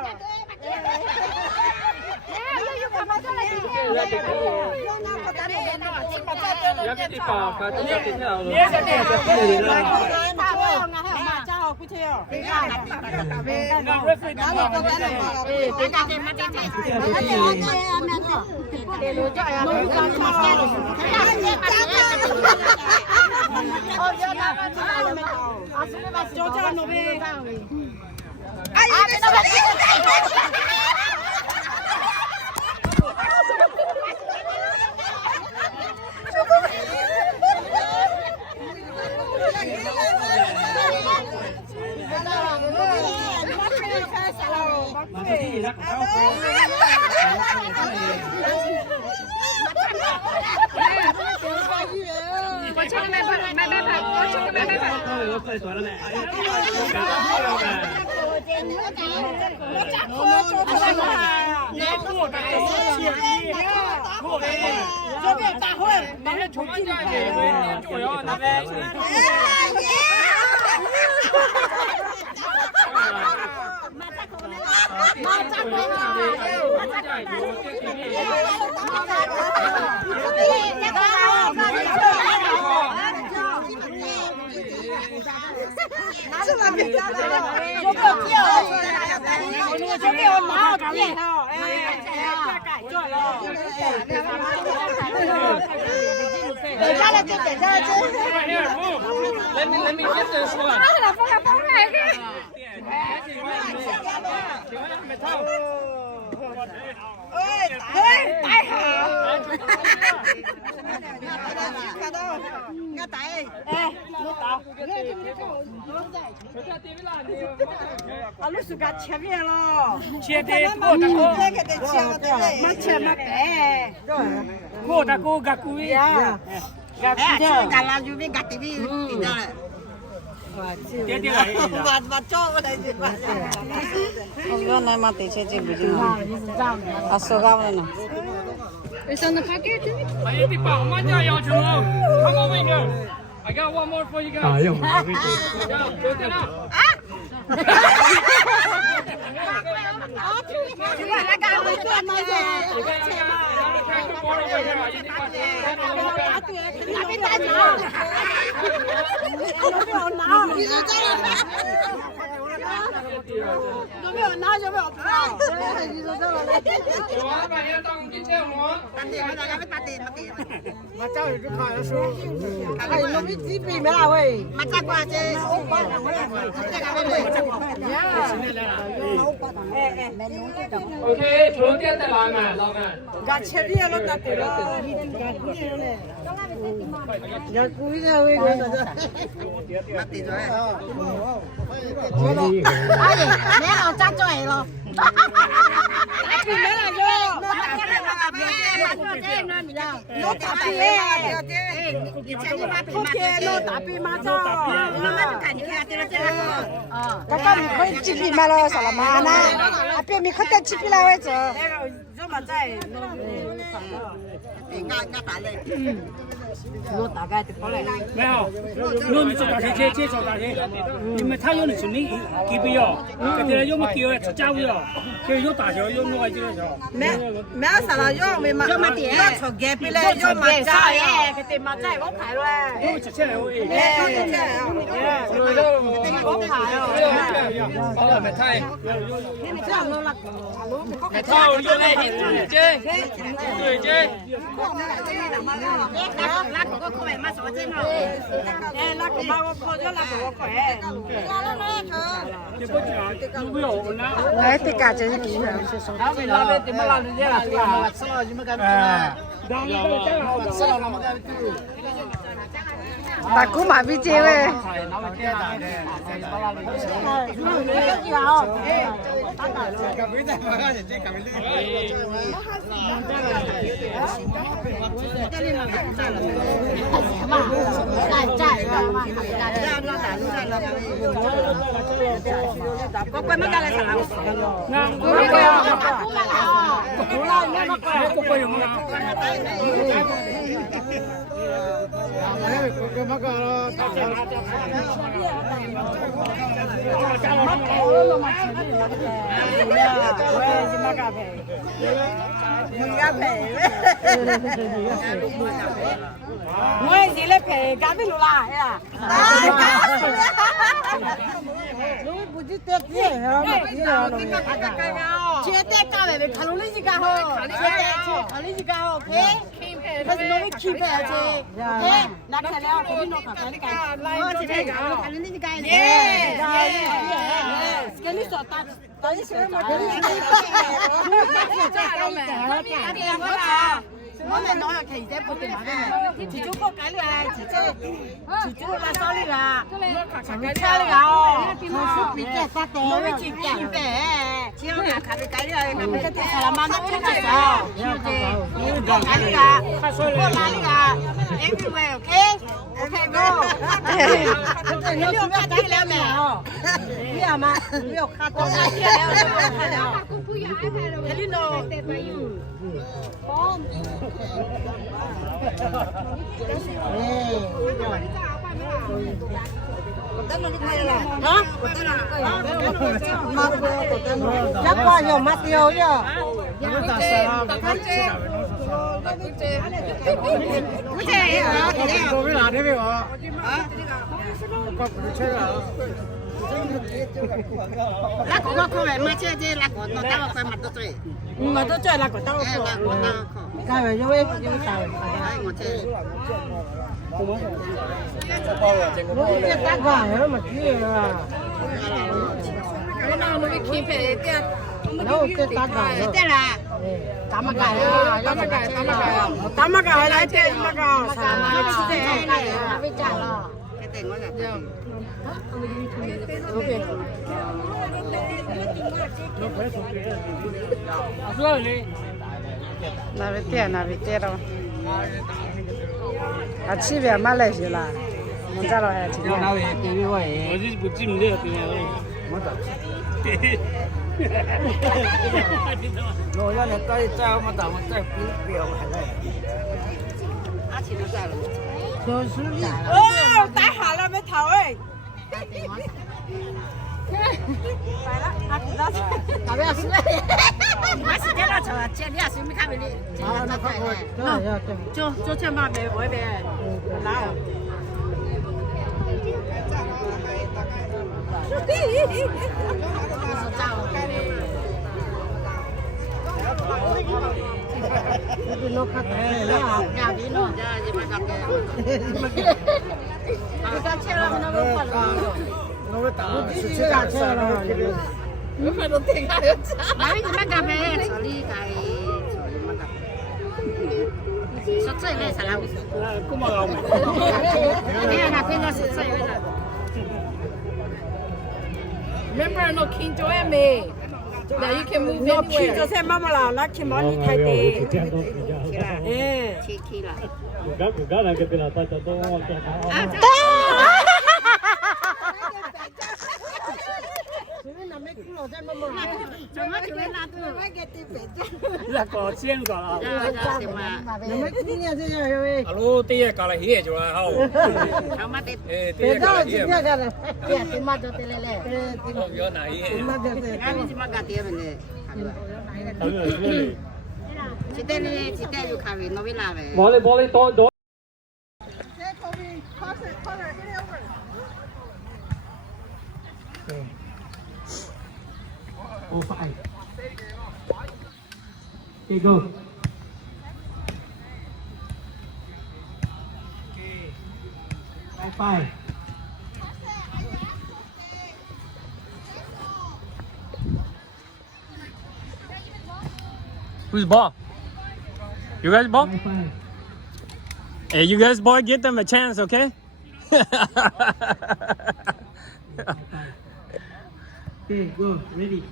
Let me get this one. Lúc sự cả chém về lo. Chia đi, cô ta cô. Mà chém mà bé. Cô ta cô gạt cúi. Gạt cúi. cả làm gì biết gạt tivi thì ra lại. Tiếp đi lại. Và cho cái này gì mà. Ông này mà tí chơi bự đi. À số cao này. I need to buy my dad out tomorrow. Come over here. I got one more for you guys. Yeah, go get up. Mà cháu thì cứ khỏi nó xuống. Nó biết gì bị mấy nào vậy? Mà chắc qua chứ. Okay, 昨天再来嘛，老板。 Gạt chém về nó đặt để nó. Gạt cúi ra vậy cái đó. Mà tí rồi. Ai vậy? Mẹ nào chắc cho ấy lo. Nó tạp đi Không kia nó tạp đi mà cho. Các con mình khơi chip đi mà lo sao mà na. À bên mình khơi chip đi là vậy chứ. 都嘛在，俺打嘞，我大概就过来。没有，你做大车，这做大车，你们他有的是你几倍哦？这个有么几个出家位哦？这有大小有弄个这个小。没啥了，要没嘛，要嘛点，要炒鸡皮嘞，要嘛炸耶，佢哋嘛真係我排咧。有直接有诶。我排哦。好了，没太。你这样弄了，没太，我用来对接，对接。拉嗰個佢係乜所啫嘛？拉個包我破咗，拉個佢。这不讲，有没有呢？来，这家真是奇怪。那边那边怎么拉人家了？对吧？吃了就没干哎，吃了那么干对。大姑妈比这位。我係是咧皮假邊度啦，係啊！你不知得咩啊？接得加嚟，看到呢隻家伙，看呢隻家伙，OK？佢係攞啲 keep 嘅啫，OK？嗱，睇下我邊度睇呢間，我接得㗎，看到呢隻家咧，跟你說打啲水嘛，跟你我哋攞個旗仔撥定埋俾你，遲早過解呢啊，遲早把收呢啊，長車呢啊，攞啲錢嘅，只要拿卡俾解呢啊，咁即係查萬蚊出嚟咗，過解呢啊，過哪呢啊 ，everywhere OK go，你有卡睇了沒有？你有嗎？你有卡過卡睇了，你呢？拉個佢係乜啫？拉個我打個乜都追，唔係都追拉個打個。加入咗一大，我知。我一打個係咪知啊？我嗱我哋 keep 嘅，我哋打個得啦。打乜計啊？打乜計？打乜計？嚟聽乜㗎？黐線嚟啊！俾炸啦！一定我嚟。OK。那边跌了，啊，这边买来些啦，我咋了还？那位对面位，我这不记不得对面位，我咋？我要你再再我打我再不要买了。阿奇都在了。哦，打好了没头哎。来了，阿奇到，打不要死。我时间了，走啊，姐，你要是没看没你，啊，那快快，就这嘛没外边，哪？Remember, no king joy me. Now you can move anywhere. No king just say mama la, not king money type day. Yeah. Cheeky la. Gana que pela tacha todo. 怎么就会拿走？我给对别家。那搞见过了。你们今年这样有没？阿鲁第一家来起就来好。他妈的，第一家来起。别干了，别他妈的得来来。哦，原来起。妈的，俺们他妈干爹们的。几代嘞？几代有咖啡，那为哪呗？玻璃玻璃多。Oh, fine. Okay, go. Okay. Five. Who's ball? You guys ball? Five. Hey, you guys boy, get them a chance, okay? Okay, go. Ready.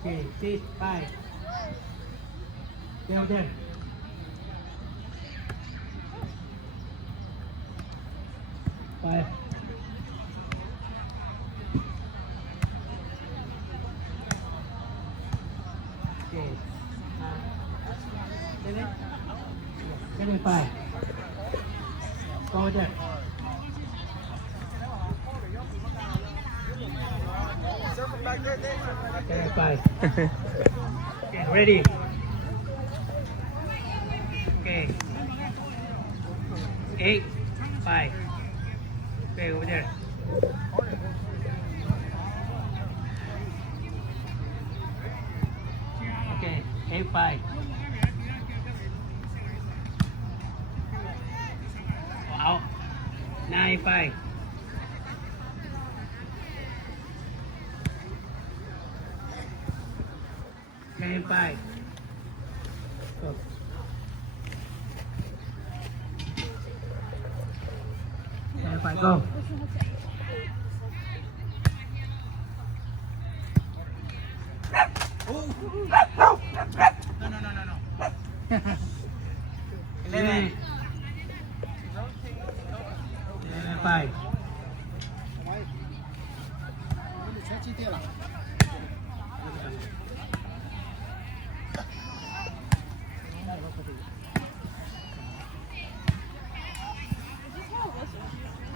Okay, 6, 5. Down there. Five. Okay. 7, 5. Go there. Okay, 5. Okay, ready. Okay. 8, 5. Okay, over there. Okay, 8, 5. Wow. 9, 5. Ten, 5. Go. Ten, 5, go. No. 11. 5.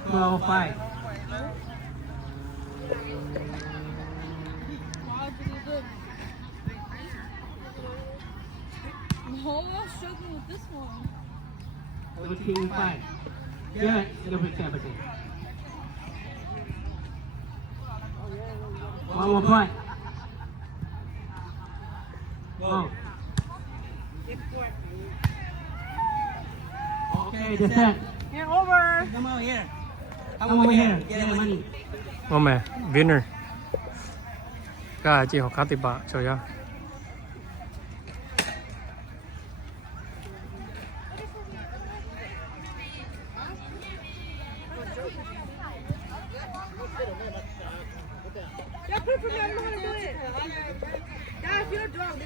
12, 5. No, I'm struggling with this one. 14, 5. Good. 0%. One more point. Go. Okay, that's it. Here over. Come over here. Come over here. Get the money. Ô mẹ, winner. Cái chị học khá tịp bạ, trời ơi. Dad, you're drunk.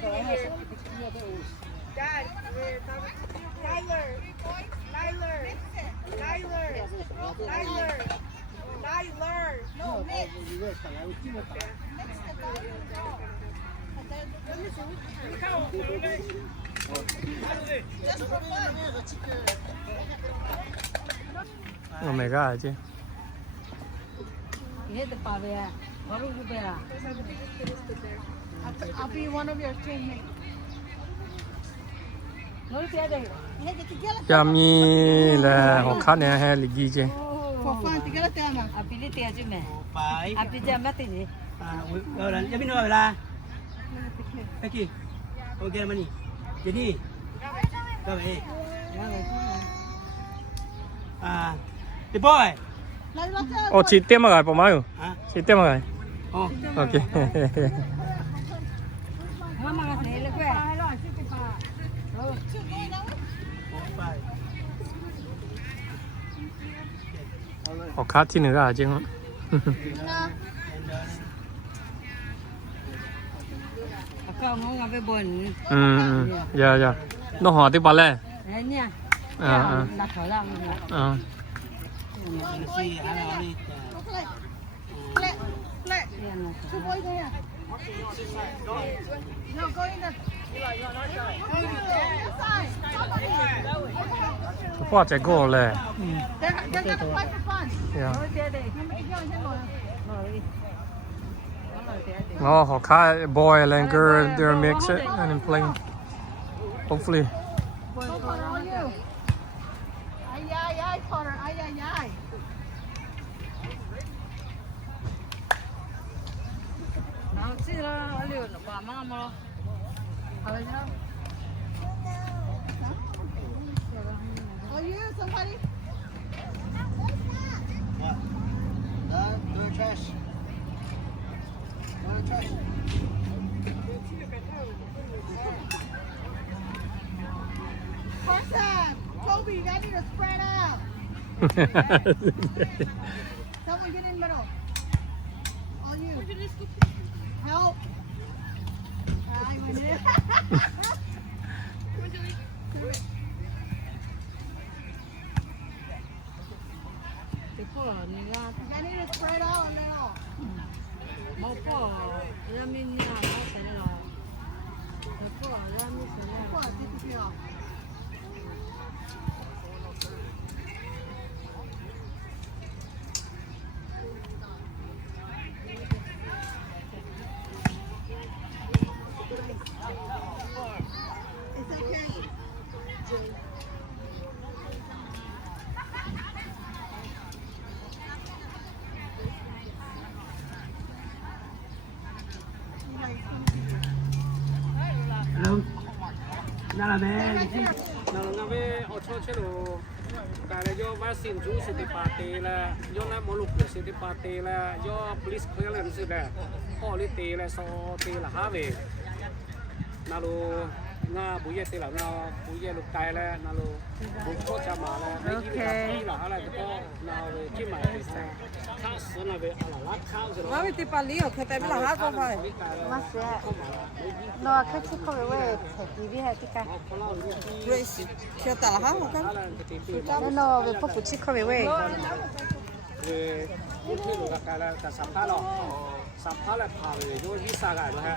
Dad, Nyler. No, Ô mẹ gà chứ. hit the pavia. What will you bear? I'll be one of your teammates. No, Chà mi là học khá nè hay là gì chứ? for fun, together, Tama. I'll be little as you may. Phải. I'll be jam at it. Rồi là biết nói là cái gì? Ok money. Jadi. Rồi vậy. The boy. Ô chị tiêm mà gài bỏ máu. Hả? Chị tiêm mà gài. Oh. Ok. Mama got the elephant. Học khá thì nữa gà chứ. Ako mo nga be bon. Dạ dạ. Nó hỏi tiếp bà lẹ. Anya. 那好让那啊。哇，这个嘞。呀。Oh, okay. Boy and girl, they're mix it and then play. Hopefully. Somebody? What? No trash. No trash. Person, Toby, you need to spread out. Someone get in the middle. On you. Help. I went in. I need to spread out now. It's okay. 那了没？那边我出去了，但是要把新竹是第八地了，要那马路是第八地了，要 police clearance 是的，好的地了，少地了哈呗，那路那不也地了，那不也路街了，那路不错家嘛了，那一地了，后来就那去买的噻，看死那边啊啦，看是了。我们这把里头可带不了哈多块。嘛是，那开始考虑为才地里还得干。对，晓得了哈，我讲。那为不服气考虑为。ที่ลูกกาลกับสัมภาระสัมภาระพาไปด้วยวิสาการนะฮะ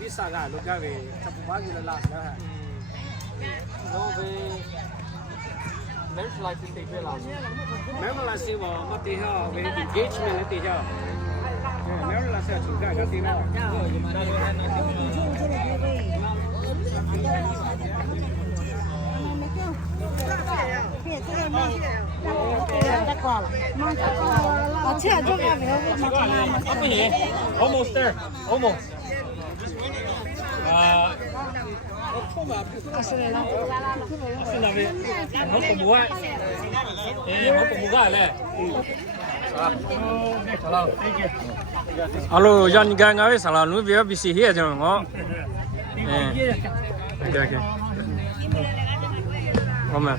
วิสาการลูกก็ไปสัมภาระอยู่ในลาสแล้วฮะน้องไปแม้เป็นลายที่ตีไปลาสแม้เป็นลายที่ว่ามาตีเขาไป engagement เลยตีเขาแม้เป็นลายที่ถึงได้ก็ตีแล้ว不行 almost there almost 是那边我不不爱我不不爱嘞好了Alo, yang ni kan ngawe salah nu biar bisi hiya jangan ngok. Okay. Ngomel.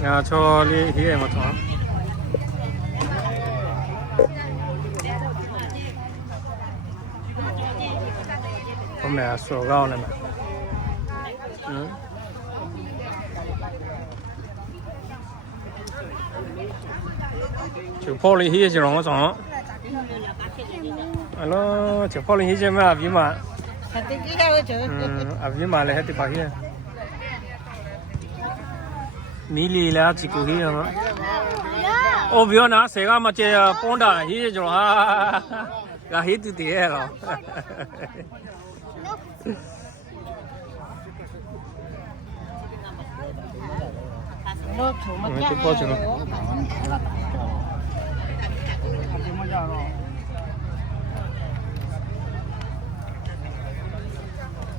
Ya, coli hiya ngok thang. Ngomel so gao này mà. Chú Paul hiya chỉ rong ngok. Alo, chú Paul hiya mà abi mà. Abi mà lại hết đi bao hiya. Mili là chỉ có hiya mà. Ô bây giờ na sẽ cái mà chơi ponda hiya rồi ha. Là hiya từ từ rồi. Chú Paul chứ không?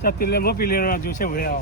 Chắc tiền lên mất pin lên rồi chú sẽ về à?